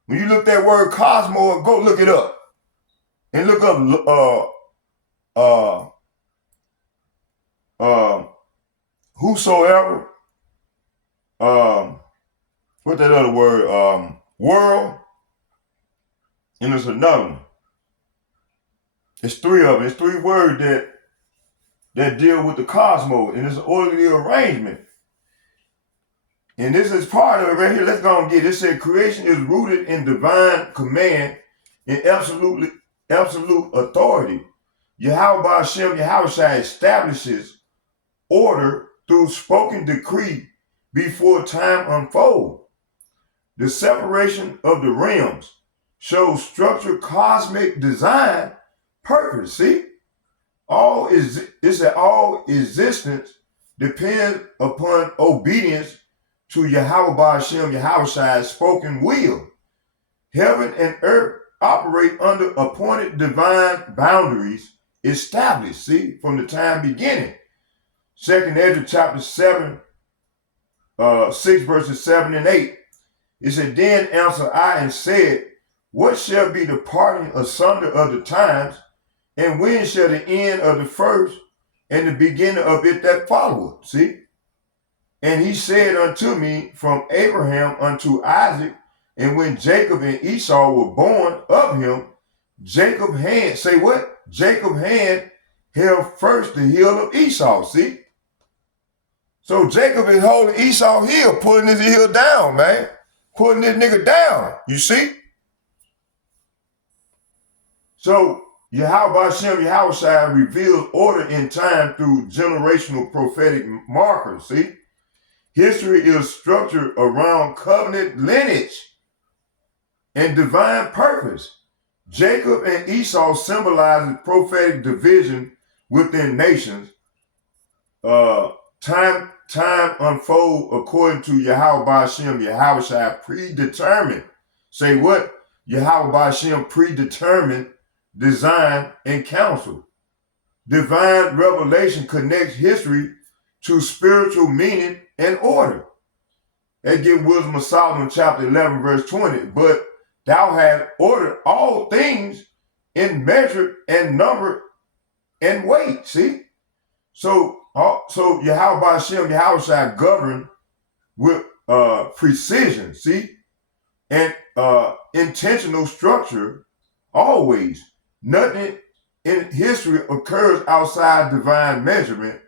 When you look that word cosmos, go look it up. And look up whosoever, what that other word, world, and there's another one. It's 3 of them. It's 3 words that deal with the cosmos, and it's an orderly arrangement. And this is part of it right here. Let's go and get it. It said creation is rooted in divine command and absolute authority. Yahweh Hashem Yahushua establishes order through spoken decree before time unfolds. The separation of the realms shows structured cosmic design purpose. See? it said all existence depends upon obedience to Yahweh Ba'Shem Yahweh's spoken will. Heaven and earth operate under appointed divine boundaries established, see, from the time beginning. 2nd Ezra chapter 7, 6 verses 7 and 8. It said, then answered I and said, what shall be the parting asunder of the times, and when shall the end of the first and the beginning of it that followeth? See? And he said unto me, from Abraham unto Isaac, and when Jacob and Esau were born of him, Jacob hand, say what? Jacob hand held first the heel of Esau, see? So Jacob is holding Esau heel, pulling his heel down, man. Pulling this nigga down, you see? So Yahweh Ba'Shem Yahweh reveals order in time through generational prophetic markers, see? History is structured around covenant lineage and divine purpose. Jacob and Esau symbolizes prophetic division within nations. Time unfold according to Yahweh Ba'Shem Yahweh predetermined. Say what? Yahweh Ba'Shem predetermined design and counsel. Divine revelation connects history to spiritual meaning and order. That gives Wisdom of Solomon chapter 11 verse 20. But thou hast ordered all things in measure and number and weight. See? So Yahweh Ba'Shem Yahweh govern with precision, see? And intentional structure always. Nothing in history occurs outside divine measurement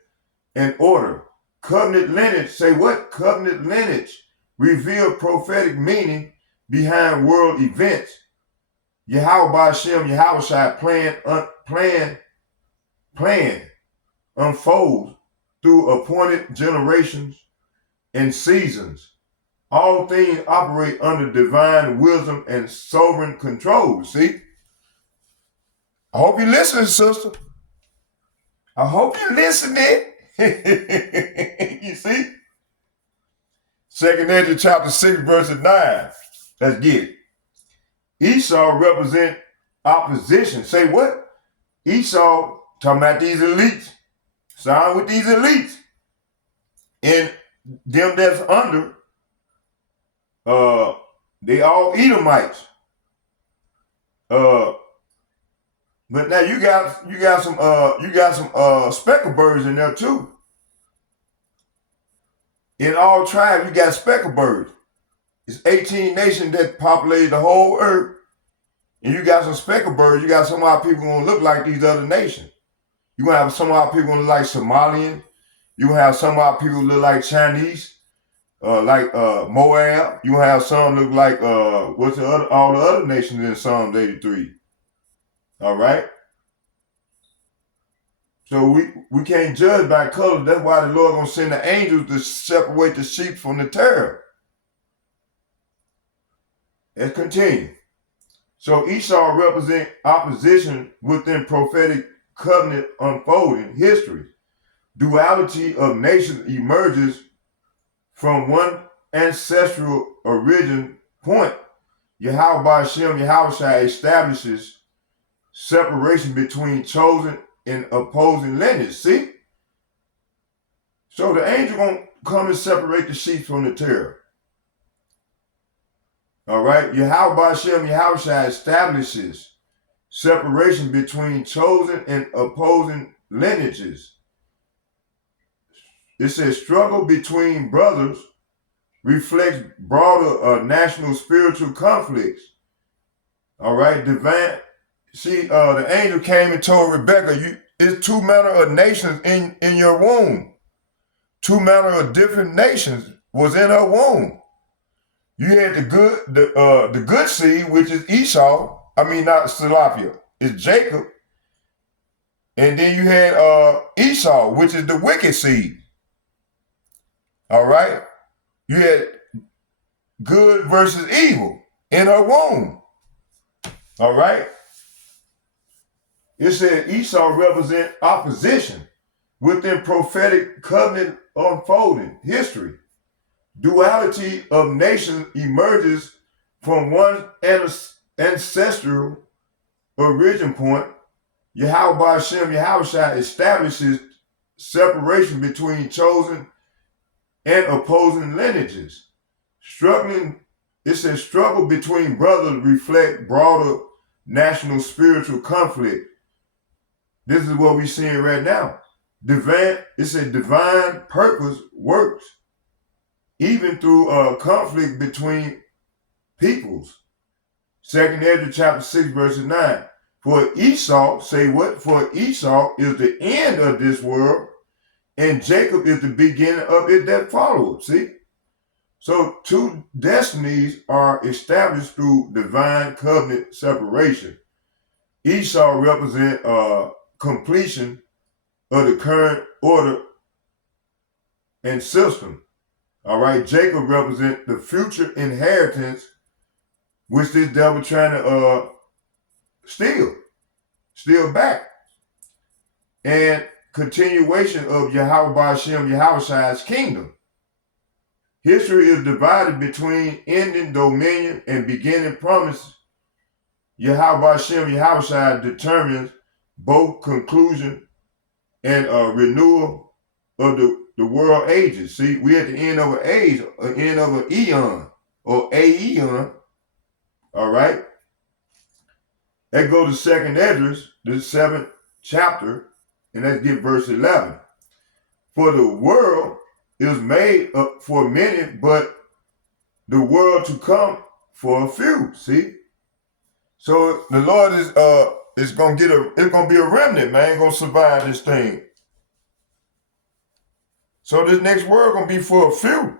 and order. Covenant lineage, say what? Covenant lineage reveal prophetic meaning behind world events. Yahweh Ba'Shem Yahweh plan unfolds through appointed generations and seasons. All things operate under divine wisdom and sovereign control, see? I hope you're listening, sister. I hope you're listening. You see? 2nd Ezra chapter 6 verse 9. Let's get it. Esau represent opposition. Say what? Esau talking about these elites. Side with these elites. And them that's under, they all Edomites. But now you got some speckled birds in there too. In all tribes, you got speckled birds. It's 18 nations that populate the whole earth. And you got some speckled birds. You got some of our people gonna look like these other nations. You gonna have some of our people gonna look like Somalians. You gonna have some of our people look like Chinese, like Moab. You gonna have some look like all the other nations in Psalms 83. All right. So we can't judge by color. That's why the Lord gonna send the angels to separate the sheep from the tare. Let's continue. So Esau represents opposition within prophetic covenant unfolding history. Duality of nations emerges from one ancestral origin point. Yahweh Ba'Shem Yahweh establishes separation between chosen and opposing lineage. See? So the angel gonna come and separate the sheep from the tare. All right? Yahweh Ba'Shem Yahweh establishes separation between chosen and opposing lineages. It says struggle between brothers reflects broader national spiritual conflicts. All right? Divine. See, the angel came and told Rebekah, it's two manner of nations in your womb. Two manner of different nations was in her womb. You had the good seed, which is Esau. I mean, not Salaphia. It's Jacob. And then you had Esau, which is the wicked seed. All right? You had good versus evil in her womb. All right? It said Esau represent opposition within prophetic covenant unfolding history. Duality of nations emerges from one ancestral origin point. Yahweh Hashem Yahushua establishes separation between chosen and opposing lineages. It says struggle between brothers reflect broader national spiritual conflict. This is what we're seeing right now. It said divine purpose works even through conflict between peoples. 2nd Ezra chapter 6 verse 9. For Esau, say what? For Esau is the end of this world, and Jacob is the beginning of it that follows. See? So two destinies are established through divine covenant separation. Esau represents completion of the current order and system. All right, Jacob represents the future inheritance which this devil trying to steal back. And continuation of Yahweh Hashem Yahushua's kingdom. History is divided between ending dominion and beginning promise. Yahweh Hashem Yahushua determines both conclusion and renewal of the world ages. See, we're at the end of an age, an end of an eon, or aeon. All right? Let's go to 2nd Ezra, the 7th chapter, and let's get verse 11. For the world is made up for many, but the world to come for a few. See? So the Lord is gonna be a remnant, man, gonna survive this thing. So this next world gonna be for a few.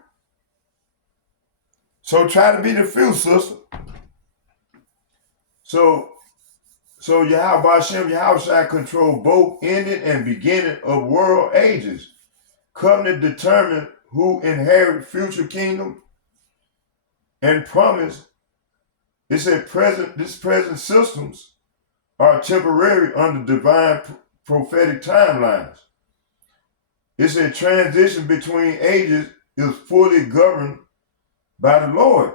So try to be the few, sister. So Yahweh Hashem Yahushua control both ending and beginning of world ages. Covenant determine who inherit future kingdom and promise. It said present systems are temporary under divine prophetic timelines. It said transition between ages is fully governed by the Lord.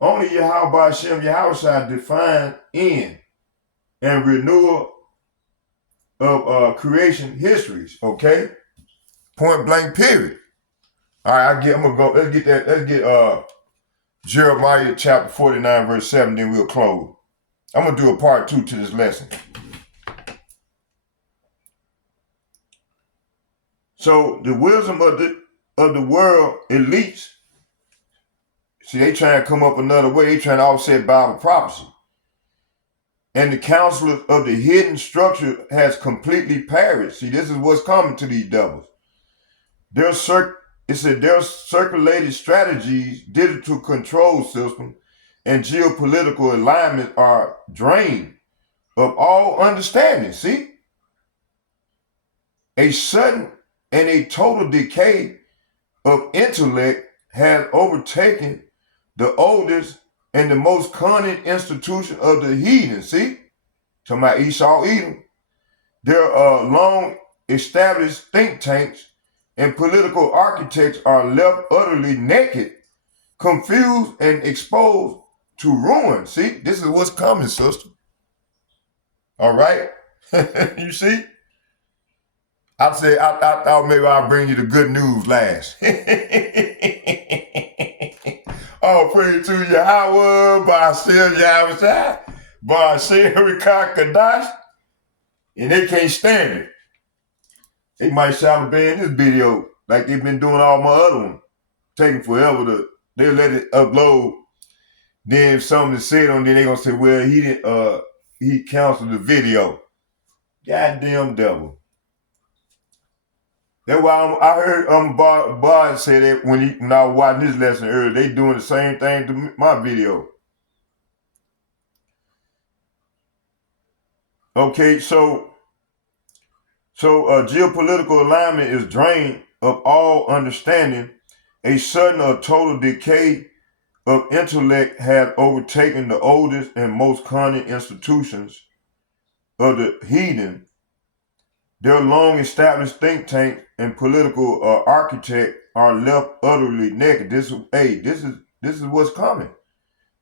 Only Yahweh Hashem Yahushua define end and renewal of creation histories. Okay, point blank. Period. All right, I'm gonna go. Let's get Jeremiah chapter 49 verse 7. Then we'll close. I'm gonna do a part 2 to this lesson. So the wisdom of the world elites. See, they trying to come up another way. They trying to offset Bible prophecy. And the counselors of the hidden structure has completely perished. See, this is what's coming to these devils. Their circulated strategies, digital control system, and geopolitical alignment are drained of all understanding. See? A sudden and a total decay of intellect has overtaken the oldest and the most cunning institution of the heathen. See? Talking about Esau, Edom. Their long established think tanks and political architects are left utterly naked, confused, and exposed to ruin. See? This is what's coming, sister. All right? You see? I thought maybe I'll bring you the good news last. Oh, praise to Yahweh, Ba'ashem Yahweh, Ba'ashem Rikah Kadash. And they can't stand it. They might shout a ban this video like they've been doing all my other ones. Taking forever they'll let it upload. Then if something is said on there, they're gonna say, well, he canceled the video. Goddamn devil. That's why I heard Bard say that when I was watching this lesson earlier, they doing the same thing to my video. Okay, so geopolitical alignment is drained of all understanding. A sudden or total decay of intellect has overtaken the oldest and most cunning institutions of the heathen, their long-established think tank and political architect are left utterly naked. This is what's coming.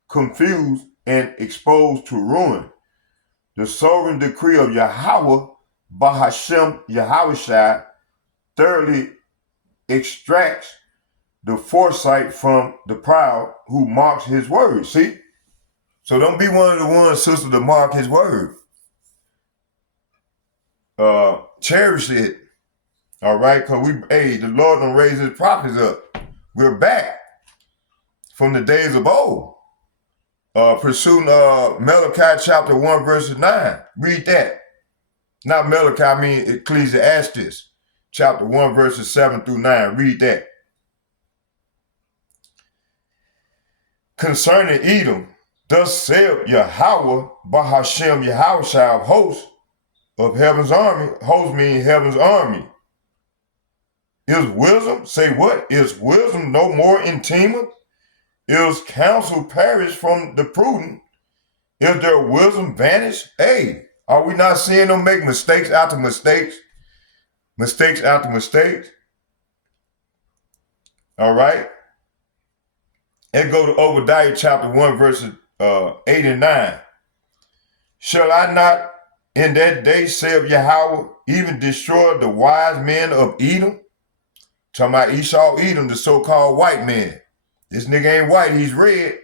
Confused and exposed to ruin. The sovereign decree of Yahweh, Bahashem Yahushua, thoroughly extracts the foresight from the proud who marks his word. See? So don't be one of the ones, sister, to mark his word. Cherish it. All right? Because the Lord done raise his prophets up. We're back from the days of old. Pursuing Malachi chapter 1, verse 9. Read that. Not Malachi, I mean Ecclesiastes chapter 1, verses 7 through 9. Read that. Concerning Edom, thus saith Yahweh, Bahashem Yahushua of hosts, of heaven's army. Hosts mean heaven's army. Is wisdom, say what? Is wisdom no more in Tema? Is counsel perished from the prudent? Is their wisdom vanished? Hey, are we not seeing them make mistakes after mistakes? Mistakes after mistakes? All right. And go to Obadiah chapter 1, verses 8 and 9. Shall I not in that day, saith Yahweh, even destroy the wise men of Edom? Talking about Esau, Edom, the so-called white man. This nigga ain't white, he's red.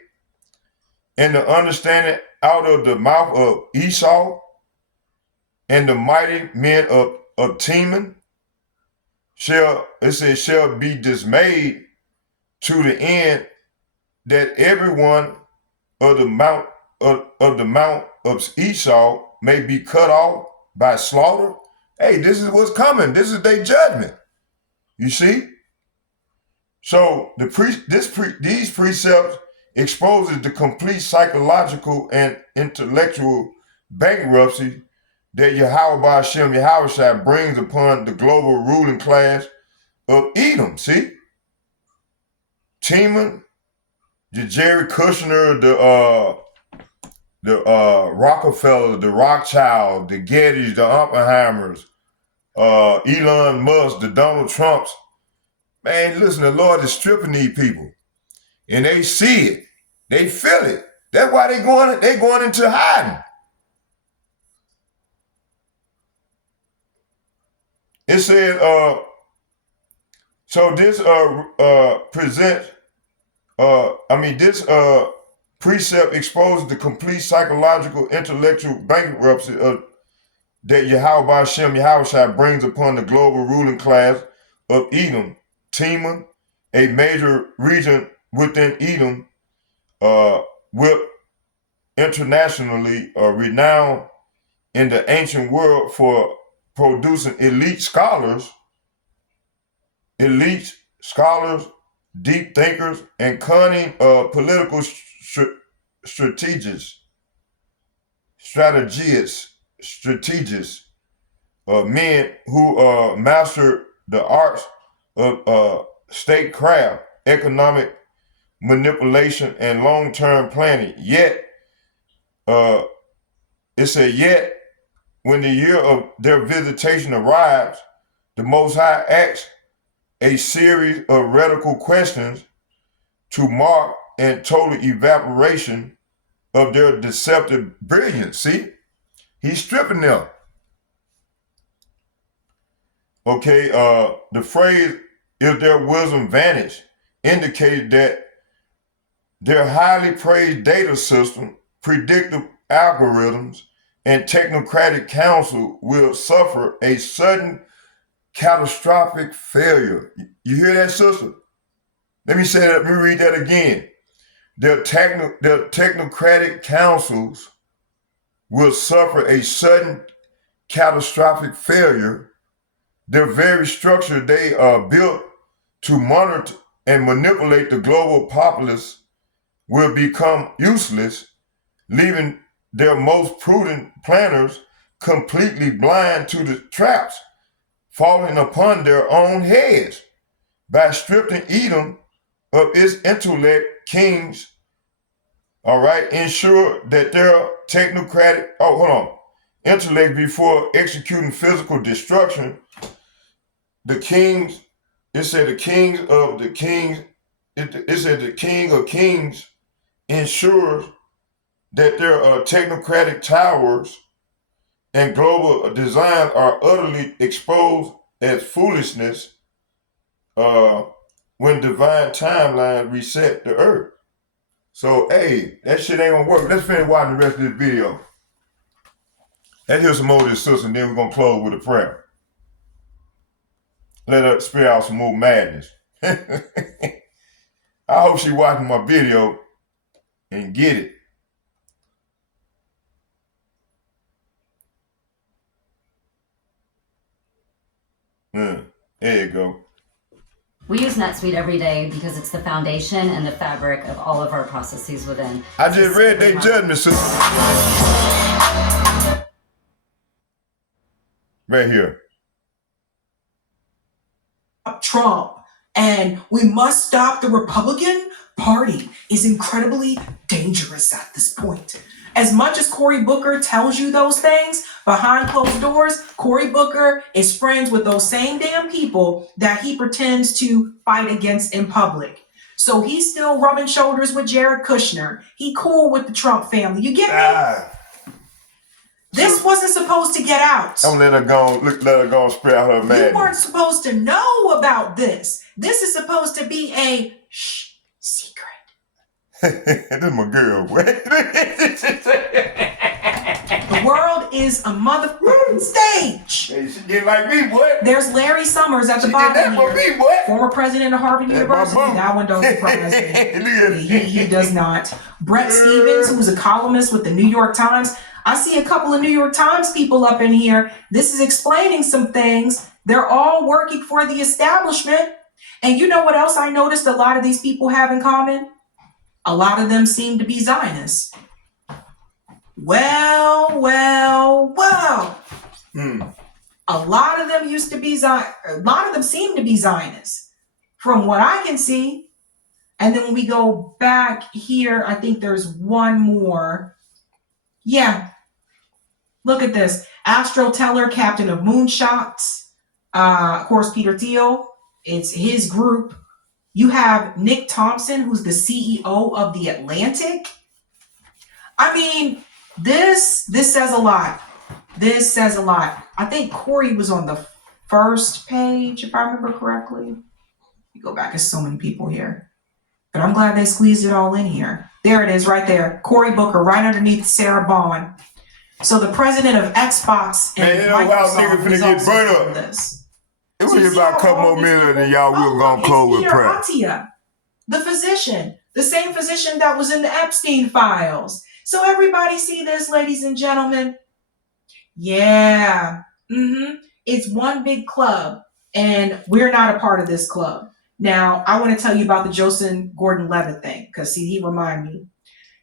And the understanding out of the mouth of Esau and the mighty men of Teman shall be dismayed to the end that everyone of the mount of Esau may be cut off by slaughter. Hey, this is what's coming. This is their judgment. You see? So these precepts exposes the complete psychological and intellectual bankruptcy that Yahweh Ba'Shem Yahushua brings upon the global ruling class of Edom. See? Teman, the Jerry Kushner, the Rockefeller, the Rothschild, the Gettys, the Oppenheimers, Elon Musk, the Donald Trumps. Man, listen, the Lord is stripping these people. And they see it. They feel it. That's why they're going into hiding. It says, so this precept exposes the complete psychological, intellectual bankruptcy that Yahweh Ba'Shem Yahushua brings upon the global ruling class of Edom. Teman, a major region within Edom, will internationally renowned in the ancient world for producing elite scholars, deep thinkers, and cunning political strategists, men who master the arts of statecraft, economic manipulation, and long-term planning. Yet, it said, yet, when the year of their visitation arrives, the Most High asks a series of radical questions to mark and total evaporation of their deceptive brilliance. See? He's stripping them. Okay, the phrase, if their wisdom vanished, indicated that their highly praised data system, predictive algorithms, and technocratic counsel will suffer a sudden catastrophic failure. You hear that, sister? Let me say that, let me read that again. Their technocratic councils will suffer a sudden catastrophic failure. The very structure they are built to monitor and manipulate the global populace will become useless, leaving their most prudent planners completely blind to the traps falling upon their own heads. By stripping Edom of its intellect, kings, all right, ensure that their technocratic, intellect before executing physical destruction. The kings, it said the kings of the kings, it said the king of kings ensures that their technocratic towers and global design are utterly exposed as foolishness when divine timeline reset the earth. So, hey, that shit ain't gonna work. Let's finish watching the rest of this video. Let's hear some more of this sister, and then we're gonna close with a prayer. Let her spit out some more madness. I hope she watching my video and get it. There you go. We use NetSuite every day because it's the foundation and the fabric of all of our processes within. I just read their judgment, sister. Right here. Trump, and we must stop the Republican Party is incredibly dangerous at this point. As much as Cory Booker tells you those things, behind closed doors, Cory Booker is friends with those same damn people that he pretends to fight against in public. So he's still rubbing shoulders with Jared Kushner. He cool with the Trump family. You get me? This wasn't supposed to get out. I'm let her go spread out her madness. You weren't supposed to know about this. This is supposed to be a secret. This is my girl. The world is a motherfucking stage. Hey, she get like me, boy. There's Larry Summers at the bottom here, former president of Harvard University. That one don't surprise me. He does not. Brett Stevens, who's a columnist with the New York Times. I see a couple of New York Times people up in here. This is explaining some things. They're all working for the establishment. And you know what else I noticed a lot of these people have in common? A lot of them seem to be Zionists. Well. A lot of them used to be a lot of them seem to be Zionists, from what I can see. And then when we go back here, I think there's one more. Yeah. Look at this. Astro Teller, captain of Moonshots. Of course, Peter Thiel. It's his group. You have Nick Thompson, who's the CEO of The Atlantic. I mean, this says a lot. This says a lot. I think Cory was on the first page, if I remember correctly. You go back, there's so many people here. But I'm glad they squeezed it all in here. There it is right there. Cory Booker right underneath Sarah Bond. So the president of Xbox and Microsoft is also doing this. It was about a couple more minutes and y'all we're gonna close with prayer. Attia, the physician, the same physician that was in the Epstein files. So everybody see this, ladies and gentlemen? Yeah. It's one big club, and we're not a part of this club. Now, I want to tell you about the Joseph Gordon-Levitt thing, because see, he reminded me.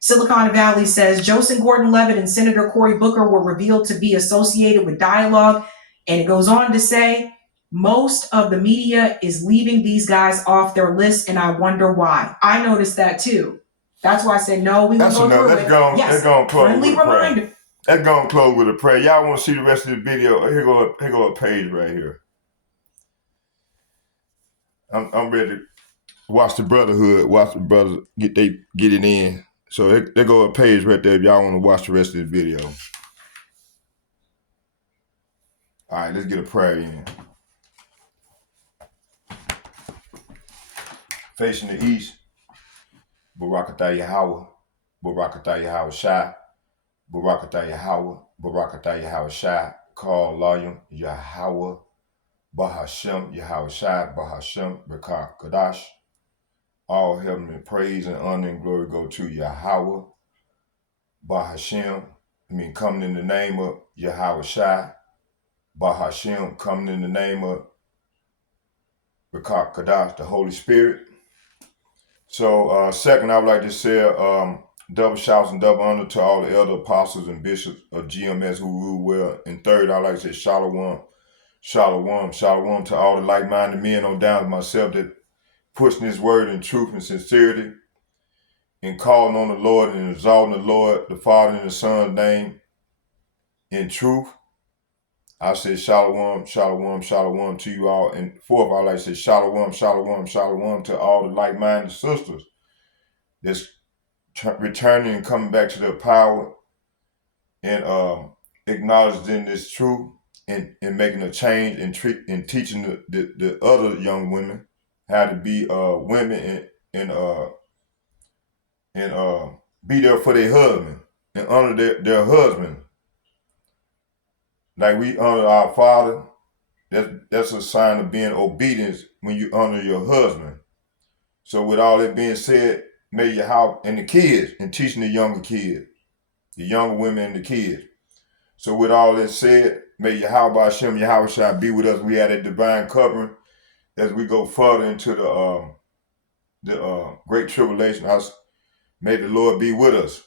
Silicon Valley says Joseph Gordon-Levitt and Senator Cory Booker were revealed to be associated with Dialogue, and it goes on to say, most of the media is leaving these guys off their list, and I wonder why. I noticed that too. That's why I said no. We That's go enough. through Let's it. go. Yes. Let's go and close Friendly with a prayer. reminder. Let's go and close with a prayer. Y'all want to see the rest of the video? Here go a page right here. I'm ready to watch the brotherhood. Watch the brothers get it in. So there go a page right there. If y'all want to watch the rest of the video. All right, let's get a prayer in. Facing the east, Barakatah Yahweh, Barakatah Yahweh Shai, Barakatah Yahweh, Barakatah Yahweh Shai, call Layim Yahweh, Bahashem Yahweh Shai, Bahashem Bekar Kadash. All heaven and praise and honor and glory go to Yahweh, Bahashem, coming in the name of Yahweh Shai, Bahashem, coming in the name of Bekar Kadash, the Holy Spirit. So, second, I would like to say double shouts and double honor to all the elder apostles and bishops of GMS who rule well. And third, I'd like to say shalom to all the like-minded men on down to myself that pushing his word in truth and sincerity and calling on the Lord and exalting the Lord, the Father and the Son's name in truth. I say shalom, shalom, shalom to you all. And fourth, I like to say shalom, shalom, shalom to all the like-minded sisters that's returning and coming back to their power and acknowledging this truth and making a change and teaching the other young women how to be women and be there for their husband and honor their husband. Like we honor our father, that's a sign of being obedient when you honor your husband. So with all that being said, may your house and the kids and teaching the younger kids, the younger women and the kids. So with all that said, may Yahweh Hashem, Yahweh Shai be with us. We had a divine covering as we go further into the great tribulation. May the Lord be with us.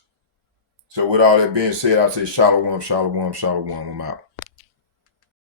So with all that being said, I say shalom, shalom, shalom. I'm out.